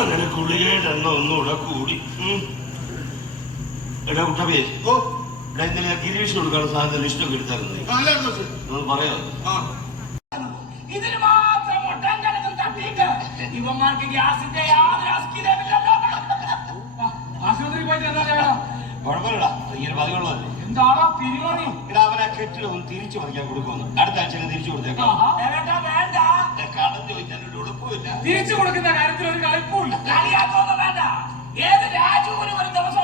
അങ്ങനെ ഗുളികയുടെ എണ്ണം ഒന്നുകൂടെ കൂടി. എടാ കുട്ടവേ, ഇവിടെ ഇന്നലെ ഗിരീഷ് കൊടുക്കാനുള്ള സാധനം ലിസ്റ്റൊക്കെ എടുത്തായിരുന്നു. പറയാം. ഇതിന് മാത്രം മുട്ടാൻ കിടക്കും തട്ടിയിട്ട് ഇവന്മാർക്ക് ഗ്യാസിന്റെ യാതൊരു അസ്കിതമില്ലല്ലോ. ആശുപത്രി പോയിട്ട് എന്താ കുഴപ്പമില്ലടാ, ഇങ്ങനെ പതിവുള്ളതല്ലേ. എന്താണോ തിരിമറി? ഇവിടെ അവനെ കെട്ടിടവും തിരിച്ചു മറിക്കാൻ കൊടുക്കുന്നു. അടുത്ത ആഴ്ച തിരിച്ചു കൊടുത്തേക്കാം. വേണ്ട, കടം ചോദിച്ചാൽ ഒരു ഉടുപ്പില്ല. തിരിച്ചു കൊടുക്കുന്ന കാര്യത്തിൽ ഒരു കളിപ്പും കളിയാക്കൊന്നും വേണ്ട. ഏത് രാജുവിന് ഒരു ദിവസം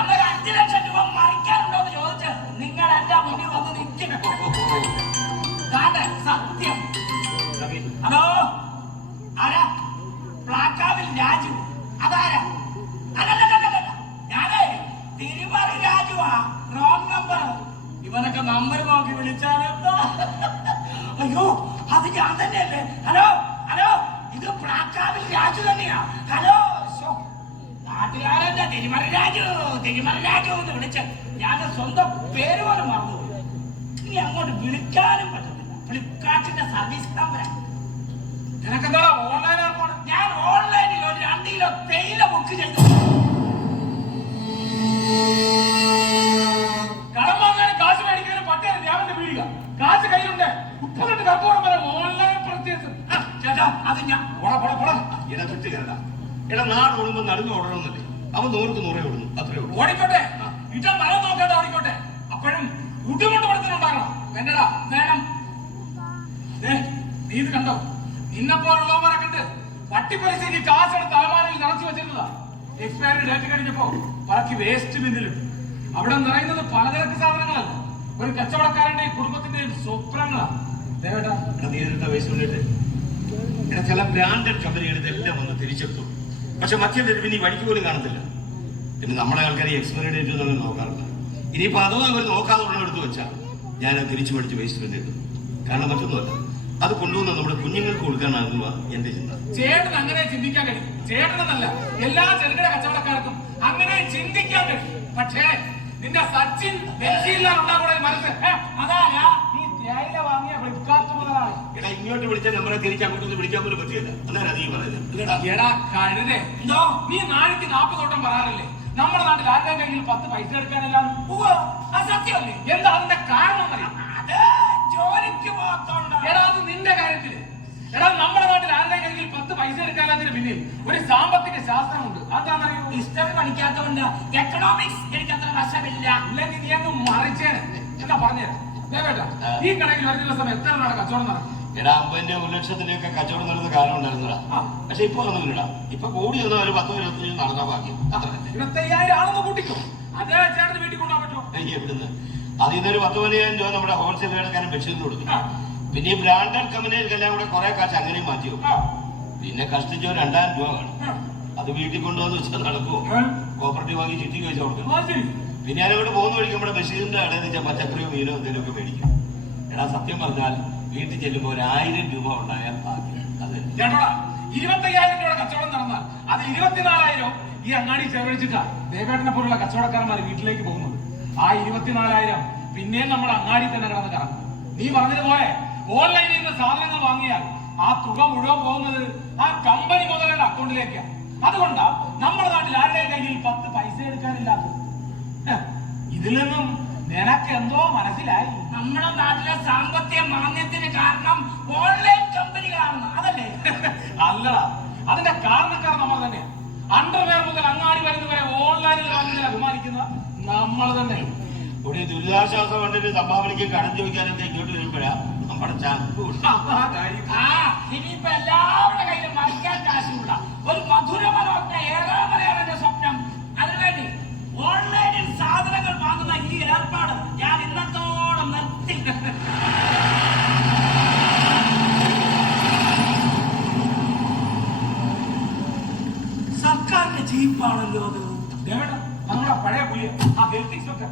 അങ്ങനെ 5 ലക്ഷം രൂപ മറിക്കാനുണ്ടോ എന്ന് ചോദിച്ച് നിങ്ങൾ എന്റെ മുന്നിൽ വന്ന് നിൽക്കും. സത്യം. ഹലോ, ആരാ? പ്ലാക്കാവിൽ രാജു. അതാരാ? ഞാനേ തിരുമറി രാജുവാ. Wrong number. ഇവനൊക്കെ നമ്പർ നോക്കി വിളിച്ചാലെന്താ? അയ്യോ, അത് ഞാൻ തന്നെയല്ലേ. ഹലോ ഹലോ, ഇത് പ്ലാക്കാവിൽ രാജു തന്നെയാ. ഹലോ, നാട്ടുകാരന്റെ തിരുമറി രാജു എന്ന് വിളിച്ച് ഞാൻ സ്വന്തം പേര് പോലും മറന്നുപോയി. ഇനി അങ്ങോട്ട് വിളിക്കാനും പറ്റത്തില്ല. ഫ്ലിപ്കാർട്ടിന്റെ സർവീസ് നമ്പറാ. നിനക്കെന്താ ഓൺലൈൻ ഏർപ്പാട്? ഞാൻ ഓൺലൈനിൽ ഒരു 2 കിലോ തേയില ബുക്ക് ചെയ്തു. കടം വാങ്ങാനും കാശ് മേടിക്കാനും പട്ടിയാണ് ദേവന്റെ വീടുക. കാശ് കയ്യിലുണ്ട്. 30 കർപ്പൂരം വരെ ഓൺലൈൻ പർച്ചേസ്. ചേട്ടാ, അത് ഞാൻ ഇട ചുറ്റി കയറ. ഇട നാട് ഓടുമ്പോ നടുങ്ങ് ഓടണമെന്നല്ലേ. അവൻ 100-100 ഓടുന്നു. അത്രേ ഉള്ളൂ. ഓടിക്കോട്ടെ, ഇട്ട മരം നോക്കാതെ ഓടിക്കോട്ടെ. അപ്പോഴും കൂട്ടുകൊണ്ട് പഠിത്തമുണ്ടാകണം. വേണ്ടടാ, വേണം. നീ ഇത് കണ്ടോ? നിന്നെപ്പോലുള്ളവരെ കണ്ട് പട്ടിപ്പലിശയ്ക്ക് കാശെടുത്ത് അലമാരയിൽ നിറച്ചു വെച്ചിരുന്നതാ. എക്സ്പയറി ഡേറ്റ് കഴിഞ്ഞപ്പോ പറക്കി വേസ്റ്റ് ബിന്നിലിട്ടു. അവിടെ നിറയുന്നത് പലചരക്ക് സാധനങ്ങളല്ല, ഒരു കച്ചവടക്കാരന്റെയും കുടുംബത്തിന്റെയും സ്വപ്നങ്ങളാണ്. ചില ബ്രാൻഡഡ് കമ്പനികൾ ഇതെല്ലാം വന്ന് തിരിച്ചെടുത്തു. പക്ഷെ മറ്റേ പിന്നെ ഈ വഴിക്ക് പോലും കാണത്തില്ല. പിന്നെ നമ്മളെ ആൾക്കാർ ഈ എക്സ്പയറി ഡേറ്റ് ഒന്നും നോക്കാറില്ല. ഇനിയിപ്പോ അഥവാ അവർ നോക്കാതെ ഉള്ള എടുത്തു വെച്ചാൽ ഞാൻ തിരിച്ചു മേടിച്ച് വേസ്റ്റ് ബിന്നിൽ ഇടും. കാരണം മറ്റൊന്നുമല്ല, അത് കൊണ്ടുവന്ന് നമ്മുടെ കുഞ്ഞുങ്ങൾക്ക് കൊടുക്കാനാകുക എന്റെ ചിന്ത. ചേട്ടൻ അങ്ങനെ ചിന്തിക്കാൻ കഴിയും. ചേട്ടനെന്നല്ല, എല്ലാ ചെറുകിട കച്ചവടക്കാർക്കും അങ്ങനെ ചിന്തിക്കാൻ കഴിയും. പക്ഷേ നിന്റെ സച്ചിൻ ഉണ്ടാകൂടെ മനസ്സ് അതാരാ? നീ തേയില വാങ്ങിയ ഫ്ലിപ്കാർട്ട് മുതലാണ്. എടാ, ഇങ്ങോട്ട് വിളിച്ചാൽ നമ്മളെ തിരിച്ച് അങ്ങോട്ട് വിളിക്കാൻ പോലും പറ്റില്ല. അന്നേരം നീ പറയുന്നത്. എടാ കഴുതേ, നീ നാഴിക്ക് 40 വട്ടം പറയാറില്ലേ നമ്മുടെ നാട്ടിൽ ആരുടെ കയ്യിൽ 10 പൈസ എടുക്കാനല്ല? സത്യമല്ലേ? എന്താ അതിന്റെ കാരണം? ജോലിക്ക് എടാ, അത് നിന്റെ കാര്യത്തില്. എടാ, നമ്മുടെ നാട്ടിൽ ആരുടെ കയ്യിൽ 10 പൈസ എടുക്കാനതിന് പിന്നിൽ ഒരു സാമ്പത്തിക ശാസ്ത്രമുണ്ട്. അതാണെന്നറിയോ? ഹിസ്റ്ററി പഠിക്കാത്തതുകൊണ്ട് എക്കണോമിക്സ് എനിക്ക് അത്ര വശമില്ല. ഇല്ലെങ്കിൽ നീ അങ്ങ് മറിച്ചേനെ. എന്താ പറഞ്ഞുതരാം. ഈ കടയിൽ ഒരു ദിവസം എത്ര രൂപ കച്ചവടം നടക്കും? എടാ, 50-1 ലക്ഷത്തിനൊക്കെ കച്ചവടം നടന്ന കാലം ഉണ്ടായിരുന്നടാ. പക്ഷെ ഇപ്പൊ ഒന്നുമില്ലടാ. ഇപ്പൊ കൂടി വന്നാൽ ഒരു 10-25 നടന്നാ ബാക്കി. 25,000 ആളൊന്ന് കൂട്ടിക്കോ. അത് ചേട്ടന് വീട്ടിൽ കൊണ്ടുപോകാൻ പറ്റുമോ? എവിടുന്ന്? അതിൽ നിന്നൊരു 10-15,000 രൂപ നമ്മുടെ ഹോൾസെയിൽ കടക്കാരൻ ബെഡ്ഷീറ്റ് കൊടുക്കും. പിന്നെ ഈ ബ്രാൻഡഡ് കമ്പനികൾക്കെല്ലാം കൂടെ കുറെ കാശ് അങ്ങനെയും മാറ്റി വെക്കും. പിന്നെ കഷ്ടിച്ചോ 2,000 രൂപ കാണും. അത് വീട്ടിൽ കൊണ്ടുവന്ന് വെച്ചാൽ നടക്കുമോ? കോപ്പറേറ്റീവ് വാങ്ങി ചുറ്റിക്ക് വെച്ചാൽ കൊടുക്കും. പിന്നെ ഞാനവിടെ പോകുന്ന വഴിക്ക് നമ്മുടെ ബഷീറിന്റെ കടയിൽ വെച്ചാൽ പച്ചക്കറിയോ മീനോ എന്തെങ്കിലുമൊക്കെ മേടിക്കും. എടാ, സത്യം പറഞ്ഞാൽ വീട്ടിൽ ചെല്ലുമ്പോൾ 1,000 രൂപ ഉണ്ടായാൽ ഭാഗ്യം. അത് 25,000 രൂപ കച്ചവടം നടന്നാൽ അത് 24,000 ഈ അങ്ങാടി ചെലവഴിച്ചിട്ടാണ് ദേവേട്ടനെ പോലുള്ള കച്ചവടക്കാരന്മാർ വീട്ടിലേക്ക് പോകുന്നത്. ആ 24,000 പിന്നെയും നമ്മൾ അങ്ങാടി തന്നെ കിടന്ന് കറങ്ങും. നീ പറഞ്ഞതുപോലെ ഓൺലൈനിൽ നിന്ന് സാധനങ്ങൾ വാങ്ങിയാൽ ആ തുക മുഴുവൻ പോകുന്നത് ആ കമ്പനി മുതലുള്ള അക്കൗണ്ടിലേക്കാണ്. അതുകൊണ്ടാ നമ്മുടെ നാട്ടിൽ ആരുടെ കയ്യിൽ 10 പൈസ എടുക്കാനില്ലാത്തത്. ഇതിൽ നിന്നും നിനക്ക് എന്തോ മനസ്സിലായി. നമ്മുടെ നാട്ടിലെ സാമ്പത്തിക മാന്ദ്യത്തിന് കാരണം ഓൺലൈൻ കമ്പനികളാണെന്ന്. അതല്ലേ? അല്ലടാ, അതിന്റെ കാരണക്കാർ നമ്മൾ തന്നെയാണ്. അണ്ടർവെയർ മുതൽ അങ്ങാടി വരുന്നവരെ ഓൺലൈനിൽ വാങ്ങുന്നതിനെ അഭിമാനിക്കുന്ന നമ്മൾ തന്നെ. ഒരു ദുരിതാശ്വാസ ഫണ്ടിന് സംഭാവനയ്ക്ക് കടം ചോദിക്കാനൊക്കെ ഇങ്ങോട്ട് വരുമ്പോഴാ നമ്മുടെ ഇനിയിപ്പോ എല്ലാവരുടെ കയ്യിലും മറിക്കാൻ കാശുള്ള ഒരു മധുരമനോജ്ഞ ഏകാമലയാണ് എന്റെ സ്വപ്നം. അതിനുവേണ്ടി ഓൺലൈനിൽ സാധനങ്ങൾ വാങ്ങുന്ന ഈ ഏർപ്പാട് ഞാൻ ഇന്നത്തോളം നിർത്തി. സർക്കാരിന്റെ ജീപ്പാണല്ലോ അത്. നമ്മുടെ പഴയ പുലിയ ആ ഹെൽത്തിക്സ് ഒക്കെ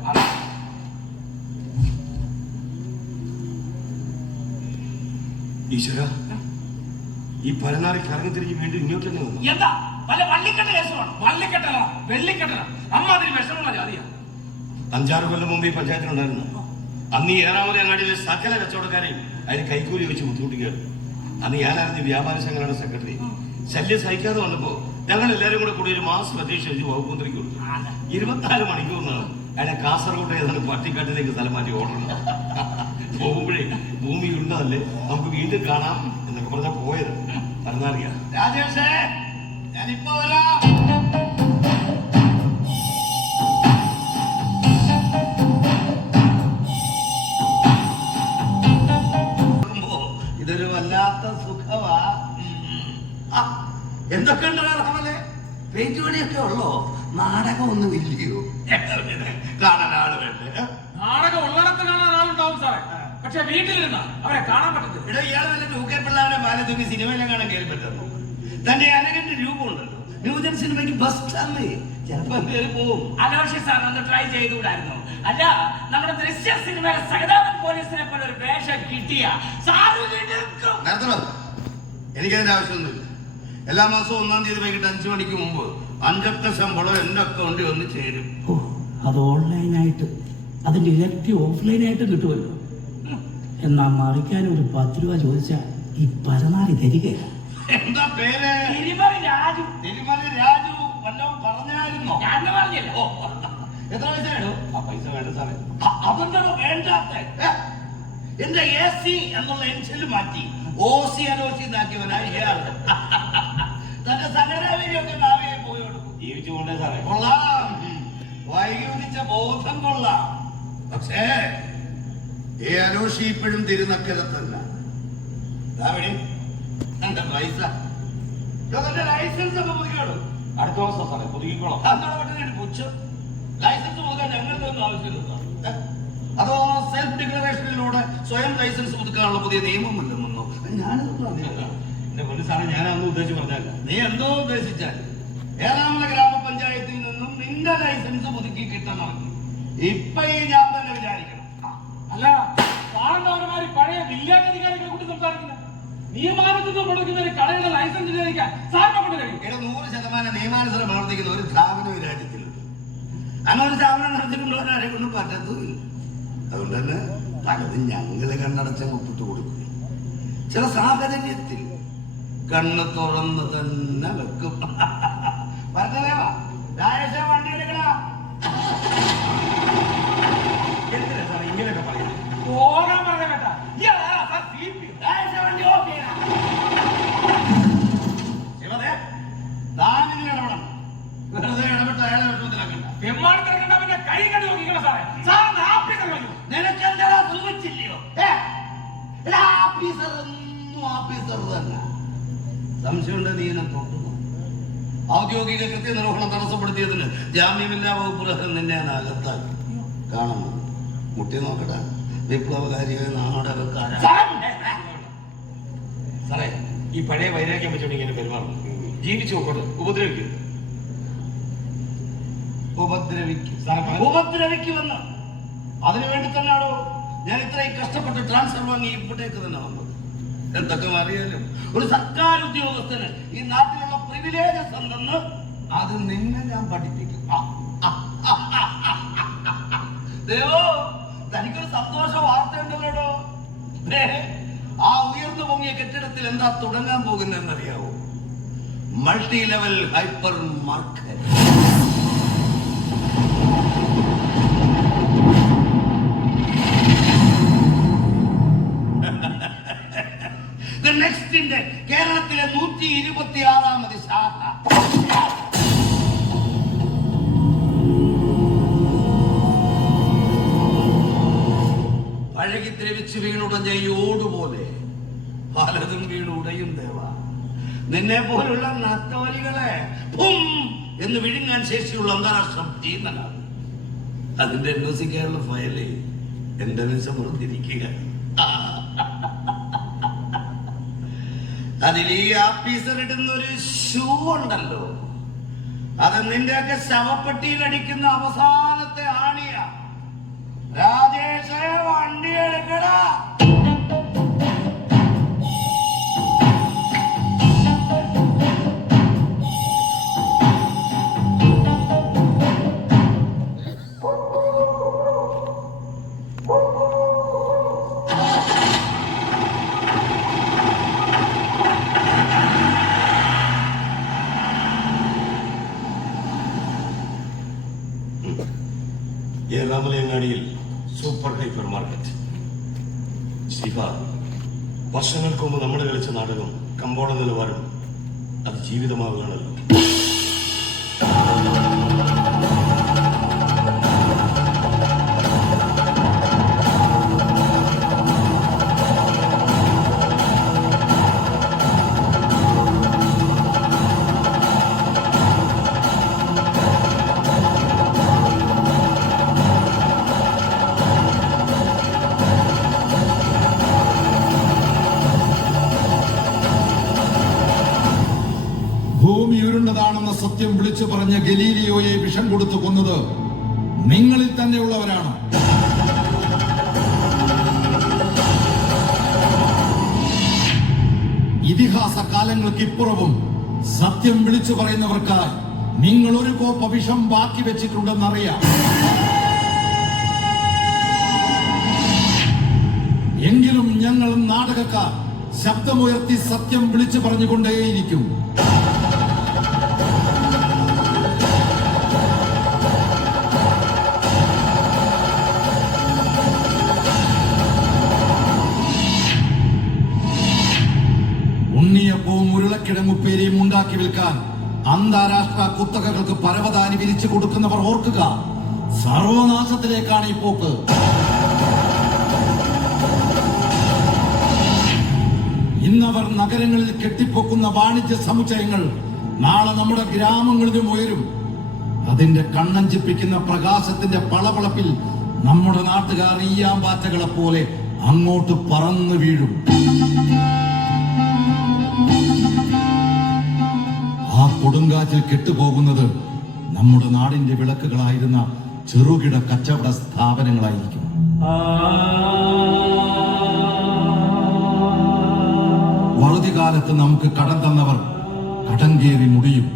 ഈശ്വര, ഈ പരനാറി കറങ്ങി തിരിഞ്ഞ് വീണ്ടും ഇങ്ങോട്ട് തന്നെ വന്നു. എന്താ വല്ല വള്ളിക്കെട്ട് കേസുമാണ്? വള്ളിക്കെട്ടല്ല, വെള്ളിക്കെട്ടല. അമ്മ അതിന് വിഷമമുള്ള ജാതിയാ. 5-6 കൊല്ലം മുമ്പ് ഈ പഞ്ചായത്തിനുണ്ടായിരുന്നു. അന്ന് ഈ 7-ാമത് അങ്ങാടിയിലെ സകല കച്ചവടക്കാരെയും അതിന് കൈക്കൂലി വെച്ച് ബുദ്ധിമുട്ടിക്കുകയാണ്. അന്ന് ഞാനായിരുന്നു വ്യാപാര സംഘടനയുടെ സെക്രട്ടറി. ശല്യം സഹിക്കാതെ വന്നപ്പോ ഞങ്ങൾ എല്ലാവരും കൂടി ഒരു മാസം അധ്യക്ഷ എഴുതി വകുപ്പ് മന്ത്രിക്ക് കൊടുത്തു. 24 മണിക്കൂറിനാണ് അയാളെ കാസർഗോഡ് ഏതാണ്ട് പട്ടിക്കാട്ടിലേക്ക് സ്ഥലം മാറ്റി ഓടണം. പോകുമ്പോഴേ ഭൂമി ഉണ്ടതല്ലേ, നമുക്ക് വീണ്ടും കാണാം എന്നൊക്കെ പറഞ്ഞാ പോയത്. പറഞ്ഞറിയാം. രാജേഷേ, ഞാനിപ്പോ വരാം. ഇതൊരു വല്ലാത്ത സുഖമാ. എന്തൊക്കെയുണ്ട് റഹ്മലെ? പെയിന്റ് പണിയൊക്കെ ഉള്ളോ? നാടകം ഒന്നും ഇല്ലയോ? കാണാൻ ആള് വേണ്ടേ? നാടകം ഉള്ളിടത്ത് കാണാൻ ആളുണ്ടാവും സാറേ, പക്ഷെ വീട്ടിലിരുന്ന അവരെ കാണാൻ പറ്റത്തില്ല. ഇവിടെ ഇയാൾ വല്ല ടൂക്കെ പിള്ളേരുടെ മാല തൂക്കി സിനിമയിലെ കാണാൻ കയറി പറ്റുന്നു. തന്റെ അനകന്റെ രൂപമുണ്ടല്ലോ, ന്യൂജൻ സിനിമയ്ക്ക് ബെസ്റ്റാണ്. ചിലപ്പോ കയറി പോവും. അലോഷി സാർ ഒന്ന് ട്രൈ ചെയ്തുകൂടായിരുന്നു? അല്ല, നമ്മുടെ ദൃശ്യ സിനിമയിലെ സഹതാപൻ പോലീസിനെ പോലെ ഒരു വേഷം കിട്ടിയ എനിക്കതിന്റെ ആവശ്യമൊന്നുമില്ല. എല്ലാ മാസവും 1-ാം തീയതി വൈകിട്ട് 5 മണിക്ക് മുമ്പ് 5 ശമ്പളം എന്റെ അക്കൗണ്ടിൽ വന്ന് ചേരും. അത് ഓൺലൈനായിട്ട്, അതിന്റെ ഇരട്ടി ഓഫ്ലൈനായിട്ട് കിട്ടുമല്ലോ. എന്നാ മറിക്കാൻ ഒരു 10 രൂപ ചോദിച്ചാ ഈ പരനാറി തരികയാണ്. എന്താ പേര്? തിരുമറി രാജു. തിരുമറി രാജു വല്ലതും പറഞ്ഞായിരുന്നോ? ഞാൻ പറഞ്ഞില്ല. എത്ര പൈസയാണോ? ആ പൈസ വേണ്ട സാറേ. അതെന്താ വേണ്ടാത്ത? എന്റെ AC എന്നുള്ള എൻസിൽ മാറ്റി OC എന്നാക്കിയവനായി ഇയാള്. തന്റെ സകലവരെയൊക്കെ നാവിയെ പോയി കൊടുക്കും. ജീവിച്ചു കൊണ്ടേ സാറേ. കൊള്ളാം, വൈകുതിച്ച ബോധം കൊള്ളാം. പക്ഷേ ഈ അലോഷി ഇപ്പോഴും തിരുനക്കരത്തല്ല. എന്റെ പൈസ, ലൈസൻസ് ഒക്കെ പുതുക്കണം. അടുത്ത ദിവസം സാറേ പുതുക്കിക്കോളാം. അതോടെ പെട്ടെന്ന് പുച്ഛം. ലൈസൻസ് പുതുക്കാൻ ഞങ്ങൾക്ക് ഒന്നും ആവശ്യമില്ല. അതോ സെൽഫ് ഡിക്ലറേഷനിലൂടെ സ്വയം ലൈസൻസ് പുതുക്കാനുള്ള പുതിയ നിയമം വല്ലതും വന്നോ? ഞാനതൊന്നും അറിയില്ല. എന്റെ പൊന്നു സാറേ, ഞാനൊന്നും ഉദ്ദേശിച്ച് പറഞ്ഞല്ല. നീ എന്തോ ഉദ്ദേശിച്ചാൽ ഏഴാമല ഗ്രാമപഞ്ചായത്തിൽ നിന്നും നിന്റെ ലൈസൻസ് പുതുക്കി കിട്ടണം. ഇപ്പൊ ഈ ഞാൻ തന്നെ വിചാരിക്കണം. അല്ല, കാണുന്നവരുമാരി പഴയ വില്ലേജ് അധികാരികളെ കൂട്ടി സംസാരിക്കില്ല. നിയമാനുസൃതം കൊടുക്കുന്നവര് കടയുടെ ലൈസൻസ് ചോദിക്കാൻ സാറിനെ കൊണ്ട് കഴിയും. 100% നിയമാനുസൃതം പ്രവർത്തിക്കുന്ന ഒരു സ്ഥാപനം രാജ്യത്തിലുണ്ട്. അങ്ങനെ ഒരു സ്ഥാപനം നടത്തിക്കൊണ്ടുപോകാൻ കൊണ്ടും പറ്റത്തുമില്ല. അതുകൊണ്ട് തന്നെ പലതും ഞങ്ങള് കണ്ണടച്ചങ്ങ് ഒപ്പിട്ട് കൊടുക്കും. ചില സാഹചര്യത്തിൽ കണ്ണ് തുറന്ന് തന്നെ വെക്കും. പറഞ്ഞതേവാ രാജേഷ, വണ്ടി എടുക്കടാ. എന്തിനാ സാർ ഇങ്ങനെയൊക്കെ പറയുന്നത്? പോകാൻ പറഞ്ഞ കേട്ടാ വണ്ടി ഓഫ് ചെയ്യണം. താനിതിൽ ഇടപെടണം. വെറുതെ ഇടപെട്ട് അയാളെ വിഷമത്തിലാക്കണ്ട. തെമ്മാടിത്തിറക്കണ്ട, പിന്നെ കൈ കടി നോക്കിക്കണം സാറേ. സാറിന് ആഫീസർ വരും. നിനക്കെന്താ സൂചിച്ചില്ലയോ? ഓഫീസർ തന്നെ. സംശയമുണ്ട് നീ എന്നെ തൊട്ടു. ഔദ്യോഗിക കൃത്യനിർവഹണം തടസ്സപ്പെടുത്തിയതിന് ജാമ്യമില്ലാ വകുപ്പ് പ്രകാരം നിന്നെ ഞാൻ അകത്താക്കി. കാണണം, മുട്ടി നോക്കട്ടെ. വിപ്ലവകാരിയായ നാടകക്കാരൻ. സാറേ, ഈ പഴയ വൈരാഗ്യം വെച്ചോണ്ട് ഇങ്ങനെ പെരുമാറുന്നു. ജീവിച്ചു നോക്കട്ടെ. ഉപദ്രവിക്കുമെന്ന് അതിനു വേണ്ടി തന്നെയാണോ ഞാൻ ഇത്രയും കഷ്ടപ്പെട്ട് ട്രാൻസ്ഫർ വാങ്ങി ഇവിടേക്ക് തന്നെ വന്നത്? എന്തൊക്കെ അറിയാലും ഒരു സർക്കാർ ഉദ്യോഗസ്ഥന് ഈ നാട്ടിലുള്ള പ്രിവിലേജസ് എന്തെന്ന് അത് നിന്നെ ഞാൻ പഠിപ്പിക്കും. ദേവോ, തനിക്കൊരു സന്തോഷ വാർത്ത ഉണ്ടല്ലോ. ആ ഉയർന്നു പൊങ്ങിയ കെട്ടിടത്തിൽ എന്താ തുടങ്ങാൻ പോകുന്നതെന്നറിയാവോ? Multi level hypermarket. നെക്സ്റ്റിന്റെ കേരളത്തിലെ 126ാമത് ശാഖ. പഴകി ദ്രവിച്ച് വീണുടഞ്ഞ ഈ ഓടുപോലെ പലതും വീണുടയും ദേവ. നിന്നെ പോലുള്ള നത്തോലികളെ എന്ന് വിഴുങ്ങാൻ ശേഷിയുള്ള അന്താരാഷ്ട്ര ഭീമനാണ്. അതിന്റെ NOC കേരള ഫയലിൽ എന്റെ നിശമുറത്തിരിക്കുക. അതിൽ ഈ ആഫീസർ ഇടുന്ന ഒരു ഷൂ ഉണ്ടല്ലോ, അത് നിന്റെയൊക്കെ ശവപ്പെട്ടിയിൽ അടിക്കുന്ന അവസാനത്തെ ആണിയ. രാജേഷ, വണ്ടി എടുക്കടാ. Super market. ശിവ, വർഷങ്ങൾക്ക് മുമ്പ് നമ്മൾ കളിച്ച നാടകം കമ്പോള നിലവാരം അത് ജീവിതമാവുകയാണല്ലോ. ഭൂമി ഉരുണ്ടതാണെന്ന സത്യം വിളിച്ചു പറഞ്ഞ ഗലീലിയോയെ വിഷം കൊടുത്തു കൊന്നത് നിങ്ങളിൽ തന്നെയുള്ളവരാണ്. ഇതിഹാസ കാലങ്ങൾക്കിപ്പുറവും സത്യം വിളിച്ചു പറയുന്നവർക്കായി നിങ്ങൾ ഒരു കോപ്പ വിഷം ബാക്കി വെച്ചിട്ടുണ്ടെന്നറിയാം. എങ്കിലും ഞങ്ങൾ നാടകക്കാർ ശബ്ദമുയർത്തി സത്യം വിളിച്ചു പറഞ്ഞുകൊണ്ടേയിരിക്കും. ഉണ്ണിയപ്പവും ഉരുളക്കിഴങ്ങുപ്പേരിയും ഉണ്ടാക്കി വിൽക്കാൻ അന്താരാഷ്ട്ര കുത്തകകൾക്ക് പരവതാനി വിരിച്ചു കൊടുക്കുന്നവർ ഓർക്കുക, സർവനാശത്തിലേക്കാണ് ഈ പോക്ക്. ഇന്നവർ നഗരങ്ങളിൽ കെട്ടിപ്പൊക്കുന്ന വാണിജ്യ സമുച്ചയങ്ങൾ നാളെ നമ്മുടെ ഗ്രാമങ്ങളിലും ഉയരും. അതിന്റെ കണ്ണഞ്ചിപ്പിക്കുന്ന പ്രകാശത്തിന്റെ പളപളപ്പിൽ നമ്മുടെ നാട്ടുകാർ ഈയാമ്പാറ്റകളെ പോലെ അങ്ങോട്ട് പറന്നു വീഴും. ആ കൊടുങ്കാറ്റിൽ കെട്ടുപോകുന്നത് നമ്മുടെ നാടിന്റെ വിളക്കുകളായിരുന്ന ചെറുകിട കച്ചവട സ്ഥാപനങ്ങളായിരിക്കും. വറുതികാലത്ത് നമുക്ക് കടം തന്നവർ കടം കയറി മുടിയും.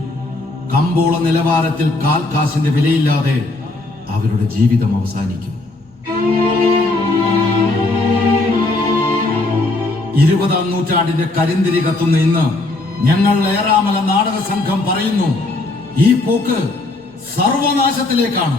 കമ്പോള നിലവാരത്തിൽ കാൽക്കാശിന്റെ വിലയില്ലാതെ അവരുടെ ജീവിതം അവസാനിക്കും. 20-ാം നൂറ്റാണ്ടിന്റെ കരിന്തിരി കത്തുന്ന ഇന്ന് ഞങ്ങൾ ഏറാമല നാടക സംഘം പറയുന്നു, ഈ പോക്ക് സർവനാശത്തിലേക്കാണ്.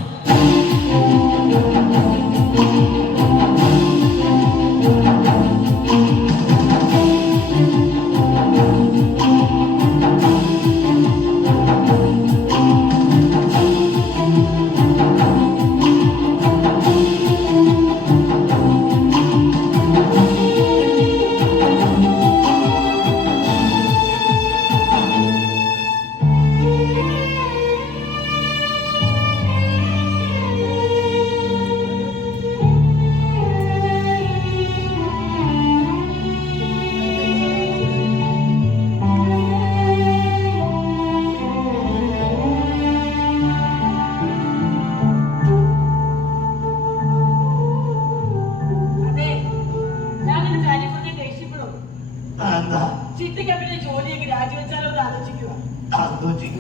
ചിട്ടിക്കപ്പിന്റെ ജോലിയൊക്കെ രാജിവെച്ചാലോ എന്ന് ആലോചിക്കുക.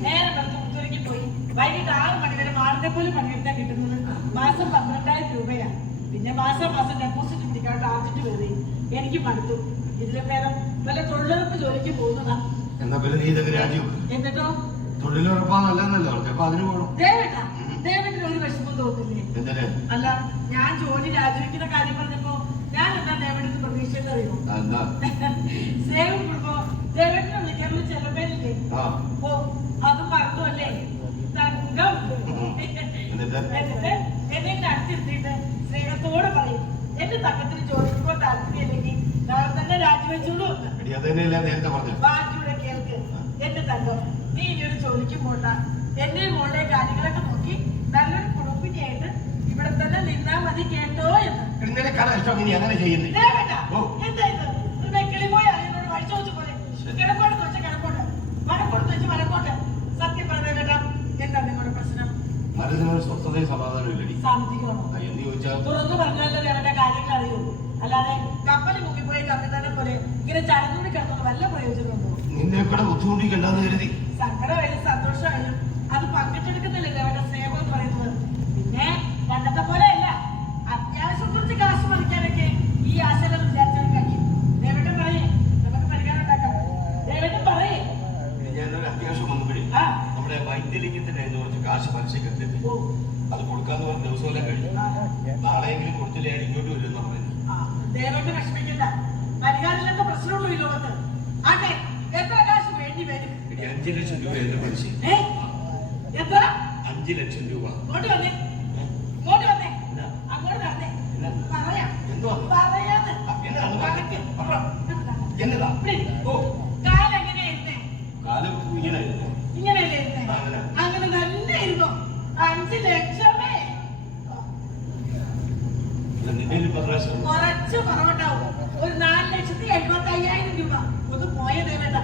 നേരെ വെറുതെ പുത്തൂരിക്ക് പോയി വൈകിട്ട് 6 മണി വരെ മാറിനെ പോലും പണിയെടുത്താൽ കിട്ടുന്നത് മാസം 12,000 രൂപയാണ്. പിന്നെ മാസം ഡെപ്പോസിറ്റ് പിടിക്കാൻ ടാർജറ്റ് കയറി. എനിക്ക് മടുത്തു. ഇതിലെ ഭേദം വല്ല തൊഴിലുറപ്പ് ജോലിക്ക് പോകുന്നതാ. എന്നാ പിന്നെ നീ ഇതൊക്കെ രാജിവെക്കും. എന്നിട്ടോ തൊഴിലുറപ്പാന്നല്ലോ, അപ്പൊ അതിന് പോകണം. ദേവേട്ടന് ഒരു വിഷമം തോന്നില്ലേ? അല്ല, ഞാൻ ജോലി രാജിവെക്കുന്ന കാര്യം പറഞ്ഞപ്പോ ഞാൻ എന്താ ദേവേട്ടന് പ്രതീക്ഷയെന്ന് അറിയുമോ? സേവ് കുടുംബോ ദേവേട്ടനെ വിളിക്കാനുള്ള ചെലവേലില്ലേ? ഓ, അത് മറന്നു അല്ലേ? തങ്കം. എന്നിട്ട് അടുത്തിരുത്തിയിട്ട് സ്നേഹത്തോടെ പറയും, എന്റെ തങ്കത്തിന് ജോലിക്ക് പോകാൻ താല്പര്യമില്ലെങ്കിൽ നാളെ തന്നെ രാജിവെച്ചോളൂ. ബാക്കിയുടെ കേൾക്ക്. എന്റെ തങ്കം, നീ ഇനിയൊരു ജോലിക്കും പോണ്ട. എന്റെ മോളുടെ കാര്യങ്ങളൊക്കെ നോക്കി നല്ലൊരു കുടുംബിനിയായിട്ട് ഇവിടെ തന്നെ നിന്നാ മതി, കേട്ടോ എന്ന്. എന്താ ഇത്? ഒരു വെക്കിളി പോയി അതിനോട് വഴിച്ചു വെച്ച് പോലെ കിടക്കോട്ടെന്ന് വെച്ചാൽ കിടക്കോട്ടെ, വടക്കോട്ടെന്ന് വെച്ച് വടക്കോട്ടെ. സത്യം പറഞ്ഞ കേട്ടാ, എന്താ നിങ്ങളുടെ പ്രശ്നം? തുറന്നു പറഞ്ഞാലോ ഞങ്ങളുടെ കാര്യങ്ങൾ അറിയൂ. അല്ലാതെ കപ്പല് മുങ്ങിപ്പോയി കപ്പിത്താനെ പോലെ ഇങ്ങനെ ചടഞ്ഞൂടി കിടന്നത് വല്ല പ്രയോജനമുണ്ടോ? നിന്നെ കൂടെ ബുദ്ധിമുട്ടിക്കണ്ടെന്ന് കരുതി. സങ്കടമായാലും സന്തോഷമായാലും അത് പങ്കിട്ടെടുക്കുന്നില്ലല്ലോ അവരുടെ സ്നേഹം എന്ന് പറയുന്നത്. പിന്നെ പണ്ടത്തെ പോലെ അല്ല, അത്യാവശ്യം കുറച്ച് കാശ് മറിക്കാനൊക്കെ ഈ ആശകൾ വിചാരിച്ചാൽ കഴിയും. ദേവേട്ടൻ പറയേ, നമുക്ക് പരിഹാരം ഉണ്ടാക്കാം. ദേവേട്ടൻ പറയേ. ഞാനൊരു അത്യാവശ്യം വന്നപ്പോഴേ നമ്മുടെ വൈദ്യലിംഗത്തിന്റെ കുറച്ച് കാശ് പലിശക്കെത്തി. അത് കൊടുക്കാന്ന് പറഞ്ഞ ദിവസമെല്ലാം കഴിഞ്ഞു. നാളെയെങ്കിലും കൊടുത്തില്ലേ ഇങ്ങോട്ട് വരുമെന്ന് പറയുന്നത്. ദേവന്റെ വിഷമിക്കണ്ട, പരിഹാരത്തിലൊക്കെ പ്രശ്നമുള്ളൂ ഈ ലോകത്ത്. ആട്ടെ, എത്ര കാശ് വേണ്ടി വരും? 5 ലക്ഷം രൂപ എന്റെ പലിശ. എത്ര? 5 ലക്ഷം രൂപ. ഇങ്ങോട്ട് വന്നേ, ഇങ്ങോട്ട് വന്നേ, അങ്ങോട്ട് നടന്നേ. പറയാം, പറയാന്ന്. എന്നതാ? ഓ, കാലെങ്ങനെയായിരുന്നേ? കാലം ഇങ്ങനെ ഇങ്ങനെയല്ലേ ഇരുന്നേ? അങ്ങനെ തന്നെ ഇരുന്നോ? 5 ലക്ഷമേ നിന്റെ പ്രാവശ്യം കുറച്ച് കുറവുണ്ടാവും. ഒരു 4,75,000 രൂപ. ഒന്ന് പോയ ദേവേട്ട.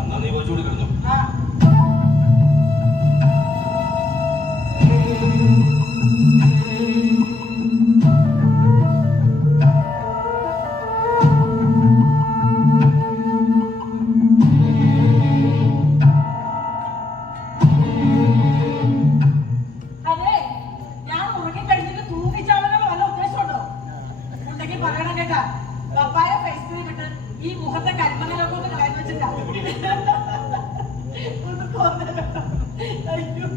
എന്നാ നീ വെച്ചു കൊടുക്കുന്നു. ആ, അതെ, ഞാൻ ഉറങ്ങിക്കഴിഞ്ഞിട്ട് തൂങ്ങിച്ചാവാനുള്ള വല്ല ഉദ്ദേശമുണ്ടോ? ഉണ്ടെങ്കിൽ പറയണം കേട്ടാ. പപ്പായ ഫേസ് ക്രീം ഇട്ട് ഈ മുഖത്തെ കരിമണലൊക്കെ ഒന്ന് കളയാൻ വെച്ചിട്ടാ. ഒന്ന് തോന്നലോ. അയ്യോ.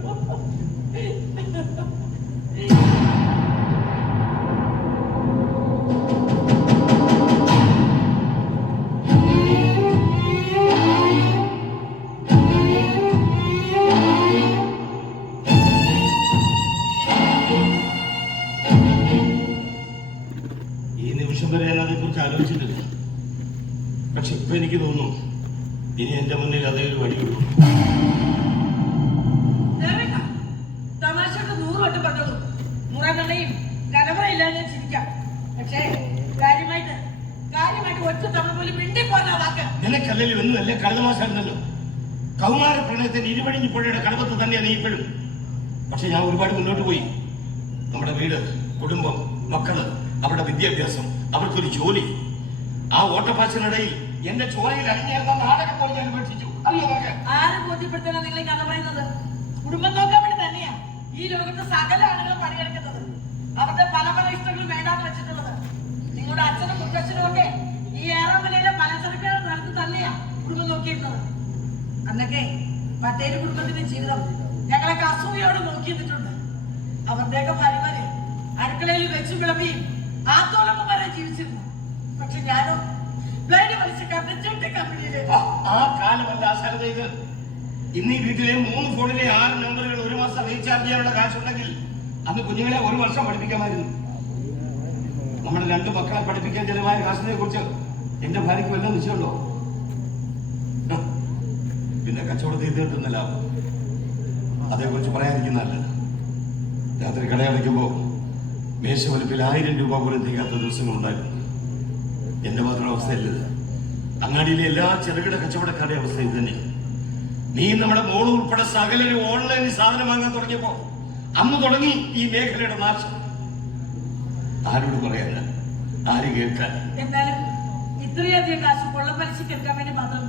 ഈ നിമിഷം വരെ ഞാൻ അതേക്കുറിച്ച് ആലോചിച്ചിട്ടില്ല. പക്ഷെ ഇപ്പൊ എനിക്ക് തോന്നുന്നു ഇനി എന്റെ മുന്നിൽ അതേ ഒരു വഴിയുള്ളൂ. ദേവേട്ട, തമാശയുടെ 100 വട്ടം പറഞ്ഞോളൂ. മുറകളെയും കലവറയില്ലാതെ ചിരിക്കാം. പക്ഷേ കാര്യമായിട്ട് ഒറ്റ തവണ പോലും മിണ്ടി പോകാൻ വാക്ക്. നിനക്കല്ലല്ലോ ഒന്നുമല്ല കടലമാശായിരുന്നല്ലോ. കൗമാര പ്രണയത്തിന്റെ ഇരുവഴിഞ്ഞു പുഴയുടെ കടവത്ത് തന്നെയാണ് ഇപ്പോഴും. പക്ഷെ ഞാൻ ഒരുപാട് മുന്നോട്ട് പോയി. നമ്മുടെ വീട്, കുടുംബം, മക്കള്, അവരുടെ വിദ്യാഭ്യാസം, അവർക്കൊരു ജോലി, ആ ഓട്ടപ്പാച്ചിനിടയിൽ എന്റെ ചോരയിൽ അണിഞ്ഞേർന്ന നാടകം പോലെ ഞാൻ ഉപേക്ഷിച്ചു. അറിയോ? ആരെ ബോധ്യപ്പെടുത്താനാണ് നിങ്ങൾ ഈ കഥ പറയുന്നത്? കുടുംബം നോക്കാൻ വേണ്ടി തന്നെയാ ഈ ലോകത്ത് സകല ആളുകളും പണിയെടുക്കുന്നത്. അവരുടെ പല പല ഇഷ്ടങ്ങളും വേണ്ടാന്ന് വെച്ചിട്ടുള്ളത്. നിങ്ങളുടെ അച്ഛനും മുത്തച്ഛനും ഒക്കെ ഈ ഏറാമലയിലെ പലചരക്കുകളുടെ നടത്തി തന്നെയാ കുടുംബം നോക്കിയിരുന്നത്. അന്നൊക്കെ പട്ടേല് കുടുംബത്തിന്റെ ജീവിതം ഞങ്ങളൊക്കെ അസൂയോടെ നോക്കിയിരുന്നിട്ടുണ്ട്. അവരുടെയൊക്കെ ഭാര്യമാര് അടുക്കളയിൽ വെച്ചും വിളമ്പിയും ആത്തോളം വരെ ജീവിച്ചിരുന്നു. പക്ഷെ ഞാനോ ബ്ലൈഡ് മത്സ്യക്കാരുടെ ചെട്ട കമ്പനിയില്. ആ കാലമല്ല ആശാരത ഇത്. ഇന്ന് ഈ വീട്ടിലെ 3 ഫോണിലെ 6 നമ്പറുകൾ ഒരു മാസം റീചാർജ് ചെയ്യാനുള്ള കാശുണ്ടെങ്കിൽ അന്ന് കുഞ്ഞുങ്ങളെ 1 വർഷം പഠിപ്പിക്കാമായിരുന്നു. നമ്മുടെ 2 മക്കളെ പഠിപ്പിക്കാൻ ചെലവായ കാശിനെ കുറിച്ച് എന്റെ ഭാര്യയ്ക്ക് വല്ല നിശ്ചയമുണ്ടോ? പിന്നെ കച്ചവടത്തിൽ ഇത് കിട്ടുന്ന ലാഭം, അതേക്കുറിച്ച് പറയാതിരിക്കുന്നതല്ല. രാത്രി കടയടയ്ക്കുമ്പോ മേശവലിപ്പിൽ 1000 രൂപ പോലും തികയാത്ത ദിവസങ്ങളുണ്ടായിരുന്നു. എന്റെ മാത്രം അവസ്ഥയല്ലത്. അങ്ങാടിയിലെ എല്ലാ ചെറുകിട കച്ചവടക്കാരുടെ അവസ്ഥ ഇത് തന്നെയാണ്. നീ നമ്മുടെ മോള് ഉൾപ്പെടെ സകലരും ഓൺലൈനിൽ സാധനം വാങ്ങാൻ തുടങ്ങിയപ്പോ അന്ന് തുടങ്ങി ഈ മേഖലയുടെ നാശം. ആരോട് പറയാനാ? ആര് കേൾക്കാൻ? എന്നാലും ഇത്രയധികം കാശ് കൊള്ളപ്പലിശക്ക് എടുക്കാൻ വേണ്ടി മാത്രം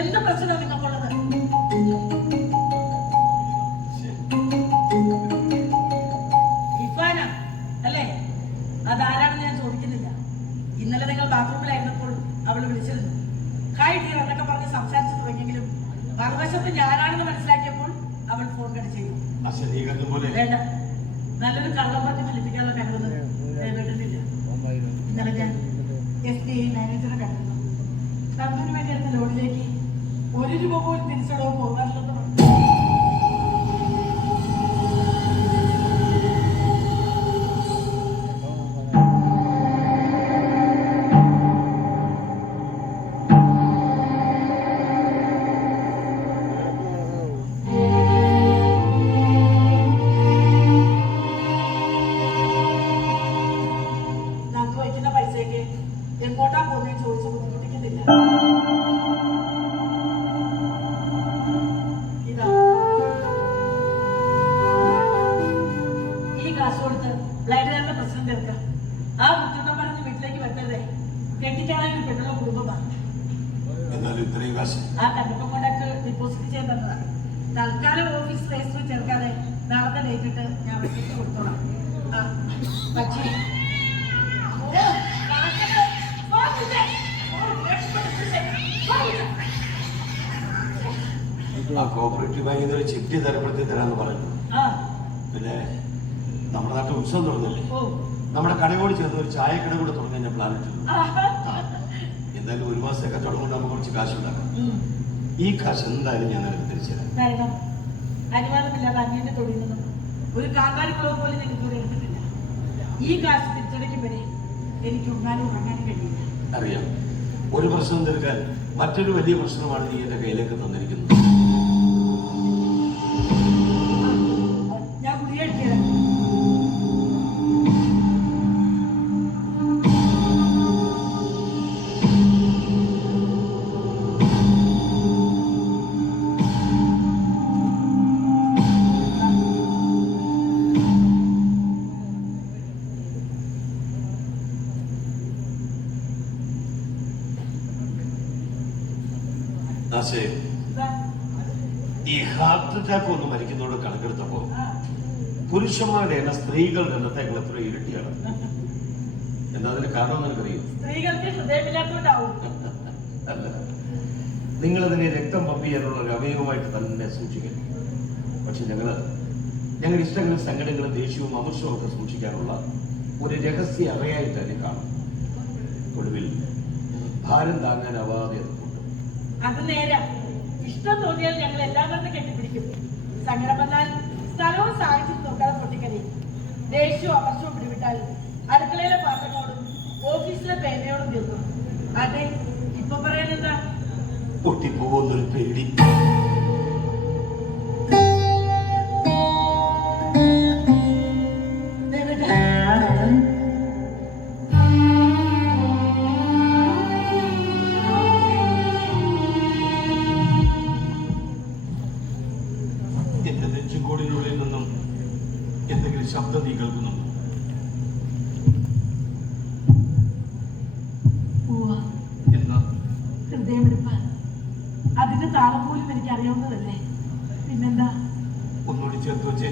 എന്ത് പ്രശ്നമാണ് നിങ്ങൾക്കുള്ളത്? ഇഫാന അല്ലേ? അതാരാണെന്ന് ഞാൻ ചോദിക്കുന്നില്ല. ഇന്നലെ നിങ്ങൾ ബാത്റൂമിലായിരുന്നപ്പോൾ അവൾ വിളിച്ചിരുന്നു. ഹായ് ഡിയർ എന്നൊക്കെ പറഞ്ഞ് സംസാരിച്ചു തുടങ്ങിയെങ്കിലും മറുവശത്ത് ഞാനാണെന്ന് മനസ്സിലാക്കിയപ്പോൾ അവൾ ഫോൺ കട്ട് ചെയ്തു. വേണ്ട, നല്ലൊരു കള്ളം പറഞ്ഞ് ഫലിപ്പിക്കാനുള്ള കഴിവൊന്നും ദയവേണ്ടില്ല. ഇന്നലെ ഞാൻ SBI മാനേജറെ കണ്ടിരുന്നു. കമ്പനി വേണ്ടി എടുത്ത ലോണിലേക്ക് 1 രൂപ പോലും തിരിച്ചടവ് പോകാറില്ലെന്ന് പറഞ്ഞു. നമുക്ക് വയ്ക്കുന്ന പൈസയ്ക്ക് എങ്ങോട്ടാ പോകുന്നതെന്ന് ചോദിച്ചു ബുദ്ധിമുട്ടിക്കുന്നില്ല. ഇതാ, ഈ കാശ് കൊടുത്ത് ബ്ലൈഡുകാരുടെ പ്രശ്നം തീർക്കാം. ആ ബുദ്ധിമുട്ടം പറഞ്ഞ് വീട്ടിലേക്ക് വരുന്നതേ കെട്ടിക്കാനായി ഒരു പെണ്ണുള്ള കുടുംബമാണ്. ആ കണ്ടപ്പം കോണ്ടാക്ട് ഡിപ്പോസിറ്റ് ചെയ്യാൻ തന്നതാണ്. തൽക്കാലം ഓഫീസ് രജിസ്റ്റർ ചേർക്കാതെ നാളത്തെ ഡേറ്റ് ഇട്ട് ഞാൻ റിസിപ്റ്റ് കൊടുത്തോളാം. പക്ഷേ കോപ്പറേറ്റീവ് ബാങ്കിൽ നിന്ന് ഒരു ചിട്ടി തരപ്പെടുത്തി തരാന്ന് പറഞ്ഞു. പിന്നെ നമ്മുടെ നാട്ടിൽ ഉത്സവം തുറന്നില്ലേ, ഓ നമ്മുടെ കടയോട് ചേർന്ന് ഒരു ചായക്കട കൂടെ തുറന്ന് ഞാൻ പ്ലാൻ ഇട്ടിട്ടുണ്ട്. ആഹാ. എന്തായാലും ഒരു മാസം കച്ചവടം കൊണ്ട് നമുക്ക് കുറച്ച് കാശ് ഉണ്ടാക്കാം. ഉം. ഈ കാശ് എന്തായാലും ഞാൻ നിനക്ക് തിരിച്ചു തരാം. വേണം. അനുവാദമില്ലാതെ അന്യന്റെ തൊഴിൽ നിന്നും ഒരു കാന്താരിക്കുളവ് പോലും നിങ്ങൾക്ക് ഇവിടെ എടുത്തിട്ടില്ല. ഈ കാശ് തിരിച്ചടയ്ക്കും വരെ എനിക്ക് ഉണ്ണാനും ഉറങ്ങാനും കഴിയില്ല. അറിയാം, ഒരു പ്രശ്നം തീർക്കാൻ മറ്റൊരു വലിയ പ്രശ്നമാണ് നീ എന്റെ കയ്യിലേക്ക് തന്നിരിക്കുന്നത്. ഞാൻ കുടിയെടുത്തത് ഈ ഹാർട്ട് അറ്റാക്ക് ഒന്ന് മരിക്കുന്നതോട് കണക്കെടുത്തപ്പോ പുരുഷന്മാരുടെ എണ്ണം സ്ത്രീകളുടെ എണ്ണത്തേക്കാൾ എത്ര ഇരട്ടിയാണ്. എന്താ അതിന് കാരണം നിനക്കറിയും? സ്ത്രീകൾക്ക് ഹൃദയമില്ലാത്തതുകൊണ്ടാവും. അല്ല, നിങ്ങളതിനെ രക്തം പമ്പ് ചെയ്യാനുള്ള ഒരു അവയവമായിട്ട് തന്നെ സൂക്ഷിക്കണം. പക്ഷെ ഞങ്ങൾ ഇഷ്ടങ്ങളും സങ്കടങ്ങളും ദേഷ്യവും അമർഷവും ഒക്കെ സൂക്ഷിക്കാനുള്ള ഒരു രഹസ്യ അറയായിട്ട് തന്നെ കാണും. ഒടുവിൽ ഭാരം താങ്ങാനാവാതെ അത് നേരാ. ഇഷ്ടം തോന്നിയാൽ ഞങ്ങൾ എല്ലാം വന്ന് കെട്ടിപ്പിടിക്കും. സങ്കടം വന്നാൽ സ്ഥലവും സാഹചര്യം നോക്കാതെ പൊട്ടിക്കരയും. ദേഷ്യവും അമർഷവും പിടിവിട്ടാൽ അടുക്കളയിലെ പാത്രങ്ങളോടും ഓഫീസിലെ പേനയോടും തീർക്കും. അതെ, ഇപ്പൊ പറയുന്നെന്താ? പൊട്ടിപ്പോകുന്നൊരു പേടി. എന്റെ നെഞ്ചുകോടിനുള്ളിൽ നിന്നും എന്തെങ്കിലും ശബ്ദം നീ കേൾക്കുന്നുണ്ടോ? എന്താ? ഹൃദയമെടുപ്പ്. അതിന്റെ താളം പോലും എനിക്ക് അറിയാവുന്നതല്ലേ. പിന്നെന്താ? ഒന്നുകൂടി ചേർത്ത് വെച്ചേ.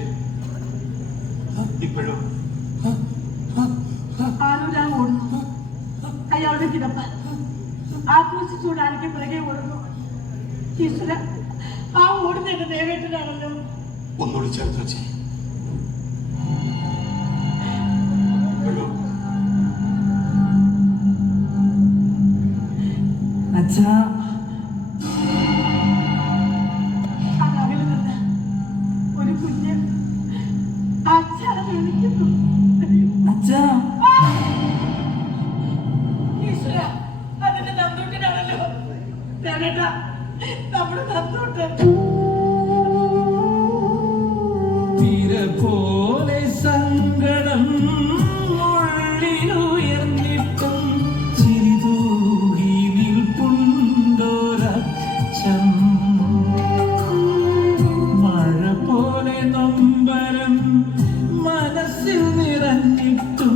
ഇപ്പോഴും ആരൊരാൾ ഓടുന്നു. അയാളുടെ കിടപ്പ് ആക്രോശിച്ചുകൊണ്ട് ആരൊക്കെ പുറകെ ഓടുന്നു. ഈശ്വര, ആ ഓടുന്ന എന്റെ ദേവേട്ടനാണല്ലോ. ഒന്നുകൂടി ചേർത്ത് വെച്ചേ. അച്ഛാ, അതകലിൽ നിന്ന് ഒരു കുഞ്ഞ് അച്ഛനെ വിളിക്കുന്നു. അച്ഛാ, ഈശ്വര, അതിന്റെ നന്ദൂട്ടനാണല്ലോ. ദേവേട്ടാ, നമ്മുടെ നന്ദൂട്ടൻ. തിര പോലെ സങ്കടം ഉള്ളിലുയർന്നിട്ടും ചിരിതൂകി നിൽപ്പുണ്ടോരച്ഛൻ. മഴ പോലെ നൊമ്പരം മനസ്സിൽ നിറഞ്ഞിട്ടും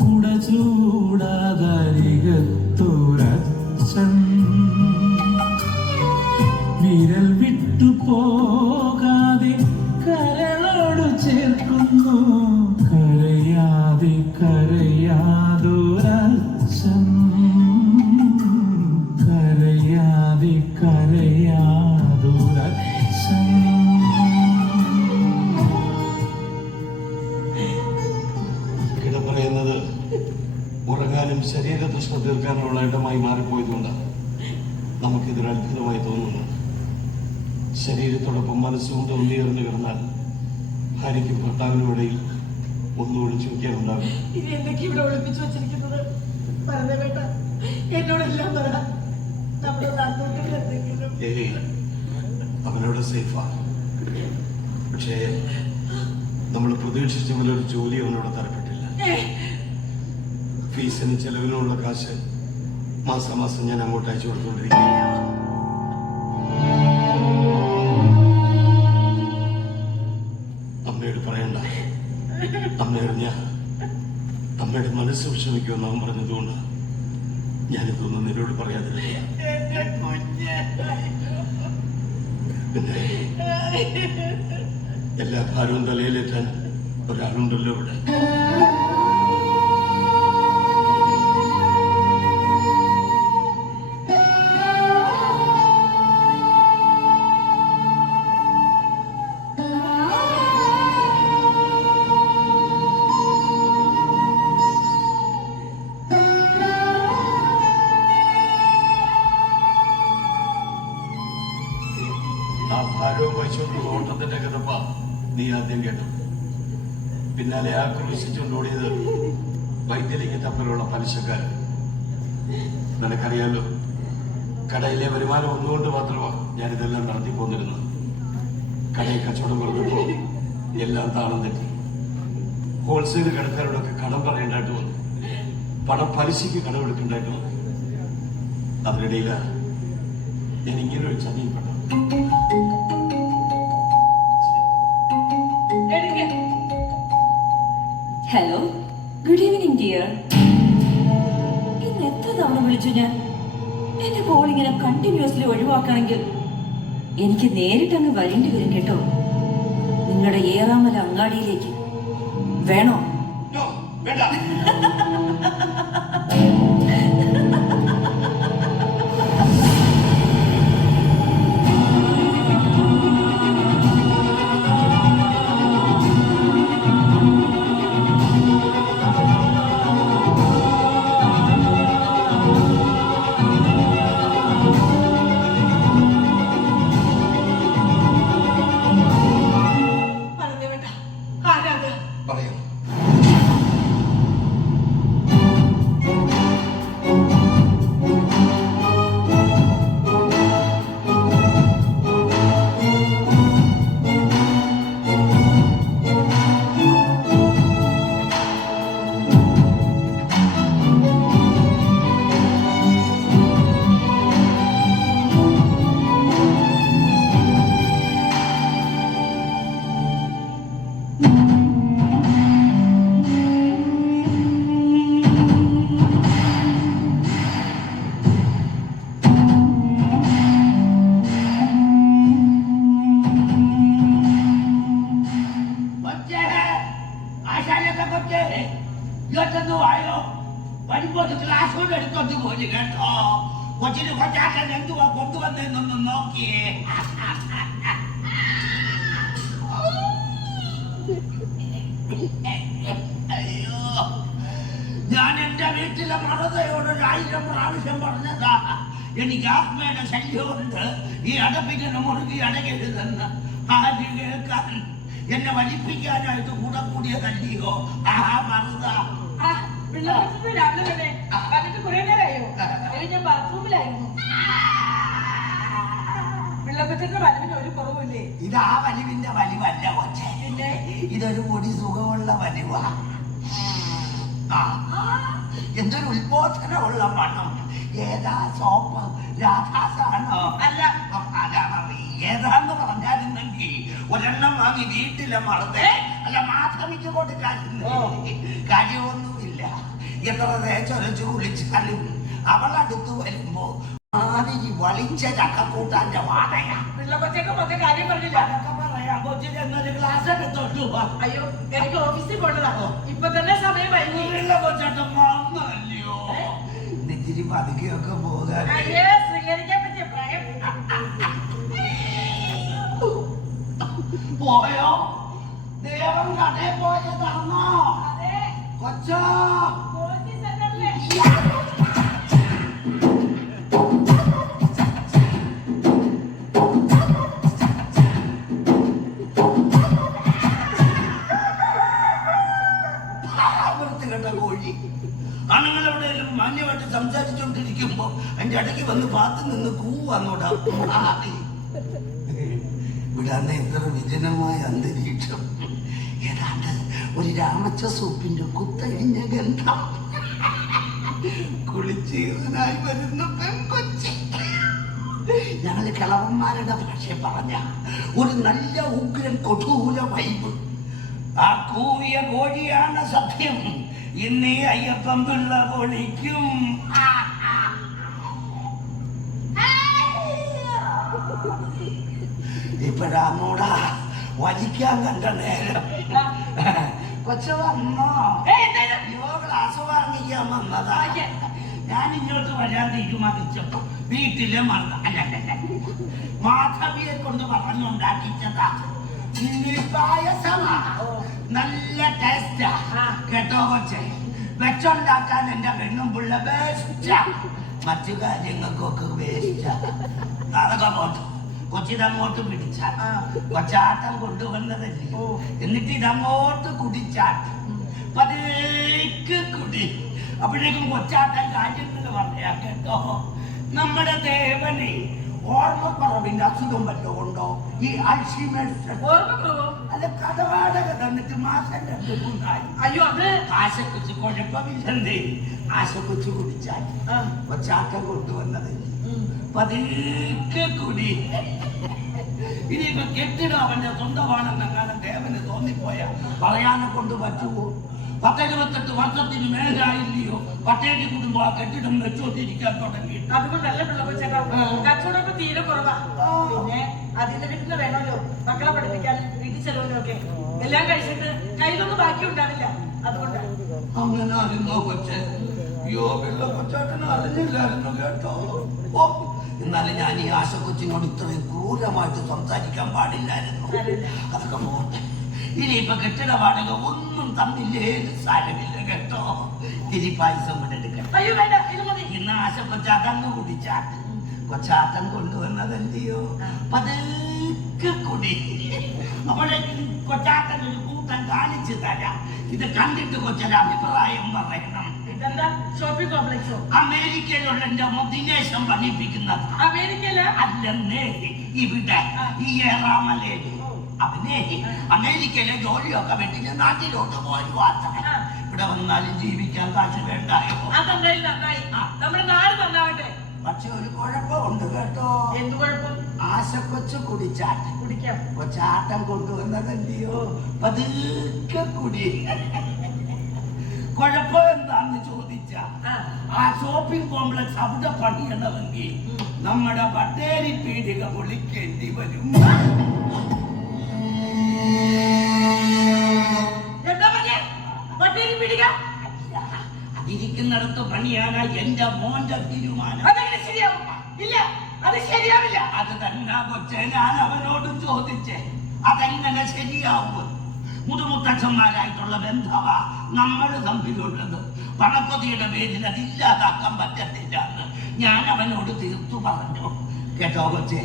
കുട ചൂടാതരികത്തോരച്ഛൻ. വിരൽ വിട്ടു പോകാതെ കരളോട് ചേർക്കുന്നു കരയാതെ കരയാതൊരച്ഛൻ. കരയാതെ കരയാതൊരച്ഛൻ. കിട പറയുന്നത് ഉറങ്ങാനും ശരീര തൃഷ്ണ തീർക്കാനുള്ള ഇടമായി മാറിപ്പോയതുകൊണ്ടാണ് നമുക്കിതൊരു അത്ഭുതമായി തോന്നുന്നത്. ശരീരത്തോടൊപ്പം മനസ്സുകൊണ്ട് ഒന്നിയറിഞ്ഞു കിടന്നാൽ ഭാര്യയ്ക്കും ഭർത്താവിനും ഇടയിൽ ഒന്നുകൂടി ചോദിക്കാനുണ്ടാകും. ഇനി എന്തൊക്കെ ഇവിടെ ഒളിപ്പിച്ചു വെച്ചിരിക്കുന്നത്? പറഞ്ഞവേട്ട, എന്നോടെല്ലാം പറ. നമ്മുടെ നന്ദൂട്ടൻ എന്തെങ്കിലും. ഏയ്, അവനവിടെ സേഫാ. പക്ഷേ നമ്മൾ പ്രതീക്ഷിച്ച പോലെ ഒരു ജോലി അവനോട് തരപ്പെട്ടില്ല. ഫീസിന് ചെലവിനുള്ള കാശ് മാസാമാസം ഞാൻ അങ്ങോട്ട് അയച്ചു കൊടുത്തുകൊണ്ടിരിക്കും. അമ്മയോട് പറയണ്ട. അമ്മ അറിഞ്ഞ അമ്മയുടെ മനസ്സ് വിഷമിക്കുമെന്ന് അവൻ പറഞ്ഞതുകൊണ്ട് ഞാനിതൊന്നും നിന്നോട് പറയാതിരുന്നു. പിന്നെ എല്ലാ ഭാരവും തലയിലേറ്റാൻ ഒരാളുണ്ടല്ലോ ഇവിടെ. ആ ഭാരവും വഹിച്ചുകൊണ്ട് ഓട്ടത്തിന്റെ കഥപ്പ നീ ആദ്യം കേട്ടു. പിന്നാലെ ആക്രമിച്ചുകൊണ്ട് ഓടിയത് വൈദ്യലിംഗ തമ്മിലുള്ള പലിശക്കാരൻ. നിനക്കറിയാലോ, കടയിലെ വരുമാനം ഒന്നുകൊണ്ട് മാത്രമാണ് ഞാനിതെല്ലാം നടത്തി പോന്നിരുന്നത്. കടയിൽ കച്ചവടം പറഞ്ഞപ്പോ എല്ലാം താളം തെറ്റി. ഹോൾസെയിൽ കടക്കാരോടൊക്കെ കടം പറയേണ്ടതായിട്ട് വന്നു. പണം പലിശയ്ക്ക് കടമെടുക്കേണ്ടതായിട്ട് വന്നു. അതിനിടയിലാണ് ഞാൻ ഇങ്ങനെ ഒരു ചതിയിൽപ്പെട്ടു. Hello, good evening dear. ഇന്ന് എത്ര തവണ വിളിച്ചു ഞാൻ? എന്റെ കോൾ ഇങ്ങനെ കണ്ടിന്യൂസ്ലി ഒഴിവാക്കണമെങ്കിൽ എനിക്ക് നേരിട്ടങ്ങ് വരേണ്ടി വരും കേട്ടോ, നിങ്ങളുടെ ഏറാമല അങ്ങാടിയിലേക്ക്. വേണോ? വേണ്ട. പറഞ്ഞുവേണ്ട. ആരാത്? പറയാം. വരുമ്പോട്ട് ക്ലാസ് കൊണ്ട് എടുത്തോട്ട് പോയി കേട്ടോ. കൊച്ചിന് കൊച്ചാട്ടൻ എന്തുവാ കൊണ്ടുവന്നതെന്നൊന്ന് നോക്കിയേ. അയ്യോ, ഞാൻ എന്റെ വീട്ടിലെ മറതയോട് 1000 പ്രാവശ്യം പറഞ്ഞതാ, എനിക്ക് ആത്മയുടെ ശല്യമുണ്ട്, ഈ അടപ്പിക്കുന്ന മുറുകി അടങ്ങരുതെന്ന്. ആര് കേൾക്കാൻ? എന്നെ വലിപ്പിക്കാനായിട്ട് കൂടെ കൂടിയതല്ലയോ ആ മറുത. രാവിലെ തന്നെ വന്നിട്ട് കുറെ നേരമായോ? ഞാൻ ബാത്റൂമിലായിരുന്നു. പിള്ളപ്പച്ചന്റെ വലിവിന് ഒരു കുറവില്ലേ? ഇതാ വലിവിന്റെ വലിവല്ല കൊച്ചേ, ഇതൊരു പൊടി സുഖമുള്ള വലിവാ. എന്തൊരു ഉത്ബോധനമുള്ള മണം. ഏതാ സോപ്പ്? രാധാസാണോ? അല്ല, ഏതാന്ന് പറഞ്ഞായിരുന്നെങ്കിൽ ഒരെണ്ണം വാങ്ങി വീട്ടിലെ മറന്നേ അല്ല മാധവിക്ക് കൊടുക്കാതിരുന്നു. കാര്യമൊന്നുമില്ല. എത്ര തേച്ചൊരച്ചു കുളിച്ചാലും അവളടുത്ത് വരുമ്പോ ആദ്യം വളിച്ച ചക്കക്കൂട്ടാന്റെ വാടയാ. പിള്ളപ്പച്ചക്ക് മൊത്തം കാര്യം പറഞ്ഞില്ല. അതൊക്കെ പറയാം. കൊച്ചിന് എന്നൊരു ക്ലാസ് എടുത്തോട്ടു പോ. അയ്യോ, എനിക്ക് ഓഫീസിൽ പോണ്ടതാ. ഇപ്പൊ തന്നെ സമയം വൈകി. കൊച്ചേട്ടൻ വന്നല്ലയോ, നെറ്റിരി പതുക്കിയൊക്കെ പോകാൻ. അയ്യോ, സ്വീകരിക്കാൻ പറ്റിയ പ്രായം. പോയോ? ദേവൻ കടയിൽ പോയതാണോ? അതെ, കൊച്ചോ കോച്ചി സെന്ററിലെ വൃത്തികെട്ട കോഴി. ആണുങ്ങളെവിടെയും മാന്യമായിട്ട് സംസാരിച്ചുകൊണ്ടിരിക്കുമ്പോ എന്റെ ഇടയ്ക്ക് വന്ന് പാത്തു നിന്ന് കൂവാന്നോടാ. വിടാന്ന എത്ര വിജനമായ അന്തരീക്ഷം. ഏതാണ്ട് ഒരു രാമച്ച സൂപ്പിന്റെ കുത്തഴിഞ്ഞ ഗന്ധം. കുളിച്ചീറനായി വരുന്ന പെൺകൊച്ചി. ഞങ്ങള് കിളവന്മാരുടെ ഭാഷ പറഞ്ഞ ഒരു നല്ല ഉഗ്രൻ കൊടൂല വൈബ്. ആ കൂവിയ കോഴിയാണ് സത്യം. ഇന്നീ അയ്യപ്പൻ പിള്ള പൊളിക്കും. ഇപ്പഴാന്നൂടാ വലിക്കാൻ കണ്ട നേരം. കൊച്ചു വന്നോ? ക്ലാസ് വാങ്ങിക്കാൻ വന്നതാ. ഞാൻ ഇങ്ങോട്ട് വരാൻ തീരുമാനിച്ചപ്പോ വീട്ടിലെ മാധവിയെ കൊണ്ട് പറഞ്ഞുണ്ടാക്കിച്ചതാ. പായസമാ, നല്ല ടേസ്റ്റാ കേട്ടോ കൊച്ചേ. വെച്ചുണ്ടാക്കാൻ എന്റെ പെണ്ണും പിള്ള ബെസ്റ്റാ, മറ്റു കാര്യങ്ങൾക്കൊക്കെ വേസ്റ്റാ. അതൊക്കെ പോട്ടെ. കൊച്ചിതങ്ങോട്ട് പിടിച്ചാൽ ആ. കൊച്ചാട്ടം കൊണ്ടുവന്നതല്ലേ എന്നിട്ട് ഇതങ്ങോട്ട് കുടിച്ചാട്ടം പതുക്കെ കുടി അപ്പോഴേക്കും കൊച്ചാട്ടം കാര്യങ്ങൾ പറയാ കേട്ടോ. നമ്മുടെ ദേവനെ ഓർമ്മക്കുറവിന്റെ അസുഖം വല്ലതും ഉണ്ടോ? ഈ അൽഷിമേഴ്സ് ഓർമ്മക്കുറവോ? അല്ല കടവാടക തന്നിട്ട് മാസം 2 അയ്യോ അത് ആശക്കൊച്ച് കുഴപ്പമില്ലെന്നേ. ആശക്കൊച്ച് കുടിച്ചാൽ ആ. കൊച്ചാട്ടം കൊണ്ടുവന്നത് പതുക്കെ കുടി. ഇനിയിപ്പോ കെട്ടിടം അവന്റെ സ്വന്തമാണെന്നെങ്ങാനും ദേവന് തോന്നിപ്പോയ പറയാനെ കൊണ്ട് പറ്റുമോ? 10-28 വർഷത്തിന് മേലായില്ലയോ പട്ടേക്ക് കുടുംബം ആ കെട്ടിടം വെച്ചോണ്ടിരിക്കാൻ തുടങ്ങി. അതുകൊണ്ടല്ല പിള്ളേച്ചാ കച്ചവടം ഇപ്പൊ തീരെ കുറവാ. പിന്നെ അതിന്റെ കിട്ടുന്ന വേണമല്ലോ മക്കളെ പഠിപ്പിക്കാനും വീട്ടിൽ ചെലവിനും ഒക്കെ. എല്ലാം കഴിച്ചിട്ട് കയ്യിലൊന്നും ബാക്കി ഉണ്ടാവില്ല. അതുകൊണ്ട് അങ്ങനെ അറിഞ്ഞോ കൊച്ചെ? അയ്യോ പിള്ള കൊച്ചാട്ടനെ അറിഞ്ഞില്ലായിരുന്നു കേട്ടോ. ഓ എന്നാലും ഞാൻ ഈ ആശക്കൊച്ചിനോട് ഇത്രയും ക്രൂരമായിട്ട് സംസാരിക്കാൻ പാടില്ലായിരുന്നു. അതൊക്കെ പോട്ടെ. ഇനിയിപ്പൊ കെട്ടിട വാടക ഒന്നും തന്നില്ലേ സാരമില്ല കേട്ടോ. തിരിപ്പായസം കൂടെ എടുക്കണം. അയ്യോ വേണ്ട, ഇത് മതി. ഇന്ന് ആശക്കൊച്ചാട്ടന്ന് കുടിച്ചാട്ട് കൊച്ചാട്ടൻ കൊണ്ടുവന്നതല്ലയോ പതുക്കെ കുടി. അപ്പോഴേക്കും കൊച്ചാട്ടൻ ഒരു കൂട്ടം കാണിച്ചു തരാം. ഇത് കണ്ടിട്ട് കൊച്ചൊരു അഭിപ്രായം പറയണം. ഇതെന്താ ഷോപ്പിംഗ് കോംപ്ലക്സോ? അമേരിക്കയിലുള്ള എന്റെ ദിനേശം പണിപ്പിക്കുന്നത്. അമേരിക്കയില അല്ലെന്നേ ഇവിടെ ഈ ഏറാമലേരി. അവനെ അമേരിക്കയിലെ ജോലിയൊക്കെ വെട്ടിച്ച് നാട്ടിലോട്ട് പോരുവാത്ത. ഇവിടെ വന്നാലും ജീവിക്കാൻ കാശ് വേണ്ടായോ? അതെന്തായാലും നന്നായി. നമ്മുടെ നാട് നന്നാവട്ടെ. പക്ഷെ ഒരു കുഴപ്പമുണ്ട് കേട്ടോ. എന്ത് കുഴപ്പം? ആശക്കൊച്ച് കുടിച്ചാട്ടം കുടിക്കാം. കൊച്ചാട്ടം കൊണ്ടുവന്നതല്ലയോ പതുക്കെ കുടി. കുഴപ്പം എന്താന്ന് ചോദിച്ച ആ ഷോപ്പിംഗ് കോംപ്ലക്സ് അവിടെ പണിയണമെങ്കിൽ നമ്മുടെ ബട്ടേരി പീടിക പൊളിക്കേണ്ടി വരും. എന്താ പറഞ്ഞേ? ബട്ടേരി പീടിക? അതിരിക്കുന്നിടത്ത് പണിയാണ് എന്റെ മോന്റെ തീരുമാനം. അതെങ്ങനെ ശരിയാവും? ഇല്ല, അത് ശരിയാവില്ല. അത് തന്നെ കൊച്ചെ ഞാൻ അവനോട് ചോദിച്ചേ അതെങ്ങനെ ശരിയാവും? മുതുമുത്തച്ഛന്മാരായിട്ടുള്ള ബന്ധവാ നമ്മൾ തമ്മിലുള്ളത്. പണക്കൊതിയുടെ പേരിൽ അതില്ലാതാക്കാൻ പറ്റത്തില്ല എന്ന് ഞാൻ അവനോട് തീർത്തു പറഞ്ഞു. കേട്ടോ കൊച്ചെ,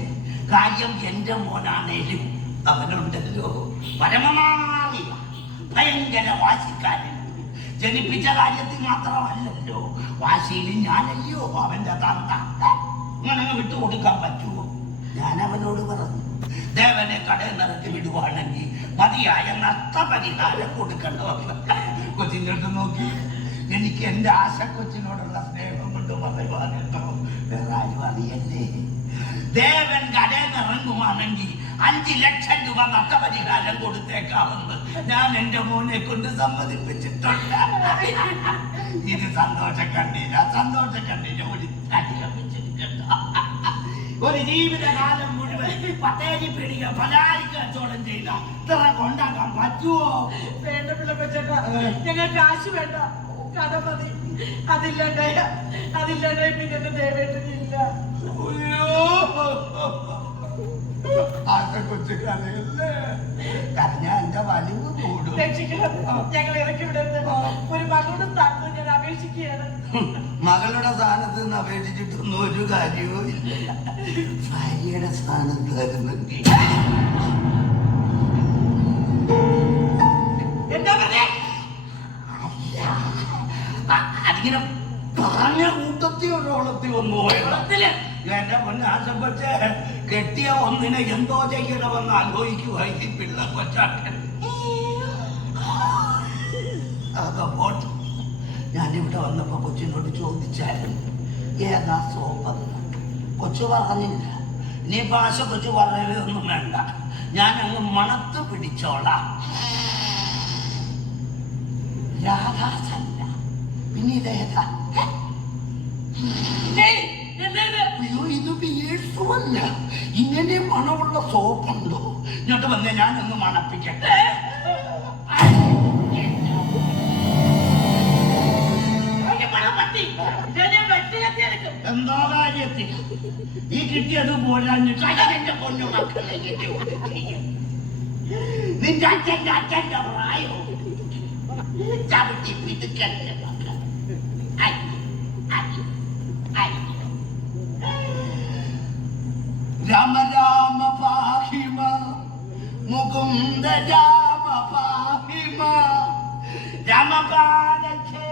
കാര്യം എന്റെ മോനാണേലും അവനുണ്ടല്ലോ പരമമാറിയ ഭയങ്കര വാശിക്കാരൻ. ജനിപ്പിച്ച കാര്യത്തിൽ മാത്രമല്ലല്ലോ വാശിയിൽ ഞാനല്ലയോ അവന്റെ തന്ത. അങ്ങനെ വിട്ടുകൊടുക്കാൻ പറ്റുമോ? ഞാൻ അവനോട് പറഞ്ഞു ദേവനെ കടയിൽ നിറക്കി വിടുവാണെങ്കിൽ മതിയായ നഷ്ടപരിഹാരം കൊടുക്കണമെന്ന്. കൊച്ചിൻ്റെ അടുത്ത് നോക്കി എനിക്ക് എന്റെ ആശക്കൊച്ചിനോടുള്ള സ്നേഹം കൊണ്ട് പറയുവാനുണ്ടോ? വേറെ ആരും അറിയല്ലേ. ദേവൻ കടയിൽ ഇറങ്ങുവാണെങ്കിൽ 5 ലക്ഷം രൂപ നഷ്ടപരിഹാരം കൊടുത്തേക്കാമെന്ന് ഞാൻ എന്റെ മോനെ കൊണ്ട് സമ്മതിപ്പിച്ചിട്ടുണ്ട്. ഇത് സന്തോഷം കണ്ടില്ല ഒരു ഒരു ജീവിതകാലം മുഴുവൻ പട്ടേരി പീടിക പലാരി കച്ചവടം ചെയ്ത ഇത്ര കൊണ്ടാക്കാൻ പറ്റുമോ? വേണ്ട പിള്ളേച്ചാ, ഞങ്ങൾ കാശ് വേണ്ട, കട മതി. അതില്ലാണ്ടായി പിന്നെ എന്റെ ദേവേട്ടനില്ല. കൊച്ചു കലയല്ലേ കരഞ്ഞ എന്റെ വലിവ് കൂടും. രക്ഷിക്കണം, ഞങ്ങൾ ഇറക്കി വിടരുത്. ഒരു മകളുടെ സ്ഥാനത്ത് ഞാൻ അപേക്ഷിക്കുകയാണ്. മകളുടെ സ്ഥാനത്ത് നിന്ന് അപേക്ഷിച്ചിട്ടൊന്നും ഒരു കാര്യവും ഇല്ല. ഭാര്യയുടെ സ്ഥാനത്ത് വരുന്നെങ്കിൽ എന്താ പറഞ്ഞേ? അതിങ്ങനെ പറഞ്ഞ കൂട്ടത്തിൽ ഒരോളത്തിൽ വന്നു പോയത്. എന്റെ പൊന്നാശപ്പറ്റ് കെട്ടിയ ഒന്നിനെ എന്തോ ചെയ്യണമെന്ന് ആലോചിക്കുവായി പിള്ള കൊച്ചാട്ടൻ. അതൊക്കെ പോട്ടെ. ഞാനിവിടെ വന്നപ്പോ കൊച്ചിനോട് ചോദിച്ചായിരുന്നു ഏതാ സോപ്പെന്ന്. കൊച്ചു പറഞ്ഞില്ല. ഇനിയിപ്പോ ആശക്കൊച്ചു പറയുകയൊന്നും വേണ്ട, ഞാൻ അങ്ങ് മണത്ത് പിടിച്ചോളാം. രാധാസല്ല, പിന്നെ ഇതേതാ? അയ്യോ, ഇത് ബിയേഴ്സുമല്ല. ഇങ്ങനെ മണമുള്ള സോപ്പുണ്ടോ? ഇങ്ങോട്ട് വന്നേ, ഞാനൊന്ന് മണപ്പിക്കട്ടെ. എന്തോ കാര്യത്തിൽ ഈ കിട്ടിയത് പോരാഞ്ഞിട്ട് അതെന്റെ പൊന്നു മക്കളെ നിന്റെ അച്ഛന്റെ പ്രായോ ചവിട്ടി പിതുക്കല്ലേ മക്കൾ. രാമ രാമ ഗോവിന്ദ രാമ പാഹിമ രാമപാദഖേദനേ.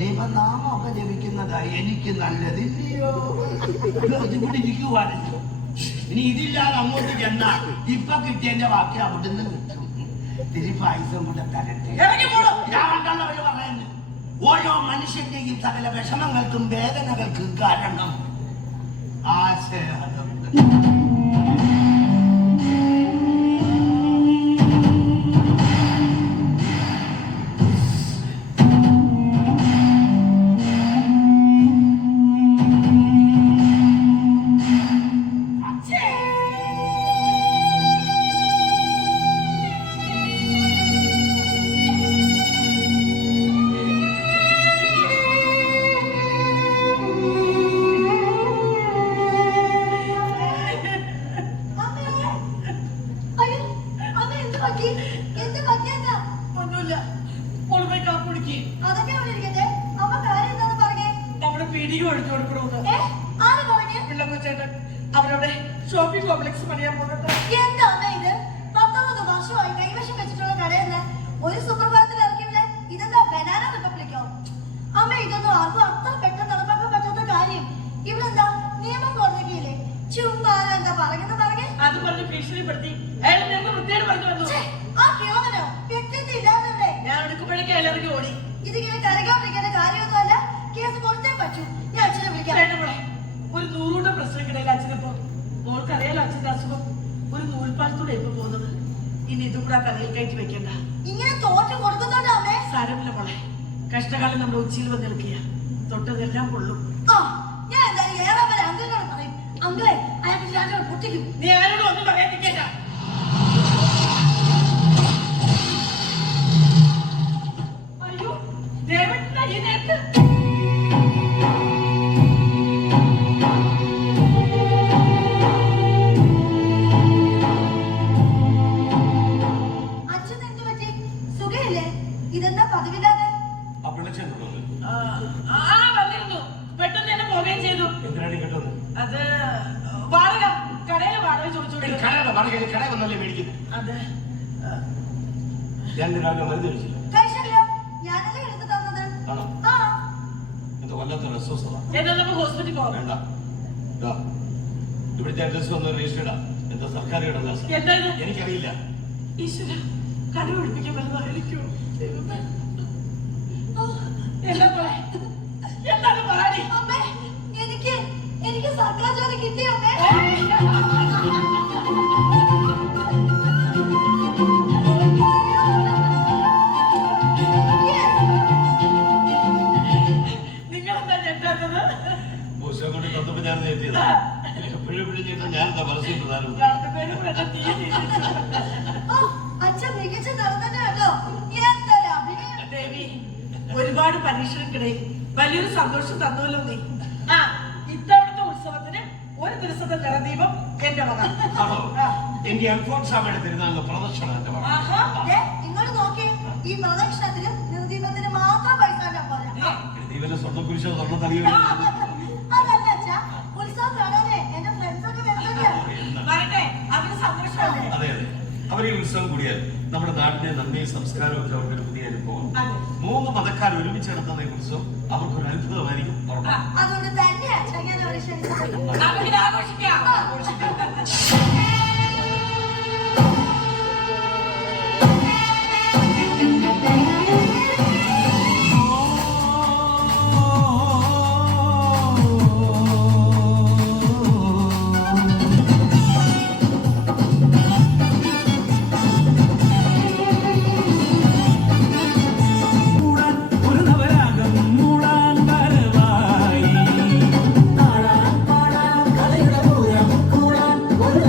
ദൈവനാമമൊക്കെ ജപിക്കുന്നതായി എനിക്ക് നല്ലതില്ലയോ? ഇവിടെ ഇരിക്കുവാനല്ലോ. ഇനി ഇതില്ലാതെ അങ്ങോട്ട് ചെന്നാ ഇപ്പൊ കിട്ടിയതിന്റെ ബാക്കി അവിടുന്ന് കിട്ടും. തിരി പായസം കൂടെ തരട്ടെ. ഞാൻ കണ്ടവര് പറയുന്നു, ഓരോ മനുഷ്യന്റെയും സകല വിഷമങ്ങൾക്കും വേദനകൾക്കും കാരണം ആശയം. ഒന്നുമില്ല. മോള് പോയി കാപ്പി കുടിക്ക്. നമ്മുടെ പീടിക ഒഴിച്ചു കൊടുക്കണമെന്ന് പിള്ളക്കൊച്ചേട്ടൻ അവരവിടെ ഷോപ്പിംഗ് കോംപ്ലക്സ് പണിയാൻ പോകുന്നത്. ഒരു സുപ്രഭാതത്തിൽ ഇറക്കിയില്ല. ഇതെന്താ ബനാന റിപ്പബ്ലിക്കോ? അമ്മ ഇതൊന്നും ആർക്കും അത്ര പെട്ടെന്ന് നടപ്പാക്കാൻ പറ്റാത്ത കാര്യം. ഇവിടെന്താ നിയമം കോടതിയില്ലേ? ചുമ്മാ എന്താ പറയുന്നത് പറഞ്ഞേ. അത് പറഞ്ഞ് ഭീഷണിപ്പെടുത്തി അയാൾ ഞങ്ങൾ വൃത്തിയോട് പറഞ്ഞു വന്നു. ആ കിളവനോ വ്യക്തിത്വം ഇല്ലാത്തവിടെ ഞാൻ എടുക്കുമ്പോഴേക്കും അയാൾ ഇറങ്ങി ഓടി. ഇതിങ്ങനെ കരകാണ്ടിരിക്കേണ്ട കാര്യമൊന്നുമല്ല. കേസ് കൊടുത്തേ പറ്റൂ. ഞാൻ അച്ഛനെ വിളിക്കാം. വേണ്ട മോളെ, ഒരു നൂറുകൂട്ടം പ്രശ്നക്കിടയിൽ അച്ഛനിപ്പോ മോൾക്കറിയാലോ അച്ഛന്റെ അസുഖം. ഒരു നൂൽപ്പാലത്തൂടെ ഇപ്പൊ പോകുന്നത്. ഇനി ഇതും കൂടെ കഥയിൽ കയറ്റി വെക്കണ്ട. ഇങ്ങനെ തോറ്റു കൊടുക്കുന്നോണ്ടാ അമ്മേ. സാരമില്ല മോളെ, കഷ്ടകാലം നമ്മുടെ ഉച്ചിയിൽ വന്ന് നിൽക്കുക. തൊട്ടതെല്ലാം കൊള്ളും. ആ ഞാൻ എന്തായാലും ഏറെ വരെ അങ്കിളിനോട് പറയും. അങ്കിളെ അയാൾക്ക് രാജാവ് പൊട്ടിക്കും. നീ ആരോടും ഒന്നും പറയാൻ നിൽക്കേണ്ട. അയ്യോ ദേവൻ ഈ നേരത്ത് അച്ഛൻ എന്ത് പറ്റി? സുഖയില്ലേ? ഇതെന്താ പതിവില്ലാതെ? വന്നിരുന്നു. പെട്ടെന്ന് തന്നെ പോവുകയും ചെയ്തു. അത് വാടക, കടയിലെ വാടക ചോദിച്ചോണ്ട് കട വന്നല്ലേ മേടിക്കുന്നത്. അത് ഞാൻ രാവിലെ മരുന്ന് കഴിച്ചില്ല. കഴിച്ചല്ലോ. ഞാനല്ലേ എടുത്ത് തന്നത്. ആണോ? ആ എന്താ വല്ലാത്തൊരു അസ്വസ്ഥത. എന്നാ നമുക്ക് ഹോസ്പിറ്റലിൽ പോകാം. വേണ്ട. ദാ, ഇവിടുത്തെ അഡ്രസ് ഒന്ന് രജിസ്റ്റർ ഇടാം. എന്താ സർക്കാർ കടലാസ്? എന്തായത്? എനിക്കറിയില്ല. ഈശ്വര, കട ഒഴിപ്പിക്കാൻ ആയിരിക്കോ? എന്താ പറയാ? എന്താണ് പറയാടി? അമ്മേ എനിക്ക് സർക്കാർ ജോലി കിട്ടി അമ്മേ. നിങ്ങളെന്താ ഞെട്ടാത്തത്? പുസ്തകം കൊണ്ട് തന്നപ്പോ ഞാൻ എത്തിയത്. എപ്പോഴും ഞെട്ടാൻ ഞാനെന്താ പരസ്യം പ്രധാനം. രണ്ടുപേരും കൂടെ തീ തിരിച്ചു. ഓ, അച്ഛൻ മികച്ച നടന്നെ കേട്ടോ. എന്തൊരു അഭിനയം. ദേവി, ഒരുപാട് പരീക്ഷണക്കിടയിൽ വലിയൊരു സന്തോഷം തന്നുവല്ലോ നീ. ആ ഇത്തവണത്തെ ഉത്സവത്തിന് ഒരു ദിവസത്തെ നിറദീപം എന്റെ വക. എന്റെ അൽഫോൺസാമയുടെ തിരുനാളിന് പ്രദക്ഷിണം എന്റെ വക. ആഹാ. ദേ, ഇങ്ങോട്ട് നോക്കി. ഈ പ്രദക്ഷിണത്തിന് നിർദീപത്തിന് മാത്രം പൈസ തന്നാ പോരാ. ഇവന്റെ സ്വർണ്ണ കുരിശോ സ്വർണ്ണ തലിയോ അതല്ല അച്ഛാ, ഉത്സവം കാണാനേ എന്റെ ഫ്രണ്ട്സ് ഒക്കെ വരുന്നുണ്ട്. വരട്ടെ, അതിന് സന്തോഷമല്ലേ? അതെ അതെ, അവർ ഈ ഉത്സവം കൂടിയാൽ നമ്മുടെ നാടിന്റെ നന്മയും സംസ്കാരവും ഒക്കെ അവർക്ക് ഒരു പുതിയ അനുഭവം. അതെ. 3 മതക്കാർ ഒരുമിച്ച് നടത്തുന്ന ഈ ഉത്സവം അവർക്കൊരു അത്ഭുതമായിരിക്കും. അതുകൊണ്ട് തന്നെയാ അച്ഛാ ഞാൻ അവരെ ക്ഷണിച്ചത്. നമുക്കിത് ആഘോഷിക്കാം. ഒരു നവരാഗം മൂടാൻ വരവായി. കഥയുടെ പൂരം കൂടാൻ ഒരു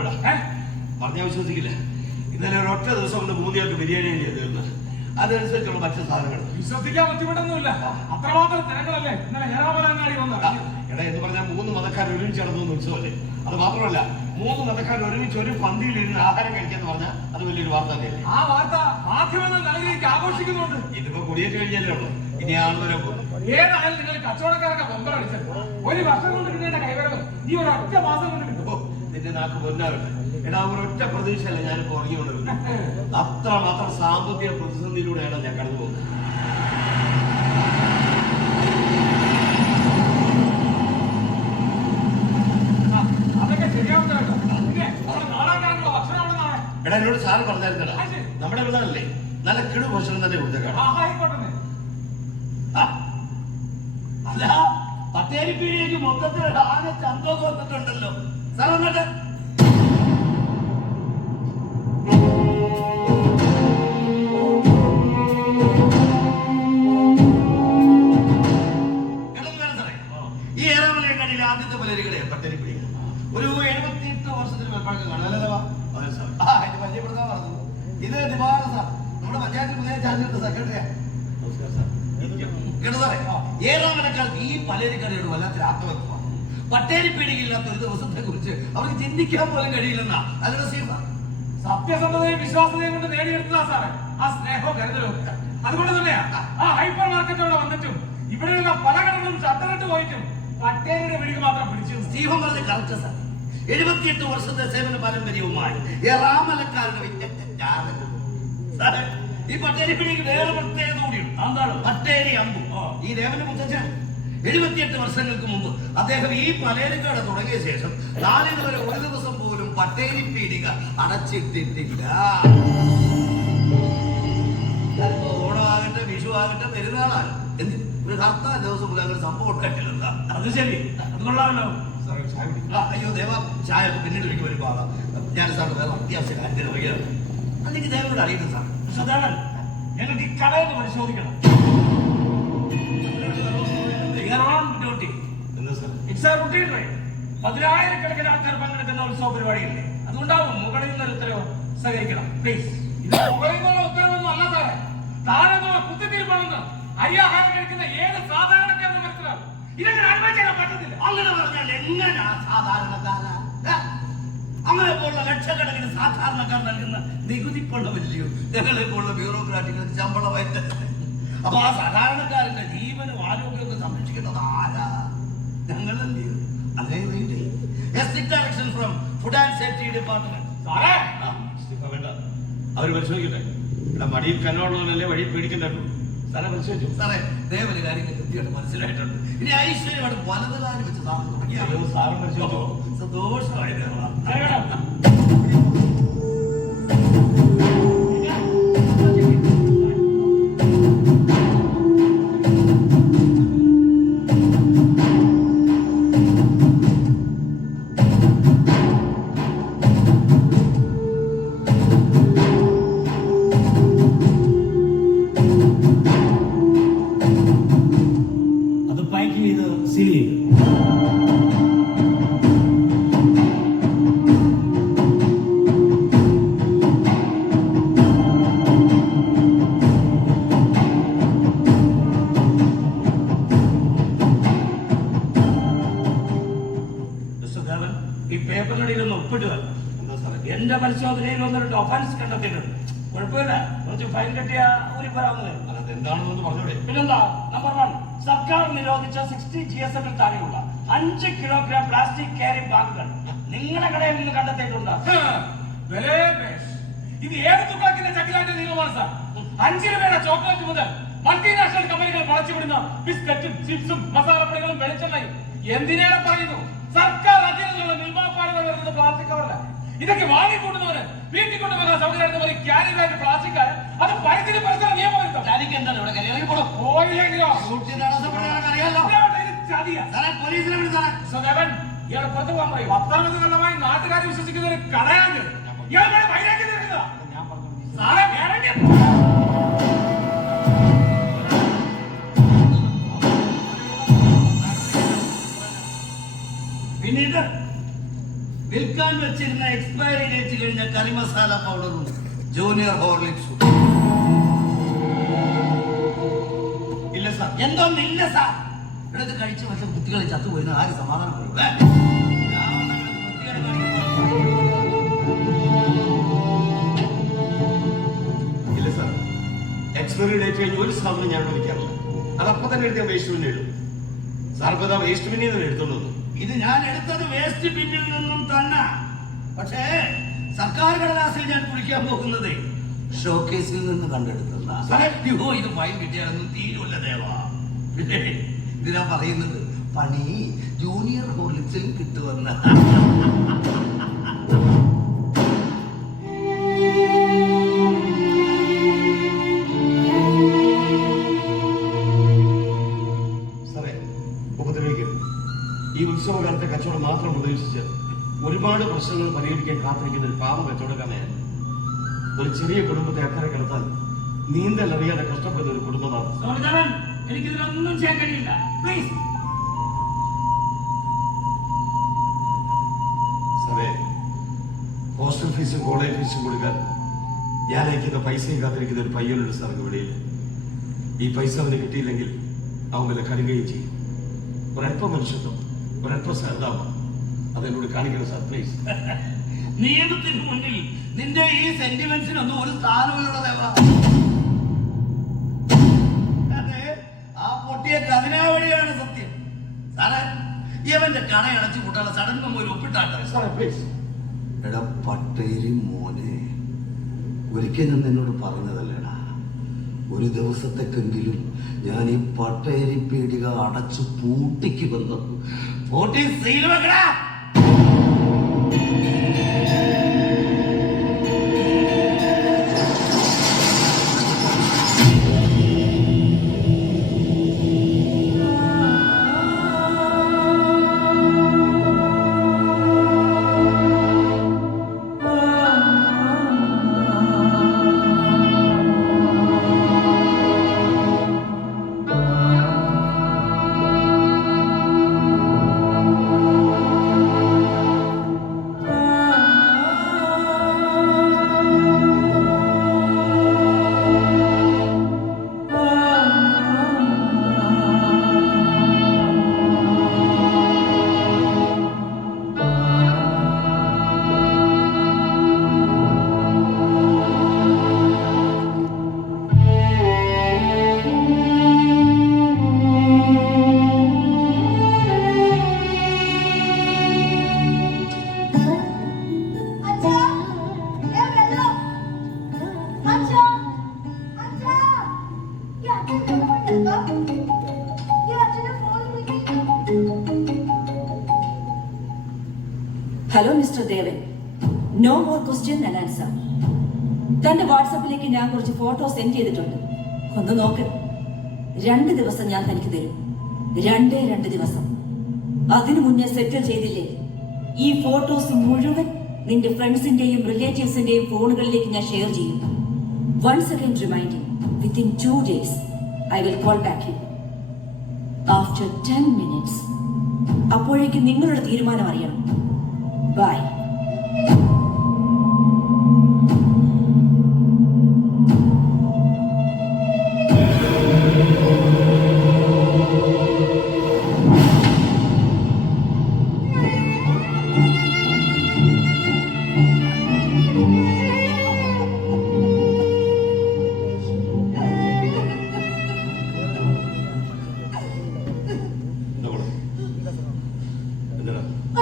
വിടാം. പറഞ്ഞാൽ വിശ്വസിക്കില്ല. ഇന്നലെ ഒരൊറ്റ ദിവസം കൊണ്ട് 3 പേർക്ക് ബിരിയാണി തീർന്ന്. അതനുസരിച്ചുള്ള മറ്റു സാധനങ്ങൾ വിശ്വസിക്കാൻ ബുദ്ധിമുട്ടൊന്നുമില്ല. അത്രമാത്രം തിരങ്ങളല്ലേ ഇന്നലെ ഏറാമലങ്ങാടി വന്നത്. എടാ എന്ന് പറഞ്ഞാൽ 3 മതക്കാർ ഒരുമിച്ച് നടന്നു ഉത്സവമല്ലേ. അത് മാത്രമല്ല 3 മതക്കാർ ഒരുമിച്ച് ഒരു പന്തിയിൽ ഇരുന്ന് ആഹാരം കഴിക്കാന്ന് പറഞ്ഞാൽ അത് വലിയൊരു വാർത്ത തന്നെയല്ലേ. ആ വാർത്ത മാധ്യമങ്ങൾ നല്ല രീതിക്ക് ആഘോഷിക്കുന്നുണ്ട്. ഇതിപ്പോ കുടിയേറ്റ് കഴിഞ്ഞല്ലേ ഉള്ളൂ. ഇനി ആളുകളെ ഏതായാലും നിങ്ങൾ കച്ചവടക്കാരൊക്കെ ബമ്പർ അടിച്ചത് 1 വർഷം കൊണ്ട് കിട്ടേണ്ട കൈവരവ് ഈ ഒരൊറ്റ മാസം കൊണ്ട് കിട്ടും. നിന്റെ നാക്ക് പൊന്നാറുണ്ട്. എടാ ഒരൊറ്റ പ്രതീക്ഷയല്ല ഞാനിപ്പോ ഉറങ്ങിക്കൊണ്ടിരുന്നത്. അത്രമാത്രം സാമ്പത്തിക പ്രതിസന്ധിയിലൂടെയാണ് ഞാൻ കടന്നു പോകുന്നത്. അതൊക്കെ ശരിയാവുന്ന കേട്ടോ. പിന്നെ നമ്മുടെ നാടാകാനുള്ള ഭക്ഷണം അവിടെ നാളെ. എടാ എന്നോട് സാറ് പറഞ്ഞായിരുന്നടാ, നമ്മുടെ പിള്ളേരല്ലേ നല്ല കിടു ഭക്ഷണം തന്നെ കൊടുത്തേക്കാണ്. ആയിക്കോട്ടെ. അല്ല പത്തേരിപ്പീടിയേക്ക് മൊത്തത്തിൽ ആകെ ചന്തമൊക്കെ വന്നിട്ടുണ്ടല്ലോ. സാർ വന്നിട്ട് ഈ ഏറാമലയങ്ങാടിയിലെ ആദ്യത്തെ പലരികളെ പത്തേരിപ്പീടിക ഒരു 78 വർഷത്തിന് മേൽപ്പഴക്കം കാണും. അല്ലേ ദേവാ? ഇത് പരിചയപ്പെടുത്താൻ പറഞ്ഞു. ഇത് ദിവാര സാർ, നമ്മുടെ പഞ്ചായത്ത് പുതിയ ചാനലിന്റെ സെക്രട്ടറിയാ. ഏറാമലക്കാർക്ക് ഈ പലരിക്കടയോട് വല്ലാത്തൊരു ആത്മഹത്യ. പട്ടേരിപ്പീടികയില്ലാത്ത ഒരു ദിവസത്തെ കുറിച്ച് അവർക്ക് ചിന്തിക്കാൻ പോലും കഴിയില്ലെന്നാ അതിന്റെ സീമ. സത്യസന്ധതയും വിശ്വാസതയും കൊണ്ട് നേടിയെടുത്തതാ സാറേ ആ സ്നേഹവും കരുതലും. അതുകൊണ്ട് തന്നെയാ ആ ഹൈപ്പർ മാർക്കറ്റോടെ വന്നിട്ടും ഇവിടെയുള്ള പല കടകളും ഷട്ടറിട്ട് പോയിട്ടും പട്ടേരിയുടെ പിടിക്ക് മാത്രം പിടിച്ചു. സ്റ്റീഫൻ പറഞ്ഞ കറക്റ്റ് സാർ. 78 വർഷത്തെ സേവന പാരമ്പര്യവുമായി ഏറാമലക്കാരുടെ ഈ പട്ടേരിപ്പീടിക്ക് വേറെ പ്രത്യേകത കൂടിയുണ്ട്. എന്താണ്? പട്ടേരി അമ്പു ഈ ദേവന്റെ മുത്തച്ഛൻ 78 വർഷങ്ങൾക്ക് മുമ്പ് അദ്ദേഹം ഈ പലേരിക്കട തുടങ്ങിയ ശേഷം നാളിന് വരെ ഒരു ദിവസം പോലും പട്ടേരിപ്പീടിക അടച്ചിട്ടിട്ടില്ല. ഓണമാകട്ടെ വിഷു ആകട്ടെ പെരുന്നാളാണ് ഒരു ഹർത്താൽ ദിവസം പോലും അങ്ങനെ സംഭവം ഉണ്ടായിട്ടില്ല. അത് ശരി, അത് കൊള്ളാമല്ലോ. അയ്യോ ദേവ ചായ പിന്നീട് ഒരിക്കൽ വരുമ്പോ ഞാൻ സാറിന് വേറെ അത്യാവശ്യ കാര്യത്തിന് വൈകിയാണ്. അല്ലെങ്കിൽ ദേവനോട് അറിയുന്നു സാർ. സദാനൻ ഞങ്ങൾക്ക് ഈ കടയൊന്ന് പരിശോധിക്കണം. പതിനായിരക്കണക്കിന് ആൾക്കാർ പങ്കെടുക്കുന്ന ഉത്സവ പരിപാടിയില്ലേ, അതുകൊണ്ടാവും മുകളിൽ നിന്നൊരു ഉത്തരവ് സഹകരിക്കണം പ്ലീസ്. ഇത് മുകളിൽ നിന്നുള്ള ഉത്തരവൊന്നും അല്ല സാറേ, താഴെ നിന്നുള്ള കുത്തിത്തിരിപ്പാണെന്ന് അരിയാഹാരം കഴിക്കുന്ന ഏത് സാധാരണക്കാരനും മനസ്സിലാവും. ഇതൊക്കെ അനുഭവിക്കാൻ പറ്റത്തില്ല. അങ്ങനെ പറഞ്ഞാൽ എങ്ങനെയാ സാധാരണക്കാരാ? അങ്ങനെ പോലുള്ള ലക്ഷക്കണക്കിന് സാധാരണക്കാർ നൽകുന്ന നികുതി പണമല്ലയോ ഞങ്ങളെ പോലുള്ള ബ്യൂറോക്രാറ്റുകൾക്ക് ശമ്പളമായിട്ട്. അപ്പൊ ആ സാധാരണക്കാരന്റെ ജീവനും ആരോഗ്യമൊക്കെ സംരക്ഷിക്കുന്നത് ആരാ? ഞങ്ങളല്ലേ. അതേ direction from food and safety department. സാറേ വേണ്ട, അവര് പരിശോധിക്കട്ടെ. ഇവിടെ മടിയിൽ കന്നോളല്ലേ വഴി പേടിക്കണ്ടോ. സ്ഥലം പരിശോധിച്ചു സാറേ. ദേവന് കാര്യങ്ങൾ കൃത്യമായിട്ട് മനസ്സിലായിട്ടുണ്ട്. ഇനി ഐശ്വര്യമായിട്ട് വലതുകാലം വെച്ച് സാധനം തുടങ്ങിയാലോ? സാറും പരിശോധിച്ചു. സന്തോഷമായി. അത് പാക്ക് ചെയ്ത് സീൽ ചെയ്യും. ഈ പേപ്പറിനടിയിലൊന്ന് ഒപ്പിടുക. എന്റെ പരിശോധനയിൽ 1-2 ഒഫൻസ് കണ്ടെത്തിയിട്ടുണ്ട്. കുഴപ്പമില്ല, കുറച്ച് ഫൈൻ കെട്ടിയ ഊരിപ്പരാവുന്നത്. എന്താണെന്ന് പറഞ്ഞോടെ. പിന്നെന്താ? നമ്പർ 1, സർക്കാർ നിരോധിച്ച 60 GSM താഴെയുള്ള 5 കിലോഗ്രാം പ്ലാസ്റ്റിക് ക്യാരി ബാഗുകൾ നിങ്ങളുടെ കടയിൽ നിന്ന് കണ്ടെത്തിയിട്ടുണ്ട്. ഇത് ഏത് തുപ്പാക്കിന്റെ ചക്കിലാന്റെ നിയമമാണ് സാർ? 5 രൂപയുടെ ചോക്ലേറ്റ് മുതൽ മൾട്ടിനാഷണൽ കമ്പനികൾ വളച്ചുവിടുന്ന ബിസ്ക്കറ്റും ചിപ്സും മസാലപ്പൊടികളും വെളിച്ചെണ്ണയും എന്തിനേറെ പറയുന്നു സർക്കാർ അധീനതയുള്ള നിർമ്മാണപ്പാടുകൾ വരുന്നത് പ്ലാസ്റ്റിക് കവറല്ല. ഇതൊക്കെ വാങ്ങിക്കൂട്ടുന്നവര് വീട്ടിൽ കൊണ്ടുപോകാൻ സൗകര്യം ക്യാരി ബാഗ് പ്ലാസ്റ്റിക് അത് പരിസ്ഥിതി പരിസര നിയമം എന്താണ് ഇവിടെ കരയിറങ്ങിപ്പോടും പോയില്ലെങ്കിലോ അറിയാലോ. ചതിയാ പോലീസിനെ വിളിച്ചാണ്. സദേവൻ ഇയാൾ പുറത്തു പോകാൻ പറയും. 19 കൊല്ലമായി നാട്ടുകാർ വിശ്വസിക്കുന്ന ഒരു കടയാണ് ഇയാൾ വൈരാഗ്യം തീർക്കുന്നതാ. സാറേ വേണമെങ്കിൽ പിന്നീട് വിൽക്കാൻ വെച്ചിരുന്ന എക്സ്പയറി ഡേറ്റ് കഴിഞ്ഞ കറി മസാല പൗഡറും ജൂനിയർ ഹോർലിക്സും. ഇല്ല സാർ. എന്തോന്നില്ല സാർ. ഇവിടെ കഴിച്ചു വെച്ച കുട്ടികളെ ചത്തുപോയിരുന്ന ആര് സമാധാനം പറയും? ഇല്ല സാർ, എക്സ്പയറി ഡേറ്റ് കഴിഞ്ഞ് ഒരു സാധനം ഞാൻ വിളിക്കാറില്ല. അതപ്പോ തന്നെ എടുത്ത് വേസ്റ്റ് ബിന്നിൽ ഇടും. സാർ ഇപ്പൊ വേസ്റ്റ് ബിന്നിൽ തന്നെ എടുത്തോണ്ട് വന്നു. ഇത് ഞാൻ എടുത്തത് വേസ്റ്റ് ബിന്നിൽ നിന്നും തന്നെ. പക്ഷേ സർക്കാർ കടലാസിൽ ഞാൻ കുടിക്കാൻ പോകുന്നത് ഷോക്കേസിൽ നിന്ന് കണ്ടെടുത്തതാ. ഇത് ഫൈൻ കിട്ടിയാലൊന്നും തീരുമല്ല ദേവാ. ഇതിനാ പറയുന്നത് പണി ജൂനിയർ ഹോർലിക്സിൽ കിട്ടുമെന്ന. സാറേ, ഉപദ്രവിക്കരുത്. ഈ ഉത്സവകാലത്തെ കച്ചവടം മാത്രം പ്രതീക്ഷിച്ച് ഒരുപാട് പ്രശ്നങ്ങൾ പരിഹരിക്കാൻ കാത്തിരിക്കുന്ന ഒരു പാവം കച്ചവടക്കാരനെയാണ്. ഒരു ചെറിയ കുടുംബത്തെ അക്കരെ കിടത്താൻ നീന്തൽ അറിയാതെ കഷ്ടപ്പെടുന്ന ഒരു കുടുംബമാണ്. എനിക്കിതിലൊന്നും ചെയ്യാൻ കഴിയില്ല. പ്ലീസ്. സാറേ, ഹോസ്റ്റൽ ഫീസും കോളേജ് ഫീസും കൊടുക്കാൻ ഞാൻ അയക്കുന്ന പൈസയും കാത്തിരിക്കുന്ന ഒരു പയ്യനുണ്ട് സാർക്ക് വെളിയിൽ. ഈ പൈസ അവന് കിട്ടിയില്ലെങ്കിൽ അവൻ വല്ല കരുകയും ചെയ്യും. ഒരല്പം മനുഷ്യത്വം, ഒരല്പം സഹതാപം അതെന്നോട് കാണിക്കണം സാർ, പ്ലീസ്. നിയമത്തിന് മുന്നിൽ നിന്റെ ഈ സെന്റിമെന്റ്സിനൊന്നും ഒരു സ്ഥാനമില്ല ദേവാ. അതെ, ആ പൊട്ടിയ കതിനാവടിയാണ് സത്യം. സാറേ, ഇവന്റെ കടയടച്ചു കൂട്ടാനുള്ള സഡൻ മെമ്മോ ഒപ്പിട്ടാട്ടെ സാറേ, പ്ലീസ്. എടാ പട്ടേരി മോനെ, ഒരിക്കൽ ഞാൻ നിന്നോട് പറഞ്ഞതല്ലേടാ, ഒരു ദിവസത്തേക്കെങ്കിലും ഞാൻ ഈ പട്ടേരി പീടിക അടച്ചു പൂട്ടിക്കുമെന്ന്. പൂട്ടി സീൽ വെക്കടാ. Hello mister Devan, no more question and answer. തന്റെ വാട്സാപ്പിലേക്ക് ഞാൻ കുറച്ച് ഫോട്ടോ സെൻഡ് ചെയ്തിട്ടുണ്ട്. ഒന്ന് നോക്ക്. 2 ദിവസം ഞാൻ തനിക്ക് തരും. 2 ദിവസം. അതിനു മുന്നേ സെറ്റിൽ ചെയ്തില്ലേ ഈ ഫോട്ടോസ് മുഴുവൻ നിന്റെ ഫ്രണ്ട്സിന്റെയും റിലേറ്റീവ്സിന്റെയും ഫോണുകളിലേക്ക് ഞാൻ ഷെയർ ചെയ്യും. Once again reminding, within 2 days I will call back you. After 10 minutes. അപ്പോഴേക്കും നിങ്ങളുടെ തീരുമാനം അറിയണം. ബൈ.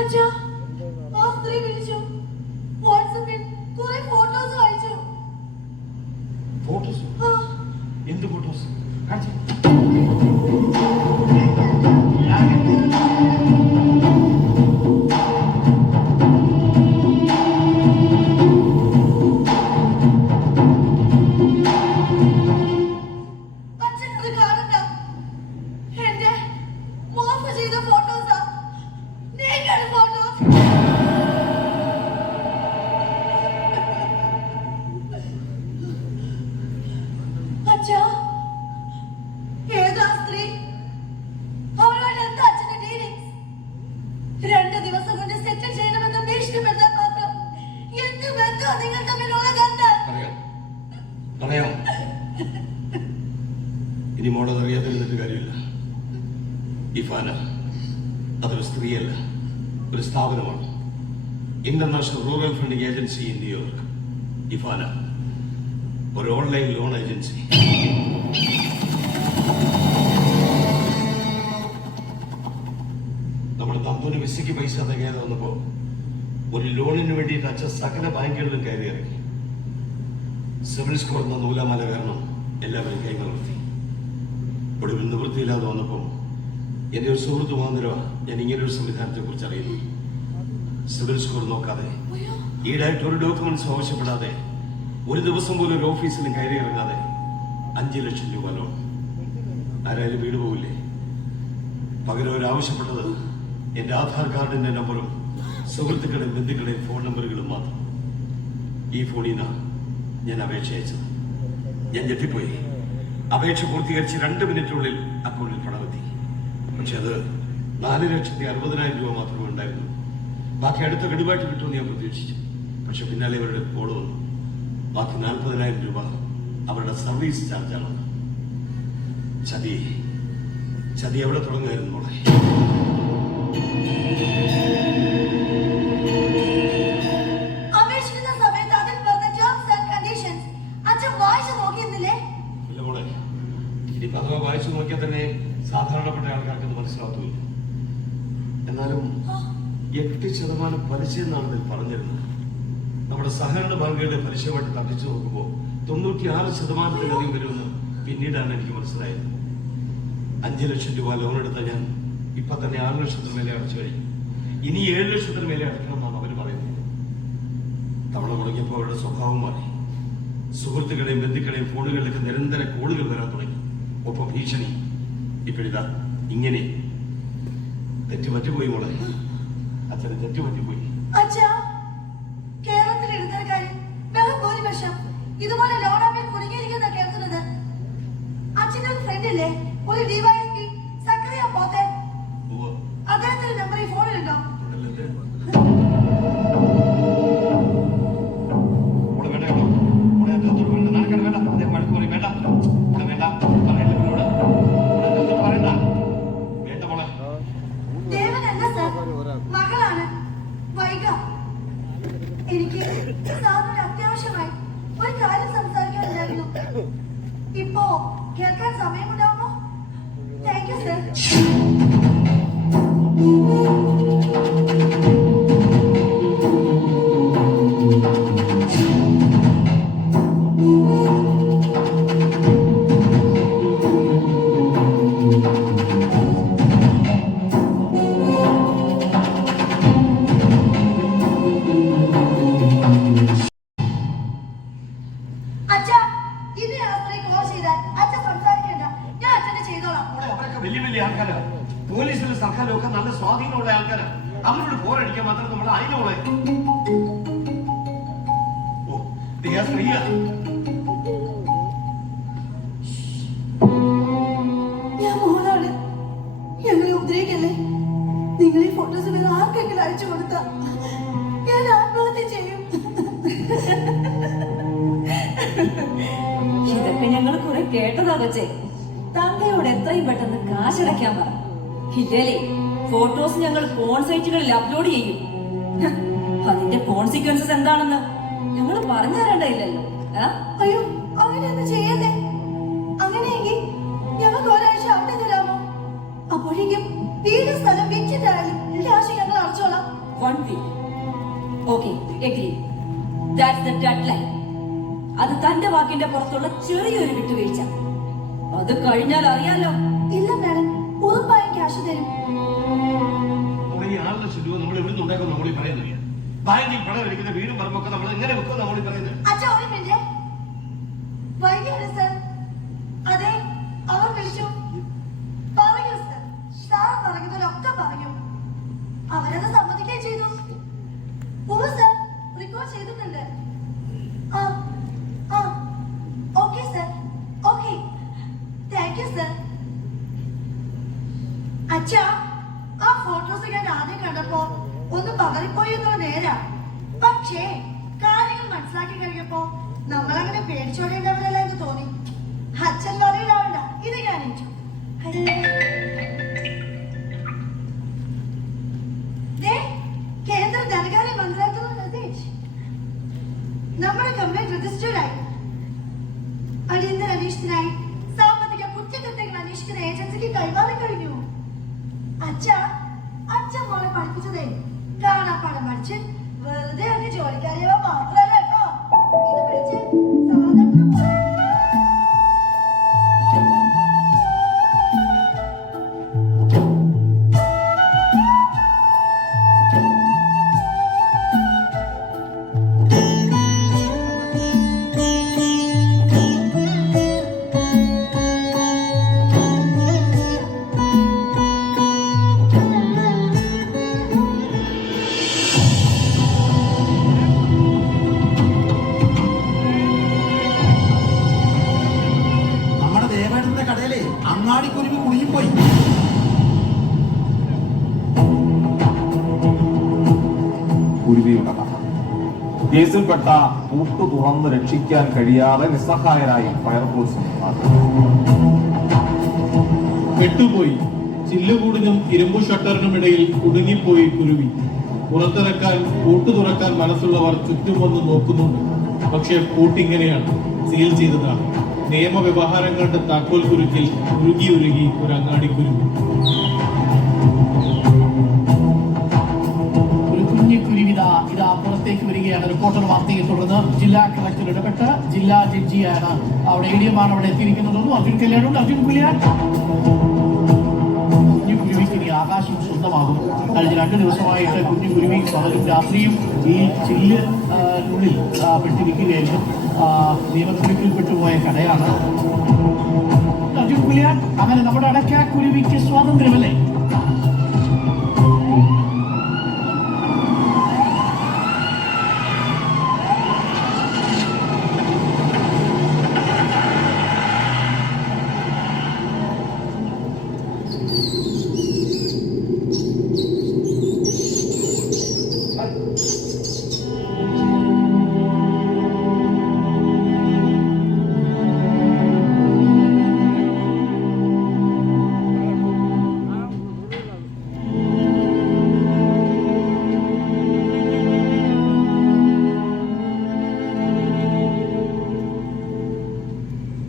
അച്ഛാ, ആ സ്ത്രീ വിളിച്ചു. വാട്സാപ്പിൽ കുറെ ഫോട്ടോസ് അയച്ചു. ഫോട്ടോസ്? ആ, എന്ത് ഫോട്ടോസ്? അച്ഛനത് കാണണ്ട. എന്റെ മോഫ് ചെയ്ത ഫോട്ടോസാ. നീക്കാണ് ഫോട്ടോസ്. അച്ഛാ, എന്താ നിങ്ങൾ തമ്മിലുള്ള ബന്ധം? പറയാം. ഇനി മോളത് അറിയാതിരുന്നിട്ട് കാര്യമില്ല. ഇഫാന അതൊരു സ്ത്രീയല്ല, ഒരു സ്ഥാപനമാണ്. International rural funding agency in New York. ഇഫാന ഒരു ഓൺലൈൻ ലോൺ ഏജൻസി. നമ്മുടെ തന്തൂന് വിസയ്ക്ക് പൈസ തികയാതെ വന്നപ്പോ ഒരു ലോണിന് വേണ്ടിയിട്ട് അച്ഛൻ സകല ബാങ്കുകളിലും കയറി ഇറങ്ങി. സിവിൽ സ്കോർ എന്ന നൂലാമല കാരണം എല്ലാവരും കൈമലർത്തി. ഒടുവിൽ നിവൃത്തിയില്ലാതെ വന്നപ്പോൾ എന്റെ ഒരു സുഹൃത്ത് മാതിരോ ഞാൻ ഇങ്ങനൊരു സംവിധാനത്തെ കുറിച്ച് അറിയുന്നു. സിവിൽ സ്കോർ നോക്കാതെ, ഈടായിട്ട് ഒരു ഡോക്യുമെന്റ്സ് ആവശ്യപ്പെടാതെ, ഒരു ദിവസം പോലും ഒരു ഓഫീസിലും കയറി ഇറങ്ങാതെ 5 ലക്ഷം രൂപ ലോൺ. ആരായാലും വീട് പോവില്ലേ? പകരം അവരാവശ്യപ്പെട്ടത് എന്റെ ആധാർ കാർഡിന്റെ നമ്പറും സുഹൃത്തുക്കളുടെയും ബന്ധുക്കളുടെയും ഫോൺ നമ്പറുകളും മാത്രം. ഈ ഫോണിൽ നിന്നാണ് ഞാൻ അപേക്ഷ അയച്ചത്. ഞാൻ ഞെട്ടിപ്പോയി. അപേക്ഷ പൂർത്തീകരിച്ച് 2 മിനിറ്റിനുള്ളിൽ അക്കൗണ്ടിൽ പണമെത്തി. പക്ഷെ അത് 4,60,000 രൂപ മാത്രമേ ഉണ്ടായിരുന്നു. ബാക്കി അടുത്ത ഗഡുവായിട്ട് കിട്ടുമെന്ന് ഞാൻ പ്രതീക്ഷിച്ചു. പക്ഷെ പിന്നാലെ ഇവരുടെ കോൾ വന്നു. ബാക്കി 40,000 രൂപ അവരുടെ സർവീസ് ചാർജാണ്. ചതി എവിടെ തുടങ്ങുമായിരുന്നു മോളെ? അപേക്ഷിക്കുന്ന സമയത്ത് അതിൽ പറഞ്ഞ ടേംസ് ആൻഡ് കണ്ടീഷൻസ് അച്ഛൻ വായിച്ചു നോക്കിയിരുന്നില്ലേ? ഇല്ല മോളെ, ഇനി അഥവാ വായിച്ചു നോക്കിയാൽ തന്നെ സാധാരണപ്പെട്ട ആൾക്കാർക്ക് അത് മനസ്സിലാകത്തുമില്ല. എന്നാലും 8% പലിശ എന്നാണ് ഇതിൽ പറഞ്ഞിരുന്നത്. നമ്മുടെ സഹകരണ ബാങ്കുകളുടെ പലിശമായിട്ട് തട്ടിച്ചു നോക്കുമ്പോൾ 96% വരുമെന്ന് പിന്നീടാണ് എനിക്ക് മനസ്സിലായത്. 5 ലക്ഷം രൂപ ലോൺ എടുത്ത ഞാൻ ഇപ്പൊ തന്നെ 6 ലക്ഷത്തിന് മേലെ അടച്ചു കഴിഞ്ഞു. ഇനി 7 ലക്ഷത്തിന് മേലെ അടയ്ക്കണമെന്നാണ് അവർ പറയുന്നത്. തവണ മുടങ്ങിയപ്പോൾ അവരുടെ സ്വഭാവം മാറി. സുഹൃത്തുക്കളെയും ബന്ധുക്കളെയും ഫോണുകളിലേക്ക് നിരന്തര കോളുകൾ വരാൻ തുടങ്ങി. ഒപ്പം ഭീഷണി. ഇപ്പോഴിതാ ഇങ്ങനെ. തെറ്റുപറ്റിപ്പോയി മോളെ, അച്ഛന് തെറ്റുപറ്റിപ്പോയി. അച്ഛാ, കേരളത്തിൽ എഴുത്തുകാരും ബഹുഭൂരിപക്ഷം ഇതുപോലെ ലോൺ ആപ്പിൽ കുടുങ്ങിയിരിക്കുന്ന കേൾക്കുന്നത്. അച്ഛൻ്റെ ഒരു ഫ്രണ്ട് ഇല്ലേ, ഒരു ഡിവൈഎസ്പി സക്കറിയ പോത്തെ, അദ്ദേഹത്തിന്റെ നമ്പർ ഈ ഫോണിലുണ്ടോ? ദേവനല്ല സാർ, മകളാണ് വൈഗ. എനിക്ക് സാറിനോട് അത്യാവശ്യമായി ഒരു കാര്യം സംസാരിക്കാനുണ്ടായിരുന്നു. ഇപ്പോ കേൾക്കാൻ സമയമുണ്ടാവുമോ? Thank you sir. അച്ഛാ, ഇത് രാത്രി കോൾ ചെയ്താൽ അച്ഛൻ സംസാരിക്കണ്ട, ഞാൻ അച്ഛനെ ചെയ്തോളാം. അവരൊക്കെ വലിയ വലിയ ആൾക്കാരാണ്. പോലീസിലും സർക്കാരിലും ഒക്കെ നല്ല സ്വാധീനമുള്ള ആൾക്കാരാണ്. അവരോട് പോരടിക്കാൻ മാത്രം നമ്മൾ അതിനുള്ള സ്ത്രീയ. ഞാൻ മോളാണ്, ഞങ്ങളെ ഉപദ്രവിക്കല്ലേ. നിങ്ങൾ ഈ ഫോട്ടോസ് ഇത് ആർക്കെങ്കിലും അയച്ചു കൊടുത്താ ഞാൻ ആത്മഹത്യ ചെയ്യും. ഇതൊക്കെ ഞങ്ങൾ കുറെ കേട്ടതാ കൊച്ചേ. തന്തയോട് എത്രയും പെട്ടെന്ന് കാശടയ്ക്കാൻ പറ. ഇല്ലേ ഫോട്ടോസ് ഞങ്ങൾ ഫോൺ സൈറ്റുകളിൽ അപ്ലോഡ് ചെയ്യും. അതിന്റെ കോൺസിക്വൻസസ് എന്താണെന്ന് ഞങ്ങൾ പറഞ്ഞു തരേണ്ടതില്ലല്ലോ. അയ്യോ, അങ്ങനെയൊന്നും ചെയ്യല്ലേ. അങ്ങനെയെങ്കിൽ ഞങ്ങൾക്ക് ഒരാഴ്ച അവിടെ തരാമോ? അപ്പോഴേക്കും വീട് സ്ഥലം വിറ്റിട്ടായാലും ക്യാഷ് ഞങ്ങൾ അടച്ചോളാം. 1 week. Okay, agree. That's the deadline. അത് തന്റെ വാക്കിന്റെ പുറത്തുള്ള ചെറിയൊരു വിട്ടുവീഴ്ച. അത് കഴിഞ്ഞാൽ അറിയാലോ. ഇല്ല മാഡം, ഉറപ്പായും ക്യാഷ് തരും. ഈ 6 ലക്ഷം രൂപ നമ്മൾ എവിടെ നിന്നുണ്ടാക്കും? നമ്മൾ പറയുന്നില്ല. ബാങ്കിൽ പണം എടുക്കുന്ന വീടും പറമ്പൊക്കെ നമ്മൾ എങ്ങനെ വെക്കും? നമ്മൾ പറയുന്നത്. അച്ഛാ, ഒരു മിനിറ്റ്. വൈകിയാണ് സർ. അതെ, അവർ വിളിച്ചു. പറയൂ സർ. സാർ പറയുന്നതിലൊക്കെ പറയൂ. അവരത് സമ്മതിക്കുകയും ചെയ്തു. സർ, റിക്കോർഡ് ചെയ്തിട്ടുണ്ട്. Okay sir, okay. Thank you sir. അച്ഛാ, ആ ഫോട്ടോസ് ഞാൻ ആദ്യം കണ്ടപ്പോ ഒന്ന് പകറിപ്പോയി എന്നുള്ള നേരാ. പക്ഷേ കാര്യങ്ങൾ നമ്മുടെ കംപ്ലൈന്റ് രജിസ്റ്റേർഡ് ആയി. അടിയന്തര അന്വേഷണത്തിനായി സാമ്പത്തിക കുറ്റകൃത്യങ്ങൾ അന്വേഷിക്കുന്ന ഏജൻസിക്ക് കൈമാറി കഴിഞ്ഞു. അച്ഛൻ മോളെ പഠിപ്പിച്ചതേ കാണാപ്പാടം പഠിച്ച് വെറുതെ അങ്ങ് ജോലിക്കാരിയവ മാത്രല്ല കേട്ടോ. ഇത് പിടിച്ച് സമാധാനത്തിന് പോരെ. നമ്മുടെ ദേവേട്ടന്റെ കടയിലെ അങ്ങാടിക്കുരുവി കുടുങ്ങിപ്പോയി. കുരുവിയുടെ കഥ. കേസിൽപ്പെട്ട പൂട്ട് തുറന്ന് രക്ഷിക്കാൻ കഴിയാതെ നിസ്സഹായരായി ഫയർഫോഴ്സും പെട്ടുപോയി. ചില്ലുകൂടിനും ഇരുമ്പു ഷട്ടറിനുമിടയിൽ കുടുങ്ങിപ്പോയി കുരുവി. പുറത്തിറക്കാൻ പൂട്ട് തുറക്കാൻ മനസ്സുള്ളവർ ചുറ്റും വന്ന് നോക്കുന്നുണ്ട്. പക്ഷെ പൂട്ടിങ്ങനെയാണ്, സീൽ ചെയ്തതാണ്. നിയമവ്യവഹാരങ്ങളുടെ താക്കോൽ കുരുക്കിൽ ഉരുകി ഒരു അങ്ങാടിക്കുരുവി. ഒരു കുഞ്ഞു കുരുവിത ഇതാ പുറത്തേക്ക് വരികയാണ്. റിപ്പോർട്ടർ വാർത്തയെ തുടർന്ന് ജില്ലാ കളക്ടർ ഇടപെട്ട് ജില്ലാ ജഡ്ജിയാണ് അവിടെ ADM ആണ് അവിടെ എത്തിയിരിക്കുന്നതെന്നും അർജുൻ കല്യാണുണ്ട്. അർജുൻ കല്യാൺ, കുഞ്ഞു കുരുവിക്ക് ഇനി ആകാശം സ്വന്തമാകും. കഴിഞ്ഞ 2 ദിവസമായിട്ട് കുഞ്ഞു കുരുവി പകലും രാത്രിയും ഈ ചില്ലിനുള്ളിൽ പെട്ടിരിക്കുകയായിരുന്നു. നിയമക്കുരുക്കിൽ പെട്ടുപോയ കടയാണ്. അർജുൻ കല്യാൺ, അങ്ങനെ നമ്മുടെ അടയ്ക്ക കുരുവിക്ക് സ്വാതന്ത്ര്യമല്ലേ?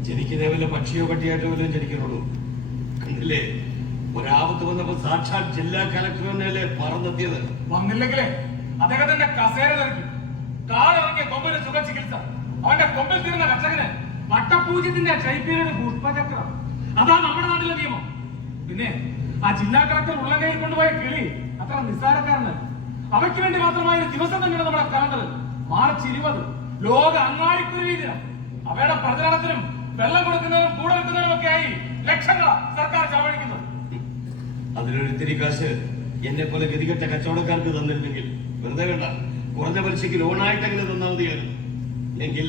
ജനിക്കുന്നവല്ല പക്ഷിയോ പട്ടിയായിട്ടോ വല്ലതും ജനിക്കണുള്ളൂ. കണ്ടില്ലേ, ഒരാപത്ത് വന്നപ്പോ സാക്ഷാൽ ജില്ലാ കളക്ടറിനല്ലേ പറന്നെത്തിയത്. വന്നില്ലെങ്കിലേ അദ്ദേഹത്തിന്റെ കസേര നിറക്കി കാലിറങ്ങിയ കൊമ്പിന് സുഖ ചികിത്സ. അവന്റെ കൊമ്പിൽ തീർന്ന കർഷകന് വട്ടപൂജ്യത്തിന്റെ ചൈത്യയുടെ പുഷ്പചക്രം. അതാ നമ്മുടെ നാട്ടിലെ നിയമം. പിന്നെ ആ ജില്ലാ കളക്ടർ ഉള്ളങ്കയിൽ കൊണ്ടുപോയ കിളി അത്ര നിസ്സാരക്കാരന്. അവയ്ക്ക് വേണ്ടി മാത്രമായ ഒരു ദിവസം തന്നെയാണ് നമ്മുടെ കലണ്ടറിൽ. മാർച്ച് 20 ലോക അങ്ങാടിക്കുരുവി ദിനം. അവയുടെ പ്രചരണത്തിനും വെള്ളം കൊടുക്കുന്നതിനും കൂടെ വെക്കുന്നതിനും ഒക്കെ ആയി ലക്ഷങ്ങളാ സർക്കാർ ചെലവഴിക്കുന്നത്. അതിനൊരു ഇത്തിരി കാശ് എന്നെ പോലെ ഗതികെട്ട കച്ചവടക്കാർക്ക് തന്നിരുന്നെങ്കിൽ വെറുതെ വേണ്ട, കുറഞ്ഞ പലിശയ്ക്ക് ലോണായിട്ടെങ്കിലും തന്നാൽ മതിയായിരുന്നു. എങ്കിൽ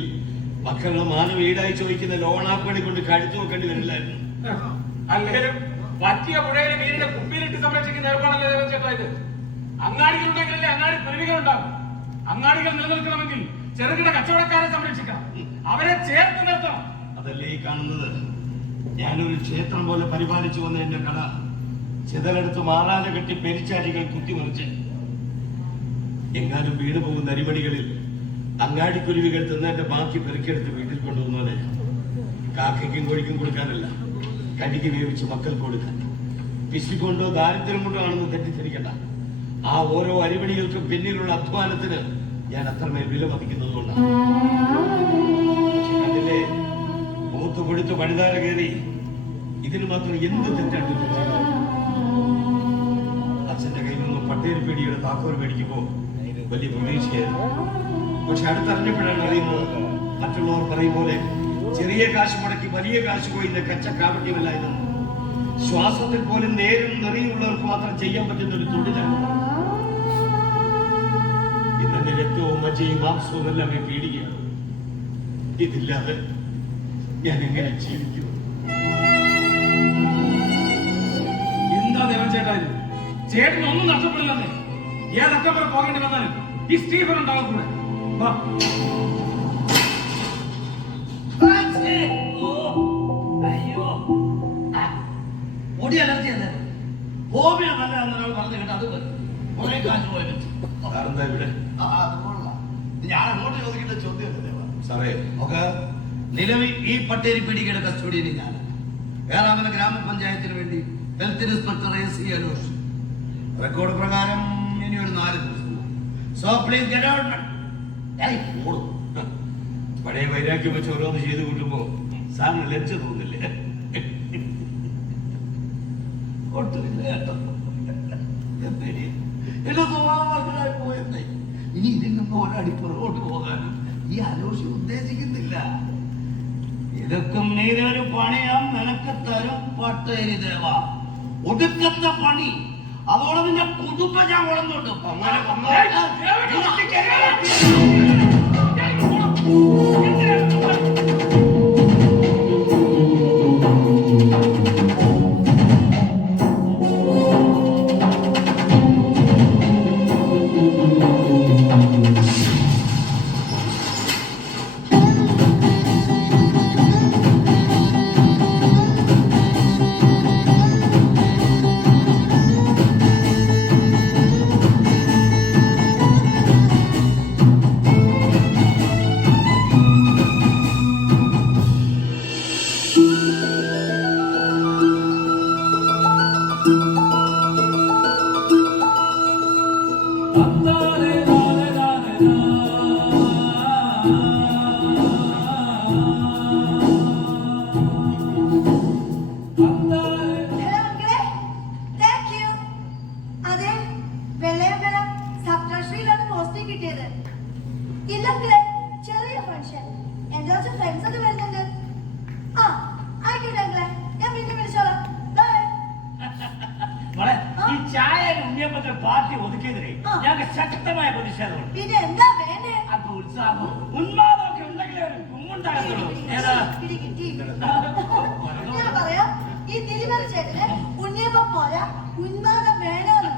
മക്കളുടെ മാനം ഈടായി ചോദിക്കുന്ന ലോണാപ്പണി കൊണ്ട് കഴുത്തു വെക്കേണ്ടി വരില്ലായിരുന്നു. അല്ലേലും പറ്റിയ പുഴയിലെ മീനിനെ കുപ്പിയിലിട്ട് സംരക്ഷിക്കുന്ന ഏർപ്പാടല്ലേ ചേട്ടാ ഇത്. അങ്ങാടികളുണ്ടെങ്കിലല്ലേ അങ്ങാടി കുരുവികളുണ്ടാകും. അങ്ങാടികൾ നിലനിൽക്കണമെങ്കിൽ ചെറുകിട കച്ചവടക്കാരെ സംരക്ഷിക്കണം, അവരെ ചേർത്ത് നിർത്തണം. അതല്ലേ ഈ കാണുന്നത്. ഞാനൊരു ക്ഷേത്രം പോലെ പരിപാലിച്ചു വന്ന എന്റെ കട ചിതലെടുത്ത് മാറാതെ കെട്ടി പെരിച്ചാരികൾ കുത്തിമറിച്ച് എങ്ങാനും വീണു പോകുന്ന അരിമണികളിൽ അങ്ങാടിക്കുരുവികൾ തിന്നതിന്റെ ബാക്കി പെറുക്കിയെടുത്ത് വീട്ടിൽ കൊണ്ടുവന്നവരെ കാക്കയ്ക്കും കോഴിക്കും കൊടുക്കാനല്ല, കടിക്ക് വേവിച്ച് മക്കൾക്ക് കൊടുക്കാൻ. പിശുകൊണ്ടോ ദാരിദ്ര്യം കൊണ്ടോ ആണെന്ന് തെറ്റിദ്ധരിക്കണ്ട. ആ ഓരോ അരിമണികൾക്കും പിന്നിലുള്ള അധ്വാനത്തിന് ഞാൻ അത്രമേൽ വില മതിക്കുന്നതുകൊണ്ടാണ്. കണ്ടില്ലേ, മൂത്ത് കൊടുത്ത് പണിതാര കയറി ഇതിന് മാത്രം എന്ത് തെറ്റാണ് ചെയ്തത്? അച്ഛന്റെ കയ്യിൽ നിന്ന് പട്ടേരിപ്പേടിയുടെ താക്കോൽ മേടിക്കുമ്പോ വലിയ പ്രതീക്ഷയായിരുന്നു. പക്ഷെ അടുത്തറിഞ്ഞപ്പോഴാണ് അറിയുന്നത് മറ്റുള്ളവർ പറയും പോലെ ചെറിയ കാശ് മുടക്കി വലിയ കാശ് പോയിന്റെ കച്ചക്കാപട്യമല്ല ഇതെന്ന്. ശ്വാസത്തിൽ പോലും നേരും നിറയുള്ളവർക്ക് മാത്രം ചെയ്യാൻ പറ്റുന്ന ഒരു തൊഴിലാണ്. ഇന്നെ രക്തവും മജ്ജയും മാംസവും എല്ലാം പീഡികയാണ്. ഇതില്ലാതെ ഞാൻ എങ്ങനെ ജീവിക്കും? എന്താ ദേവൻ ചേട്ടാ ഇത്? ചേട്ടന് ഒന്നും നഷ്ടപ്പെടില്ലെന്നേ. ഏതൊക്കെ വരെ പോകേണ്ടി വന്നാലും ഈ സ്റ്റീഫൻ ഉണ്ടാകും കൂടെ. വാ. മുടി അലർജി അല്ലേ? ഹോമിയോ നല്ലതാണെന്ന് പറഞ്ഞു കേട്ടോ. അത് കുറെ കാശ് പോയി. എന്താ ഇവിടെ? ഞാൻ അങ്ങോട്ട് ചോദിക്കേണ്ട ചോദ്യം സാറേ ഓക്കെ, നിലവിൽ ഈ പട്ടേരി പീടികയുടെ കസ്റ്റഡിയിൽ ഞാൻ വേറാമല ഗ്രാമപഞ്ചായത്തിന് വേണ്ടി health inspector AC Alosh. Record പ്രകാരം ഇനി ഒരു 4 ദിവസം. So please get out. പഴയ വൈരാഗ്യം വെച്ച് ഓരോന്ന് ചെയ്ത് കൂട്ടുമ്പോ സാറിന് ലജ്ജ തോന്നില്ലേ? ഒട്ടുമില്ല കേട്ടോ. എന്റെ സ്വഭാവമായി പോയെന്നേ. ഇനി ഇതിൽ നിന്ന് ഒരടി പുറകോട്ട് പോകാനും ഈ അലോഷി ഉദ്ദേശിക്കുന്നില്ല. ഇതൊക്കെ നീരൊരു പണിയാം നിനക്ക് തരും പട്ടേരി ദേവ. ഒടുക്കത്തെ പണി. അതോടെ നിന്റെ കുടുംബ ഞാൻ വളർന്നോട്ടും. പാർട്ടി ഒതുക്കിയതിനെ ഞങ്ങൾക്ക് ശക്തമായ പ്രതിഷേധമുണ്ട്. പിന്നെ എന്താ വേണ്ടേ? അത് ഉത്സാഹവും ഉന്മാദമൊക്കെ ഉണ്ടെങ്കിലേ ഒരു കുമ്പുണ്ടാകത്തുള്ളൂ. ഞാൻ പറയാം, ഈ തിരുമല ചേട്ടന് ഉണ്ണിയപ്പം പോരാ, ഉന്മാദം വേണമെന്ന്.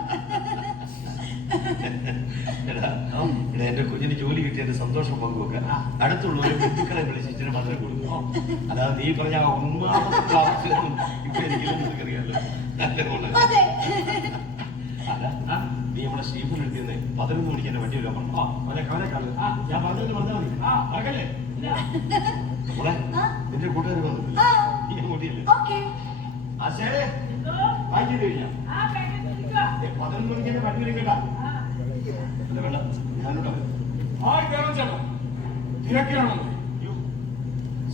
എന്റെ കുഞ്ഞിന് ജോലി കിട്ടിയതിന്റെ സന്തോഷം പങ്കുവെക്കാൻ അടുത്തുള്ളവരെ ബന്ധുക്കളെ വിളിച്ചിട്ട് മധുരം കൊടുക്കും. അല്ലാതെ നീ പറഞ്ഞ ആ ഉന്മാദത്തിന്റെ ആവശ്യമൊന്നും ഇപ്പൊ എനിക്കില്ലെന്ന് അറിയാലോ. അതെ, നീ നമ്മുടെ സ്റ്റീഫൻ എടുത്തിരുന്നേ 11 മണിക്ക് എന്റെ വണ്ടി വരാൻ പറഞ്ഞു. ഞാൻ പറഞ്ഞത് പറഞ്ഞാൽ മതി. അകല്ലേ നിന്റെ കൂട്ടുകാർ വന്നു നീ കൂട്ടിയല്ലേ? ആശേ വാങ്ങി കഴിഞ്ഞാ 11 മണിക്ക് എന്റെ വണ്ടി വരും കേട്ടാ. വേണ്ട ഞാനുണ്ടോ? തിരക്കിലാണോ?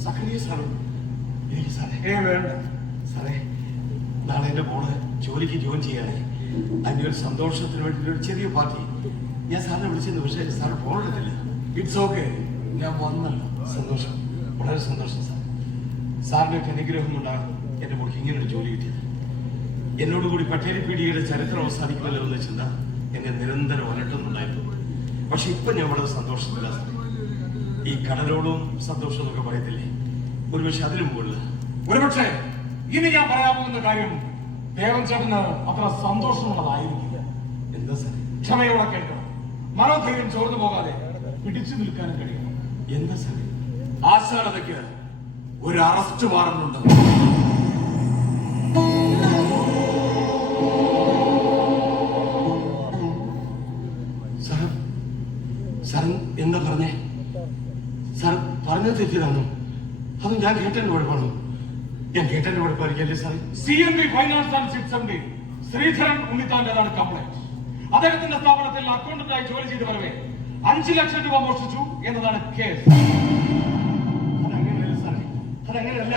സക്രിയ സാറോ? എനിക്ക് സാറേ വേണ്ട സാറേ, നാളെ എന്റെ മോള് ജോലിക്ക് ജോയിൻ ചെയ്യാനേ. അതിന്റെ ഒരു സന്തോഷത്തിന് വേണ്ടി ഒരു ചെറിയ പാർട്ടി ഞാൻ സാറിനെ വിളിച്ചിരുന്നു. പക്ഷേ സാറ് പോകത്തില്ല. ഇറ്റ്സ് ഓക്കെ, ഞാൻ വന്നല്ലോ. സന്തോഷം, വളരെ സന്തോഷം സാർ. സാറിന്റെ ഒക്കെ അനുഗ്രഹം കൊണ്ടാണ് എന്റെ മോൾക്ക് ഇങ്ങനെ ഒരു ജോലി കിട്ടിയത്. എന്നോടുകൂടി പട്ടേരി പീടികയുടെ ചരിത്രം അവസാനിക്കുമല്ലോ എന്ന ചിന്ത എന്നെ നിരന്തരം അലട്ടുന്നുണ്ടായിരുന്നു. പക്ഷെ ഇപ്പൊ ഞാൻ വളരെ സന്തോഷത്തില്ല സാർ. ഈ കടലോടും സന്തോഷം എന്നൊക്കെ പറയത്തില്ലേ, ഒരുപക്ഷെ അതിലും മുകളിൽ. ഒരുപക്ഷെ ഇനി ഞാൻ പറയാൻ പോകുന്ന കാര്യം ദേവൻ ചേട്ടന് അത്ര സന്തോഷമുള്ളതായിരിക്കില്ല. എന്താ സാർ? ക്ഷമയോടെ കേൾക്കണം. മനോധൈര്യം ചോർന്നു പോകാതെ പിടിച്ചു നിൽക്കാനും കഴിയണം. എന്താ സാർ? ആശാലതയ്ക്ക് ഒരു അറസ്റ്റ് വാറണ്ടുണ്ട്. സാർ സാർ എന്താ പറഞ്ഞേ? സാർ പറഞ്ഞത് തെറ്റിയതാണോ? അത് ഞാൻ കേട്ടതിന്റെ കുഴപ്പമാണോ? ഞാൻ കേട്ടതിന്റെ കുഴപ്പമായിരിക്കല്ലേ സാറേ? CMB ഫൈനാൻസ് ആൻഡ് 670 ശ്രീധരൻ ഉണ്ണിത്താന്റേതാണ് കംപ്ലൈന്റ്. അദ്ദേഹത്തിന്റെ സ്ഥാപനത്തിൽ അക്കൗണ്ടന്റായി ജോലി ചെയ്ത് വരവേ 5 ലക്ഷം രൂപ മോഷ്ടിച്ചു എന്നതാണ് കേസ്. അതങ്ങനെയല്ല സാറേ, അതങ്ങനെയല്ല.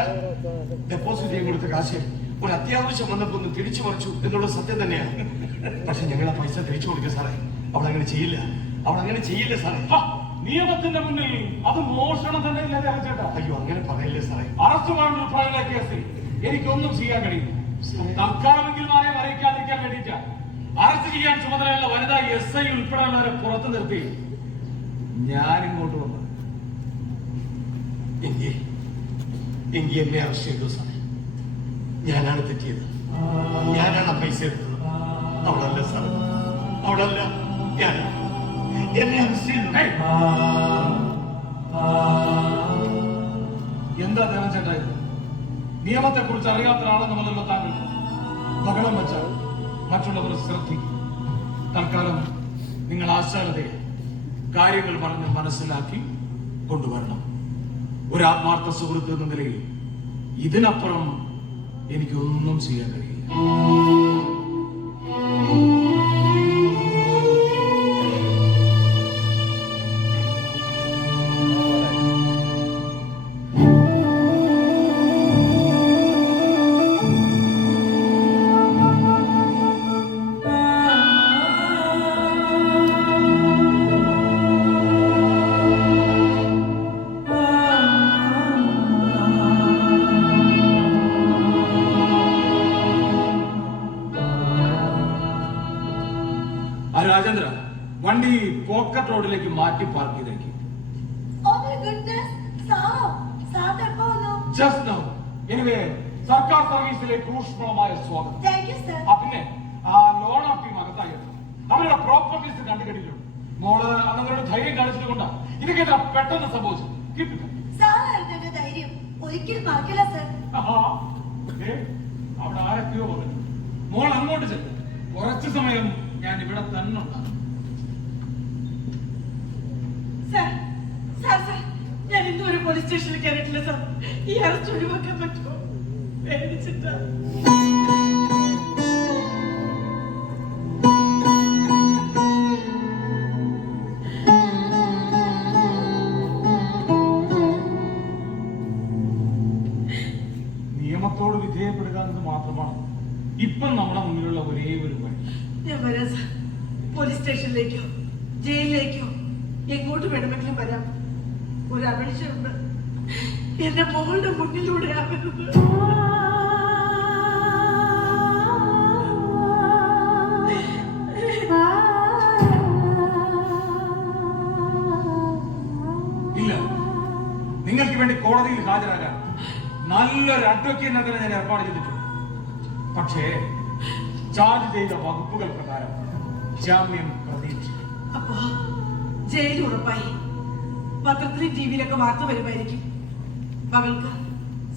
ഡെപ്പോസിറ്റ് ചെയ്യാൻ കൊടുത്ത കാശ് ഒരു അത്യാവശ്യം വന്നപ്പോ ഒന്ന് തിരിച്ചു മറിച്ചു എന്നുള്ള സത്യം തന്നെയാണ്. പക്ഷെ ഞങ്ങൾ ആ പൈസ തിരിച്ചു കൊടുക്കുക സാറേ. അവളങ്ങനെ ചെയ്യില്ല, അവളങ്ങനെ ചെയ്യില്ല സാറേ. നിയമത്തിന്റെ മുന്നിൽ അത് മോഷണം തന്നെ ഇല്ലാതെ ചേട്ടാ. അയ്യോ അങ്ങനെ പറയില്ലേ സാറേ. അറസ്റ്റ് വാറണ്ട് ഫയൽ കേസിൽ എനിക്കൊന്നും ചെയ്യാൻ കഴിയും. തൽക്കാലമെങ്കിൽ ആരെയും അറിയിക്കാതിരിക്കാൻ വേണ്ടിയിട്ട് അറസ്റ്റ് ചെയ്യാൻ ചുമതലയുള്ള വനിതാ SI ഉൾപ്പെടെയുള്ളവരെ പുറത്തു നിർത്തി ഞാൻ ഇങ്ങോട്ട് വന്നു. എങ്കിൽ എന്നെ അറസ്റ്റ് ചെയ്തു സാറേ. ഞാനാണ് തെറ്റിയത്, ഞാനാണ് ആ പൈസ എടുത്തത്. അവളല്ല സാർ, അവളല്ല, ഞാനാണ്. എന്നെ അറസ്റ്റ് ചെയ്തു. എന്താ ദേവൻ ചേട്ടാ ഇത്? നിയമത്തെ കുറിച്ച് അറിയാത്ത ആളെന്നുള്ളല്ലോ താങ്കൾ. ബഹളം വെച്ചാൽ മറ്റുള്ളവർ ശ്രദ്ധിക്കും. തൽക്കാലം നിങ്ങൾ ആശാലതയെ കാര്യങ്ങൾ പറഞ്ഞ് മനസ്സിലാക്കി കൊണ്ടുവരണം. ഒരു ആത്മാർത്ഥ സുഹൃത്ത് എന്ന നിലയിൽ ഇതിനപ്പുറം എനിക്കൊന്നും ചെയ്യാൻ കഴിയില്ല. രാജേന്ദ്ര, വണ്ടി പോക്കറ്റ് റോഡിലേക്ക് മാറ്റി പാർക്ക് ചെയ്തേക്ക്. Oh my goodness, സാറോ? സാറിന് എപ്പോ വന്നു? Just now. Anyway, സർക്കാർ സർവീസിലേക്ക് ഊഷ്മളമായ സ്വാഗതം. Thank you, sir. പിന്നെ ലോൺ ഓഫ് ടീം അകത്തായി അവരുടെ പ്രോപ്പർട്ടീസ് കണ്ടുകെട്ടിട്ടുണ്ട്. മോള് അന്നവരുടെ ധൈര്യം കാണിച്ചത് കൊണ്ടാ ഇതൊക്കെ പെട്ടെന്ന് സംഭവിച്ചു. സാറായിരുന്നു എന്റെ ധൈര്യം. ഒരിക്കലും മറക്കില്ല, സർ. അവിടെ ആരൊക്കെയോ വന്നിട്ട് മോൾ അങ്ങോട്ട് ചെല്ലും. കുറച്ചു സമയം ഞാൻ ഇവിടെ തന്നെ ഉണ്ടാകും. ഞാൻ ഇന്നും ഒരു പോലീസ് സ്റ്റേഷനിൽ കയറിയിട്ടില്ല സാർ. ഈ അറസ്റ്റ് ഒഴിവാക്കാൻ പറ്റുമോ? പേടിച്ചിട്ടാ. നിയമത്തോട് വിധേയപ്പെടുക എന്നത് മാത്രമാണ് ഇപ്പം നമ്മുടെ മുന്നിലുള്ള ഒരേ ഒരു വഴി. ഞാൻ വരാം സാർ. പോലീസ് സ്റ്റേഷനിലേക്കോ ജയിലിലേക്കോ എങ്ങോട്ട് വേണമെങ്കിലും വരാം. ഒരു അപേക്ഷയുണ്ട്. എന്റെ മോളുടെ മുന്നിലൂടെ ആകരുത്. ഇല്ല, നിങ്ങൾക്ക് വേണ്ടി കോടതിയിൽ ഹാജരാകാൻ നല്ലൊരു അഡ്വക്കേറ്റിനെ തന്നെ ഞാൻ ഏർപ്പാട് ചെയ്തിട്ടുണ്ട്. പക്ഷേ ചാർജ് ചെയ്ത വകുപ്പുകൾ പ്രകാരം ജാമ്യം പ്രതീക്ഷിക്കും. അപ്പോ ജയിൽ ഉറപ്പായി. പത്രത്തിലും ടിവിയിലൊക്കെ വാർത്ത വരുമായിരിക്കും. മകൾക്ക്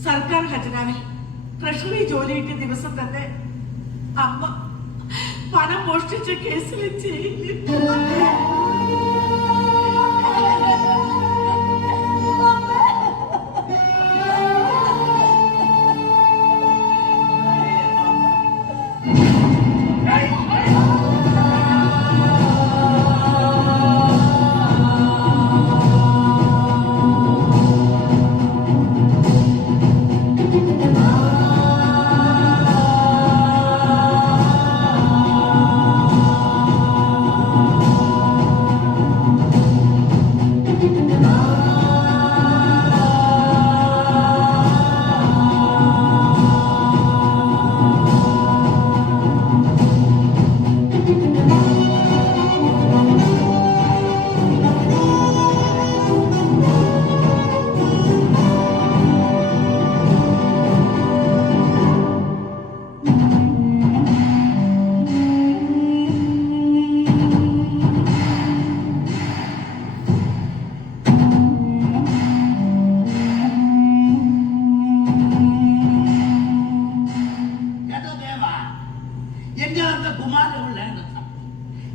സർക്കാർ ഖജനാവിൽ ട്രഷറി ജോലി കിട്ടിയ ദിവസം തന്നെ അമ്മ പണം മോഷ്ടിച്ച കേസിൽ ജയിലിൽ.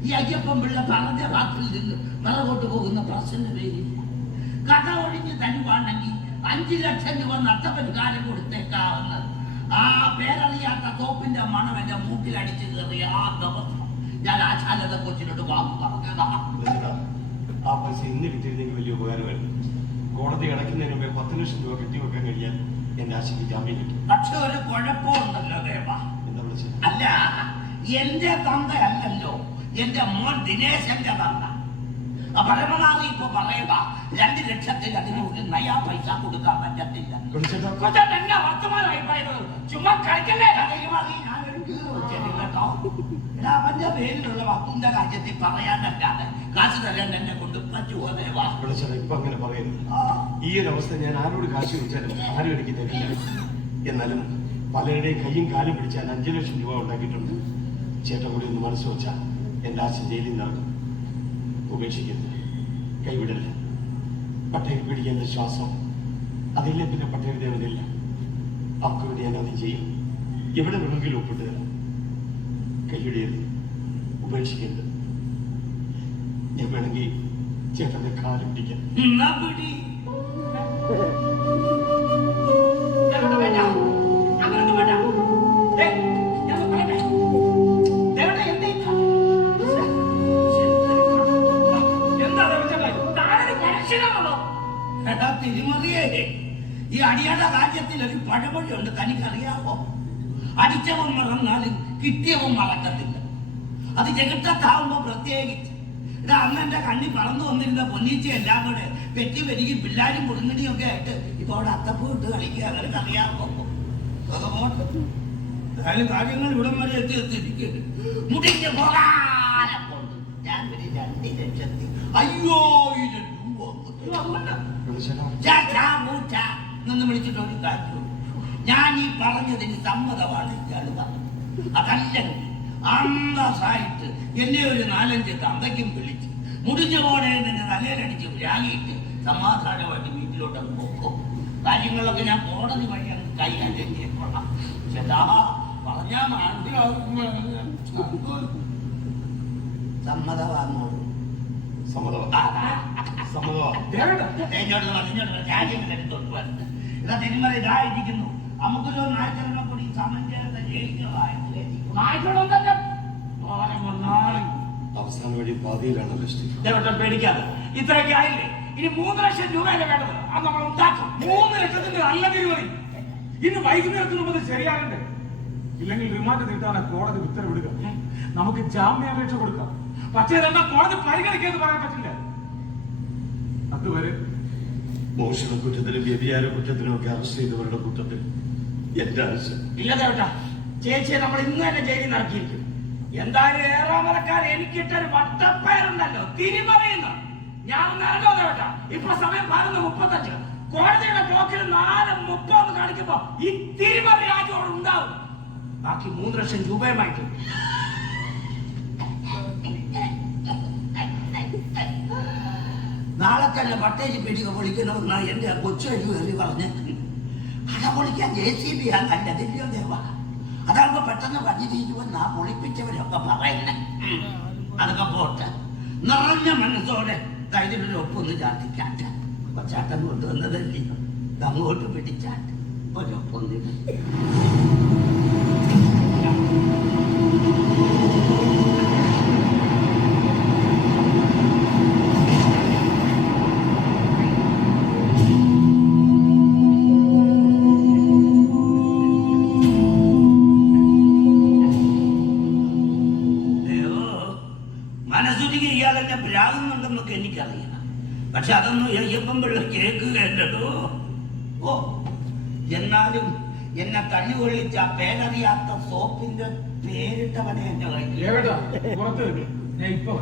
ഈ അയ്യപ്പൻ പിള്ള പറഞ്ഞ വാക്കിൽ നിന്ന് പിറകോട്ട് പോകുന്ന പ്രശ്നം പേരില്ല. കഥ ഒഴിഞ്ഞ് തരുവാണെങ്കിൽ 5 ലക്ഷം രൂപ നഷ്ടപരിഹാരം കൊടുത്തേക്കാവുന്നത്. ആ പേരറിയാത്ത തോപ്പിന്റെ മണം എന്റെ മൂക്കിൽ അടിച്ചു കയറിയ ആ ദിവസം ഞാൻ ആശാലത കൊച്ചിനോട് വാക്ക് പറഞ്ഞതാ. ആ പൈസ ഇന്ന് കിട്ടിയിരുന്നെങ്കിൽ വലിയ ഉപകാരമായിരുന്നു. കോടതി അടയ്ക്കുന്നതിന് മുമ്പേ 10 ലക്ഷം രൂപ കെട്ടിവെക്കാൻ കഴിയാൻ എന്റെ ആശയ്ക്ക് ജാമ്യം കിട്ടും. പക്ഷെ ഒരു കുഴപ്പമുണ്ടല്ലോ ദേവ. എന്താ വിളിച്ചത്? അല്ല, എന്റെ തന്തയല്ലല്ലോ, എന്റെ മോൻ ദിനേശന്റെ തന്ത. പരമനാഥി ഇപ്പൊ പറയുക 2 ലക്ഷത്തിൽ അതിന് ഒരു നയാ പൈസ കൊടുക്കാൻ പറ്റത്തില്ല. എന്നാ വർത്തമാനമായി പറയുന്നത്? ചുമ്മാ കഴിക്കല്ലേ. അവന്റെ പേരിലുള്ള വസ്തുന്റെ കാര്യത്തിൽ പറയാനല്ലാതെ കാശ് തരാൻ എന്നെ കൊണ്ട് പറ്റുമോ ദേവാ? ഇപ്പൊ അങ്ങനെ പറയുന്നത്. ഈ ഒരു അവസ്ഥ ഞാൻ ആരോട് കാശ് ചോദിച്ചാലും ആരും എനിക്ക് തരില്ല. എന്നാലും പലരുടെയും കയ്യും കാലും പിടിച്ചാൽ 5 ലക്ഷം രൂപ ഉണ്ടാക്കിയിട്ടുണ്ട്. ചേട്ടൻ കൂടി ഒന്ന് മനസ്സ് വെച്ചാൽ എന്റെ ആശ ജയിലിൽ നിന്നിറങ്ങും. ഉപേക്ഷിക്കരുത്, കൈവിടല്ല. പട്ടയിൽ പിടിക്കുന്ന ശ്വാസം അതില്ലേ, പിന്നെ പട്ടയിൽ ദേവതയില്ല. അവർക്ക് വേണ്ടി ഞാൻ അത് ചെയ്യും. എവിടെ വേണമെങ്കിലും ഒപ്പിട്ട് തരാം. കൈവിടരുത്, ഉപേക്ഷിക്കരുത്. ഞാൻ വേണമെങ്കിൽ ചേട്ടന്റെ കാല് പിടിക്കാം. എടാ തിരുമറിയേ, ഈ അടിയാട രാജ്യത്തിൽ ഒരു പഴമൊഴിയുണ്ട്, തനിക്കറിയാമോ? അടിച്ചവൻ മറന്നാലും കിട്ടിയവൻ മറക്കത്തില്ല. അത് ജഗത്താവുമ്പോ പ്രത്യേകിച്ച്. ഇതാ അന്ന് എന്റെ കണ്ണി പറന്നു വന്നിരുന്ന പൊന്നീച്ച എല്ലാം കൂടെ വെറ്റി വരികി പിള്ളാരും പുടുങ്ങടിയും ഒക്കെ ആയിട്ട് ഇപ്പൊ അവിടെ അത്തപ്പൂ ഇട്ട് കളിക്കുക. അങ്ങനെ അറിയാമോ? അതായത് കാര്യങ്ങൾ ഇവിടം വരെ എത്തിയിരിക്കും. മുടിഞ്ഞ് പോകാനം കൊണ്ട് ഞാൻ ഒരു 2 ലക്ഷത്തി 5000 രൂപ നിന്ന് വിളിച്ചിട്ട് ഒരു കാര്യം. ഞാൻ ഈ പറഞ്ഞതിന് സമ്മതമാണ് ഇയാള് പറഞ്ഞത്. അതല്ലെങ്കിൽ അന്തസായിട്ട് എന്നെ ഒരു 4-5 തന്തയ്ക്കും വിളിച്ച് മുടിഞ്ഞ പോടെ നിന്നെ തലയിലടിച്ച് വ്യാഗിയിട്ട് സമാധാനമായിട്ട് വീട്ടിലോട്ട് പോകും. കാര്യങ്ങളൊക്കെ ഞാൻ കോടതി വഴി അങ്ങ് കൈകാര്യം ചെയ്യപ്പെടാം. ചേട്ടാ പറഞ്ഞാ സമ്മതമാണോളൂ. ഇതാ തിരുമല ഇതായിരിക്കുന്നു. നമുക്കൊരു നായ്ക്കറിനെ കൂടി സമഞ്ചേർത്ത അവസാന വഴി പാതിയിലാണ്. പേടിക്കാതെ ഇത്രയൊക്കെ ആയില്ലേ? ഇനി 3 ലക്ഷം രൂപയല്ലേ വേണ്ടത്? അത് നമ്മൾ ഉണ്ടാക്കും. 3 ലക്ഷത്തിന്റെ നല്ല തിരുമതി ഇന്ന് വൈകുന്നേരത്തിന് മുമ്പ് ശരിയാകണ്ടേ? ഇല്ലെങ്കിൽ റിമാൻഡ് നീട്ടാണ് കോടതി ഉത്തരവിടുക. നമുക്ക് ജാമ്യാപേക്ഷ കൊടുക്കാം. പക്ഷേ ഇതെന്താ കോടതി പരിഗണിക്കാന്ന് പറയാൻ പറ്റില്ല. അതുവരെ മോഷണ കുറ്റത്തിനും വ്യഭിചാര കുറ്റത്തിനും ഒക്കെ അറസ്റ്റ് ചെയ്തവരുടെ കൂട്ടത്തിൽ എന്റെ ആവശ്യം ഇല്ല ദേവട്ടാ. ചേച്ചിയെ നമ്മൾ ഇന്ന് തന്നെ ജയിലിൽ നടത്തിയിരിക്കും. എന്തായാലും ഏറാമലക്കാർ എനിക്കിട്ടൊരു വട്ടപ്പേരുണ്ടല്ലോ, തിരിമറിയുന്ന. ഞാൻ ഇറങ്ങോ ദേവട്ടാ. ഇപ്പൊ സമയം 11:35. കോടതിയുടെ ക്ലോക്കിൽ 4:30 കാണിക്കുമ്പോ ഈ തിരിമറി രാജ്യം ഉണ്ടാവും. ബാക്കി 3 ലക്ഷം രൂപയുമായിട്ട് നാളെ തന്നെ പട്ടേജ് പിടിക പൊളിക്കണമെന്നാണ് എന്റെ കൊച്ചു കയറി പറഞ്ഞിട്ടുണ്ട്. അട പൊളിക്കാൻ JCB നല്ലതില്ലയോ ദേവ? അതാകുമ്പോ പെട്ടെന്ന് പണി തീരുമെന്നാ പൊളിപ്പിച്ചവരൊക്കെ പറയുന്നേ. അതൊക്കെ പോട്ടെ. നിറഞ്ഞ മനസ്സോടെ ഇതിനൊരു ഒപ്പൊന്ന് ചാട്ടിക്കാട്ട. കൊച്ചാട്ടം കൊണ്ടുവന്നതല്ലേ, അങ്ങോട്ട് പിടിച്ചാട്ട് ഒരൊപ്പൊന്നില്ല. മനസ്സുറ്റിക്ക് ഇയാളെന്നെ ഭ്രാകുന്നുണ്ടെന്നൊക്കെ എനിക്കറിയാം. പക്ഷെ അതൊന്നും അയ്യപ്പൻ പിള്ള കേൾക്കുകയല്ലോ. ഓ, എന്നാലും എന്നെ തല്ലുകൊള്ളിച്ച പേരറിയാത്ത സോപ്പിന്റെ പേരിട്ടവനെ എന്നെ ഞാൻ ഇപ്പൊ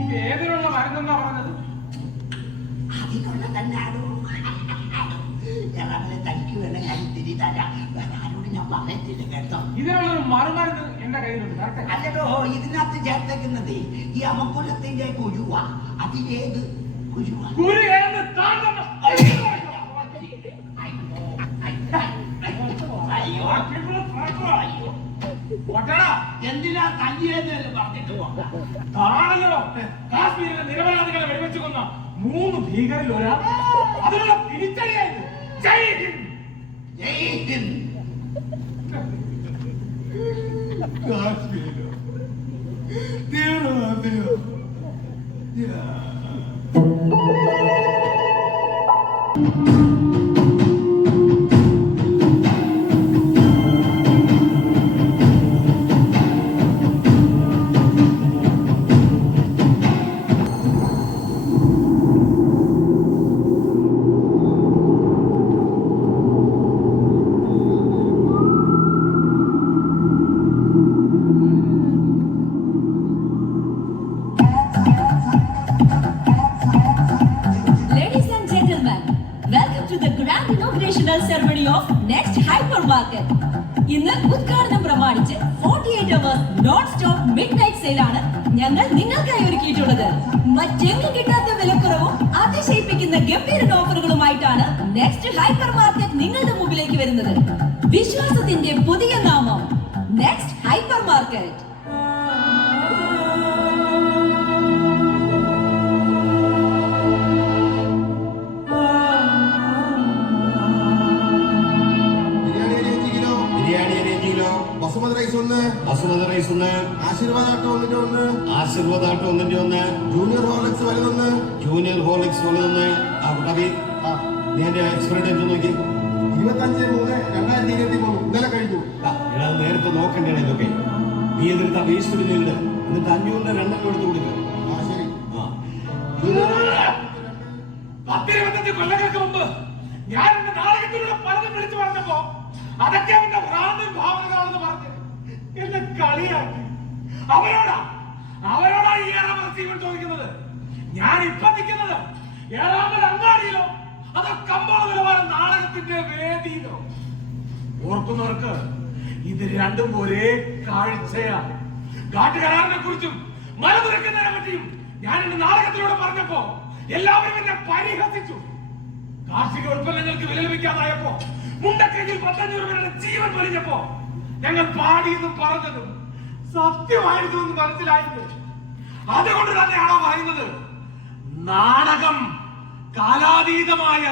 ഇത് ഏതിനുള്ള മരുന്നെന്നാ പറഞ്ഞത്? അതിനുള്ള തന്നെയാണോ? തനിക്ക് വേണ്ട ഞാൻ തിരി തരാം. വേറെ ആരോട് ഞാൻ പറയത്തില്ല കേട്ടോ. ഇതിനുള്ളൊരു മറുമരുന്ന് എന്റെ കയ്യിലുണ്ട്. അല്ലടോ, ഇതിനകത്ത് ചേർത്തേക്കുന്നത് ഈ അമക്കുലത്തിന്റെ കുരുവ. അതിലേത് കുരുവ? എന്തിനാ തല്ലിയെന്ന് പറഞ്ഞിട്ട് കാണല്ലോ. കാശ്മീരിലെ നിരപരാധികളെ വെടിവെച്ചു കൊന്ന 3 ഭീകരിൽ ഒരാൾ. അതിനുള്ള തിരിച്ചടിയായിരുന്നു. ജയ് ഹിന്ദ്. ജയ് Hind. കാശ്മീരോ തീവ്രവാദിയോ? ceremony of next hypermarket. ഇന്ന് ഉദ്ഘാടനം പ്രമാണിച്ച് 48 hours non stop mid night sale ആണ് ഞങ്ങൾ നിങ്ങൾക്കായി ഒരുക്കിയിട്ടുള്ളത്. മറ്റെങ്ങും കിട്ടാത്ത വിലക്കുറവും അതിശയിപ്പിക്കുന്ന ഗംഭീര ഓഫറുകളുമായിട്ടാണ് നെക്സ്റ്റ് ഹൈപ്പർ മാർക്കറ്റ് നിങ്ങളുടെ മുമ്പിലേക്ക് വരുന്നത്. വിശ്വാസത്തിന്റെ പുതിയ നാമം next hyper market. Basmati rice 1, basmati rice ഒന്ന്, ആശീർവാദാട്ടം ഒന്ന്, ആശീർവാദാട്ടം ഒന്ന്, ജൂനിയർ ഹോർലിക്സ് വലുതൊന്ന്, ജൂനിയർ ഹോർലിക്സ് വലുതൊന്ന്. ആ കുട്ടാവി നീ എന്റെ എക്സ്പയറി ഡേറ്റ് നോക്കി. 25/3/2023 ഇന്നലെ കഴിഞ്ഞു. എടാ നേരത്തെ നോക്കണ്ടേ ഇതൊക്കെ. നീ എതിർത്ത വേസ്റ്റ് ബില്ലുണ്ട്, എന്നിട്ട് 500 രണ്ടെണ്ണം എടുത്ത് കൊടുക്കുക. ശരി. 10-25 കൊല്ലങ്ങൾക്ക് മുമ്പ് ഞാൻ എന്റെ നാടകത്തിലൂടെ പലതും വിളിച്ചു പറഞ്ഞപ്പോ അതൊക്കെ അവന്റെ ഭ്രാന്തൻ ഭാവനകളാണെന്ന് പറഞ്ഞ് എന്നെ കളിയാക്കി. അവരോടാ ഈ ഏറാമൽ ചോദിക്കുന്നത്. ഞാൻ ഇപ്പൊ നിൽക്കുന്നത് ഏറാമൽ അങ്ങാടിയിലോ അതോ കമ്പോള നിലവാരം നാടകത്തിന്റെ വേദിയിലോ? ഓർക്കുന്നവർക്ക് ഇത് രണ്ടും ഒരേ കാഴ്ചയാണ്. കാട്ടുകരാറിനെ കുറിച്ചും മല തുറക്കുന്നതിനെ പറ്റിയും ഞാൻ എന്റെ നാടകത്തിലൂടെ പറഞ്ഞപ്പോ എല്ലാവരും എന്നെ പരിഹസിച്ചു. കാർഷിക ഉൽപ്പന്നങ്ങൾക്ക് വില ലഭിക്കാതായപ്പോ മുണ്ടക്കൈയിൽ 15 പേരുടെ ജീവൻ പൊലിഞ്ഞപ്പോ ഞങ്ങൾ പാടിയെന്നും പറഞ്ഞതും സത്യമായിരുന്നു എന്ന് മനസ്സിലായത്. അതുകൊണ്ട് തന്നെയാണോ പറയുന്നത് നാടകം കാലാതീതമായ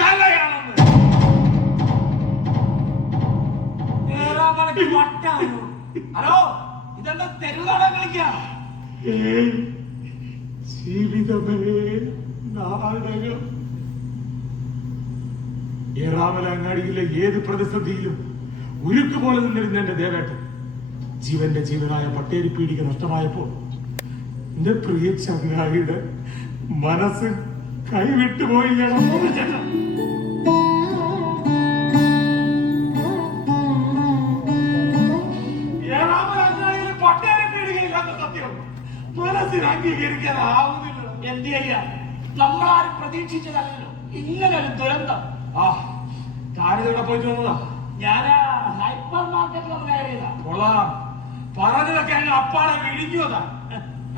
കലയാണെന്ന്? ഹലോ, ഇതെന്താ തെരുവുനാടകം കളിക്കാ? ജീവിതമേ നാടകം. ഏറാമല അങ്ങാടിയിലെ ഏത് പ്രതിസന്ധിയിലും ഉരുക്ക് പോലെ നിന്നിരുന്ന എന്റെ ദേവേട്ടൻ ജീവന്റെ ജീവനായ പട്ടേരി പീഡിക നഷ്ടമായപ്പോൾ എന്റെ പ്രിയ ചങ്ങായിയുടെ മനസ്സ് കൈവിട്ടുപോയി. ഏറാമല അങ്ങാടിയിലെ പട്ടേരി പീഡികയില്ലാത്ത സത്യം മനസ്സിന് അംഗീകരിക്കാനാവുന്നില്ല. എന്ത് ചെയ്യാ, നമ്മളാരും പ്രതീക്ഷിച്ചതല്ലോ ഇങ്ങനൊരു ദുരന്തം. താരിവിടെ പോയിട്ട് വന്നതാ. ഞാൻ ഹൈപ്പർ മാർക്കറ്റിൽ ഒന്ന് കയറിയതാ. കൊള്ളാം, പറഞ്ഞതൊക്കെ അങ്ങ് അപ്പാടെ വിഴിഞ്ഞതാ.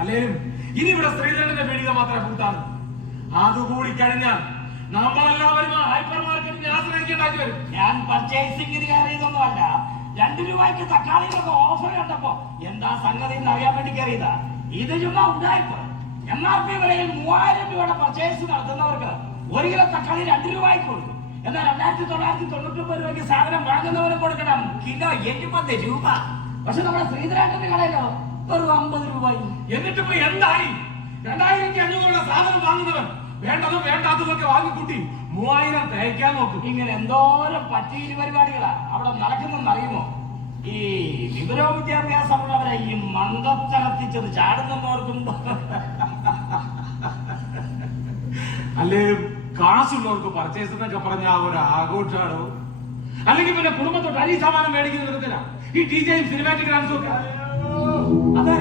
അല്ലേലും ഇനി ഇവിടെ ശ്രീധരന്റെ പീഡിക മാത്രമേ കൂട്ടാണ്. അതുകൂടി കഴിഞ്ഞാൽ നമ്മളെല്ലാവരും ഹൈപ്പർ മാർക്കറ്റിനെ ആശ്രയിക്കേണ്ടി വരും. ഞാൻ പർച്ചേസിംഗിന് കയറിയതൊന്നുമല്ല. 2 രൂപയ്ക്ക് തക്കാളിയിലൊക്കെ ഓഫർ കണ്ടപ്പോ എന്താ സംഗതി എന്ന് അറിയാൻ വേണ്ടി കയറിയതാ. ഇത് ചുമ്മാ ഉണ്ടായിപ്പോ MRP വിലയിൽ 3000 രൂപയുടെ പർച്ചേസ് നടത്തുന്നവർക്ക് 1 കിലോ തക്കാളി 2 രൂപയ്ക്ക് കൊടുക്കും. എന്നാൽ 2999 രൂപയ്ക്ക് സാധനം വാങ്ങുന്നവരും കൊടുക്കണം കിലോ 70 രൂപ. പക്ഷെ നമ്മുടെ ശ്രീധരേട്ടന്റെ കടയിലോ വെറും 50 രൂപ. എന്നിട്ടിപ്പോ എന്തായി? 2500 സാധനം വാങ്ങുന്നവൻ വേണ്ടതും വേണ്ടാത്തതൊക്കെ വാങ്ങിക്കൂട്ടി 3000 തയ്ക്കാൻ നോക്കും. ഇങ്ങനെ എന്തോരം പറ്റിയിരി പരിപാടികളാ അവിടെ നടക്കുന്നെന്ന് അറിയുമോ? ഈ വിവരോ വിദ്യാഭ്യാസമുള്ളവരെ ഈ മന്ദത്തരത്തിച്ചത് ചാടുന്നവർക്കും അല്ലേ കാശുള്ളവർക്ക് പർച്ചേസ് എന്നൊക്കെ പറഞ്ഞ ഒരു ആഘോഷാണോ? അല്ലെങ്കിൽ പിന്നെ കുടുംബത്തോട്ട് അരി സാമാനം മേടിക്കുന്ന വിധത്തിലാ ഈ ഡിജയും സിനിമാറ്റിക് ഡാൻസും ഒക്കെ. അതെ,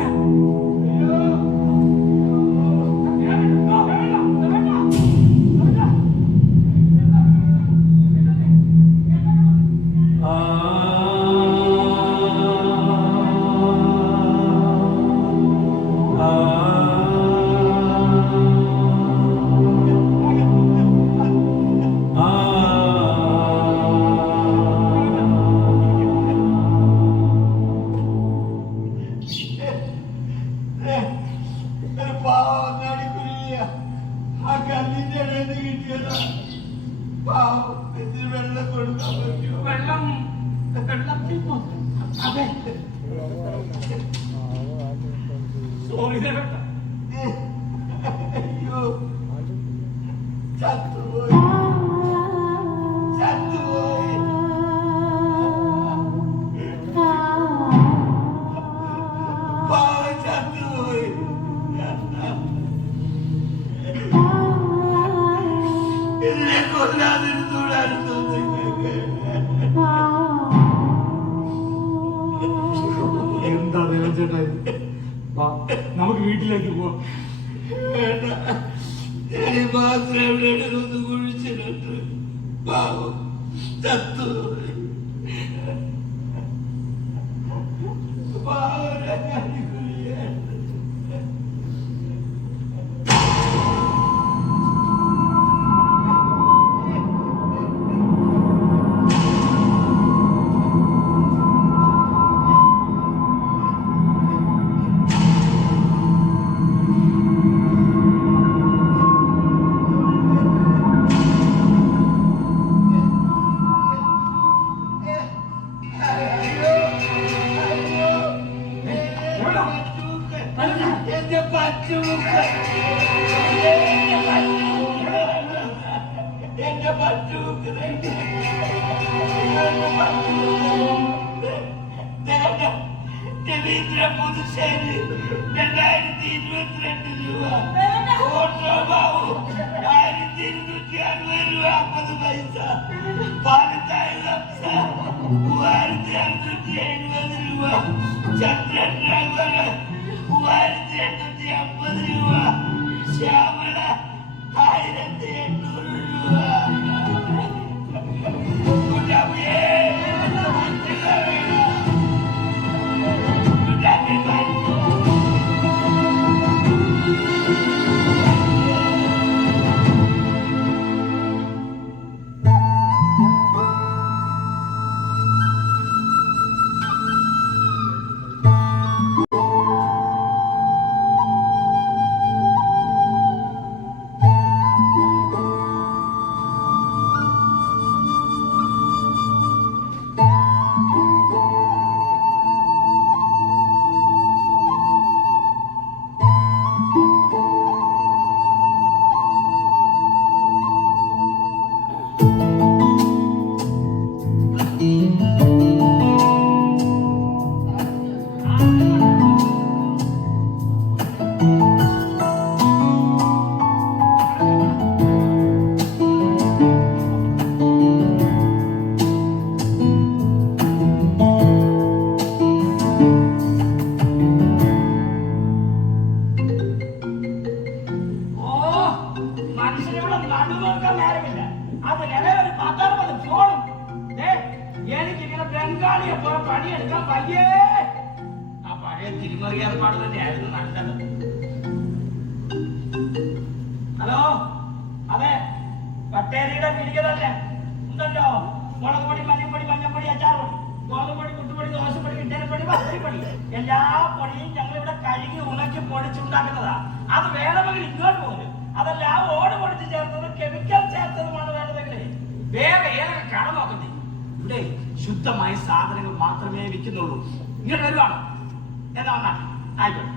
സോറി ദേവേട്ട. എന്താ ദേവചേട്ടാ, നമുക്ക് വീട്ടിലേക്ക് പോവാം. ഒന്ന് കുഴിച്ചിട്ട് പാവം ചത്തു. പറ്റുമുക്ക് എന്റെ പറ്റുമുക്ക് രവീന്ദ്ര പുതുശ്ശേരി 2022 രൂപ. ഓട്ടോ ബാബു 1260 രൂപ 50 പൈസ. പാലത്തായി 3270 രൂപ. ചന്ദ്രൻ ഡ്രൈവർ 3850 രൂപ. ശ്യാമള 1800 രൂപ. കുട്ടമ്മേ എനിക്കിങ്ങനെ ബംഗാളിയെ പോലെ പണിയെടുക്കാൻ വയ്യേ. ആ പഴയ തിരുമറി ഏർപ്പാട് തന്നെയായിരുന്നു നല്ലത്. ഹലോ, അതെ, പട്ടേരിയുടെ പിടിക്കതല്ലേ ഉണ്ടല്ലോ. മുളക് പൊടി, മല്ലിപ്പൊടി, മഞ്ഞപ്പൊടി, അച്ചാറുപൊടി, ഗോതമ്പൊടി, കുട്ടുപൊടി, ദോശപ്പൊടി, ഇട്ടേരപ്പൊടി, പച്ചരിപ്പൊടി, എല്ലാ പൊടിയും ഞങ്ങൾ ഇവിടെ കഴുകി ഉണക്കി പൊടിച്ചുണ്ടാക്കുന്നതാ. അത് വേണമെങ്കിൽ ഇങ്ങോട്ട് പോകും. അതല്ല ഓട് പൊടിച്ച് ചേർത്തതും കെമിക്കൽ ചേർത്തതുമാണ് വേണ്ടതെങ്കിൽ വേറെ ഏതൊക്കെ കട നോക്കണ്ടേ? ഇവിടെ ശുദ്ധമായ സാധനങ്ങൾ മാത്രമേ വിൽക്കുന്നുള്ളൂ. ഇങ്ങോട്ട് വരുവാണ് എന്നാ വന്നാ ആയിക്കോട്ടെ.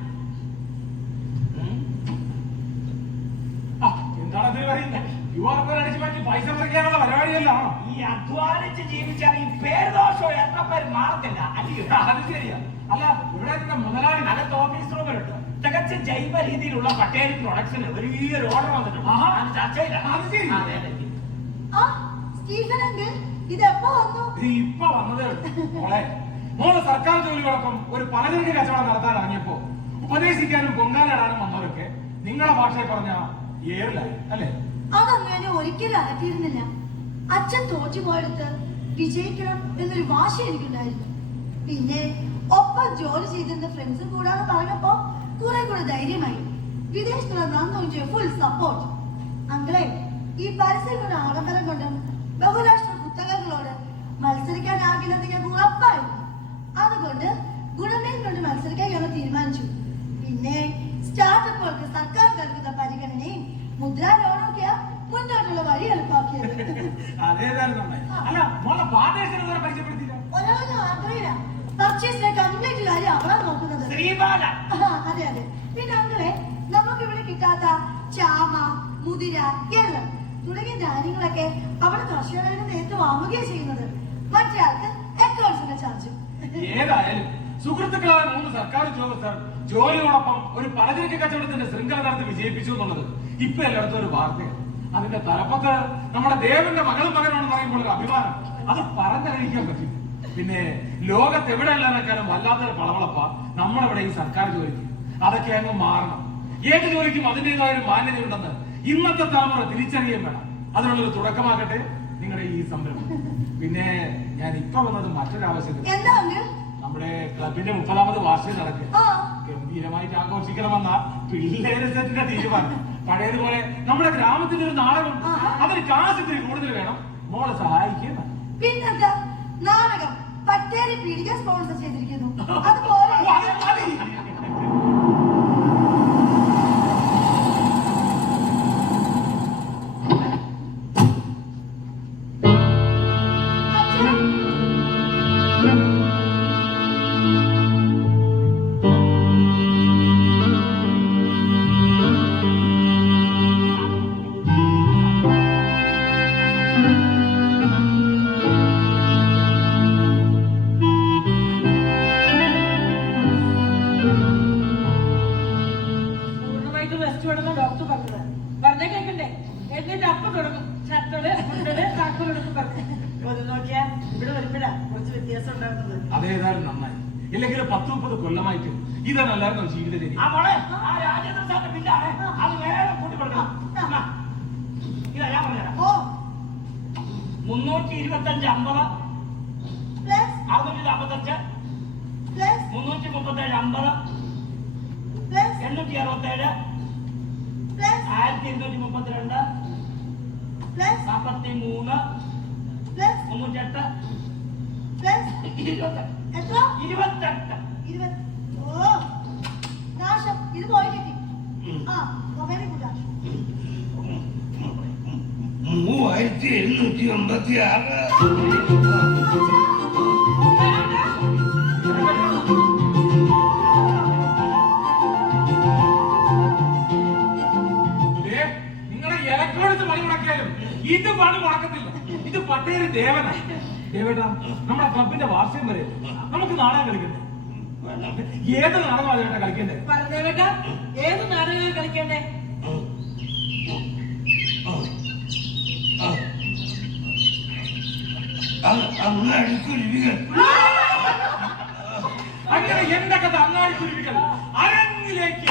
പൈസ പറിക്കാനുള്ള പരിപാടിയല്ല. ഈ അധ്വാനിച്ച് ജീവിച്ചാൽ ഈ പേര് ദോഷോ എത്ര പേര് മാറത്തില്ല. അത് ശരിയാ. അല്ല, ഇവിടെ മുതലാളി അകത്ത് ഓഫീസ് റൂമിലുണ്ട്. തികച്ച ജൈവ രീതിയിലുള്ള പട്ടേരി പ്രൊഡക്ട്സിന് വലിയൊരു ഓർഡർ വന്നിട്ടുണ്ട്. ചർച്ചയില്ല. സ്റ്റീഫൻ അങ്കിൾ ഇത് എപ്പോ വന്നു? ഇപ്പൊ വന്നതേ മോളെ. മോള് സർക്കാർ ജോലിയോടൊപ്പം ഒരു പലചരക്ക് കച്ചവടം നടത്താൻ ഇറങ്ങിയപ്പോ ഉപദേശിക്കാനും പൊങ്കാലിടാനും വന്നവരൊക്കെ നിങ്ങളെ ഭാഷയിൽ പറഞ്ഞ ഏറിലായി അല്ലേ? അതങ്ങനെ ഒരിക്കലും അകറ്റിയിരുന്നില്ല. അച്ഛൻ തോറ്റുപോയെടുത്ത് വിജയിക്കണം എന്നൊരു വാശി എനിക്കുണ്ടായിരുന്നു. പിന്നെ ഒപ്പം ജോലി ചെയ്തിരുന്ന ഫ്രണ്ട്സും കൂടാതെ പറഞ്ഞപ്പോ കുറെ കൂടെ ധൈര്യമായി. വിദേശത്തുള്ള നന്ദി ഫുൾ സപ്പോർട്ട്. അങ്കിളെ, ഈ പരസ്യങ്ങളുടെ ആഡംബരം കൊണ്ടും ബഹുരാഷ്ട്ര കുത്തകകളോട് മത്സരിക്കാനാകില്ലെന്ന് ഞാൻ ഉറപ്പായിരുന്നു. അതുകൊണ്ട് ഗുണമേന്മ കൊണ്ട് മത്സരിക്കാൻ ഞങ്ങൾ തീരുമാനിച്ചു. പിന്നെ സ്റ്റാർട്ടപ്പുകൾക്ക് സർക്കാർ നൽകുന്ന പരിഗണനയും മുദ്രാ ലോണൊക്കെയാ മുന്നോട്ടുള്ള വഴി എളുപ്പാക്കിയത്. ഒരാളും ആഗ്രഹില്ല. പർച്ചേസിന്റെ കംപ്ലീറ്റ് കാര്യം അവളാ നോക്കുന്നത്. അതെ അതെ. പിന്നെ അങ്കിളെ, നമുക്ക് ഇവിടെ കിട്ടാത്ത ചാമ, മുതിര, എള്ളം തുടങ്ങിയ ധാന്യങ്ങളൊക്കെ അവിടെ കർഷകരെ നേരിട്ട് വാങ്ങുകയാണ് ചെയ്യുന്നത്. മറ്റേ ആൾക്ക് അക്കൗണ്ട്സിന്റെ ചാർജ്. ഏതായാലും സുഹൃത്തുക്കളായ 3 സർക്കാർ ഉദ്യോഗസ്ഥർ ജോലിയോടൊപ്പം ഒരു പലചരക്ക് കച്ചവടത്തിന്റെ ശൃംഖല നടത്തി വിജയിപ്പിച്ചു എന്നുള്ളത് ഇപ്പൊ എല്ലായിടത്തും ഒരു വാർത്തയാണ്. അതിന്റെ തലപ്പത്ത് നമ്മുടെ ദേവന്റെ മകളും മകനാണെന്ന് പറയുമ്പോൾ ഒരു അഭിമാനം അത് പറഞ്ഞറിയിക്കാൻ പറ്റില്ല. പിന്നെ ലോകത്ത് എവിടെ ഉള്ളതിനേക്കാളും വല്ലാത്തൊരു പളവളപ്പ നമ്മളിവിടെ ഈ സർക്കാർ ജോലിക്ക്. അതൊക്കെ അങ്ങ് മാറണം. ഏത് ജോലിക്കും അതിൻ്റെതായ ഒരു മാന്യതയുണ്ടെന്ന് ഇന്നത്തെ തലമുറ തിരിച്ചറിയാൻ വേണം. അതിനുള്ളൊരു തുടക്കമാകട്ടെ നിങ്ങളുടെ ഈ സംരംഭം. പിന്നെ ഞാൻ ഇപ്പൊ വന്നത് മറ്റൊരാവശ്യത്തിൽ നമ്മുടെ ക്ലബിന്റെ 30ാമത് വാർഷികം നടക്കുക. ഗംഭീരമായിട്ട് ആഘോഷിക്കണമെന്ന പിള്ളേര് സെറ്റിന്റെ തീരുമാനം. പഴയതുപോലെ നമ്മുടെ ഗ്രാമത്തിന്റെ ഒരു നാടകം, അതിന് കാശത്തിന് കൂടുതൽ വേണം. മോളെ സഹായിക്കുക. പിന്നെന്താ, നാടകം പട്ടേരി പീഡിക സ്പോൺസർ ചെയ്തിരിക്കുന്നു. അതുപോലെ ഇല്ലെങ്കിൽ 10-30 കൊല്ലമായിട്ട് ഇതല്ലായിരുന്നു ജീവിതചര്യ. ആ മോളെ, ആ രാജേന്ദ്ര സാറിന്റെ ബില്ലാണ്, അത് വേറെ കൂട്ടി കൊടുക്കണം. ഇതാ ഞാൻ പറഞ്ഞുതരാം. ഓ 325 50 plus 645 plus 337 50 plus 867 plus 1232 plus 43 plus 308 plus 28 എത്ര 28. 20. ഓ നാശം, ഇത് പോയി കിട്ടി. ആ വെരി ഗുഡ്. 3786. നിങ്ങളുടെ ഇലക്ട്രോണിക്സ് പണി മുടക്കിയാലും ഇത് പണി മുടക്കത്തില്ല. ഇത് പട്ടേര് ദേവനാണ്. ദേവേട്ടാ, നമ്മുടെ ക്ലബിന്റെ വാർഷികം വരെ നമുക്ക് നാടകം കളിക്കണ്ടേ? ഏത് നാടകമാണ് ചേട്ടാ കളിക്കണ്ടേ? പറഞ്ഞേട്ടാ, ഏത് നാടകമാണ് കളിക്കണ്ടേ? അങ്ങനെ എന്റെ കഥ അങ്ങാടി കുരുവികൾ അരങ്ങിലേക്ക്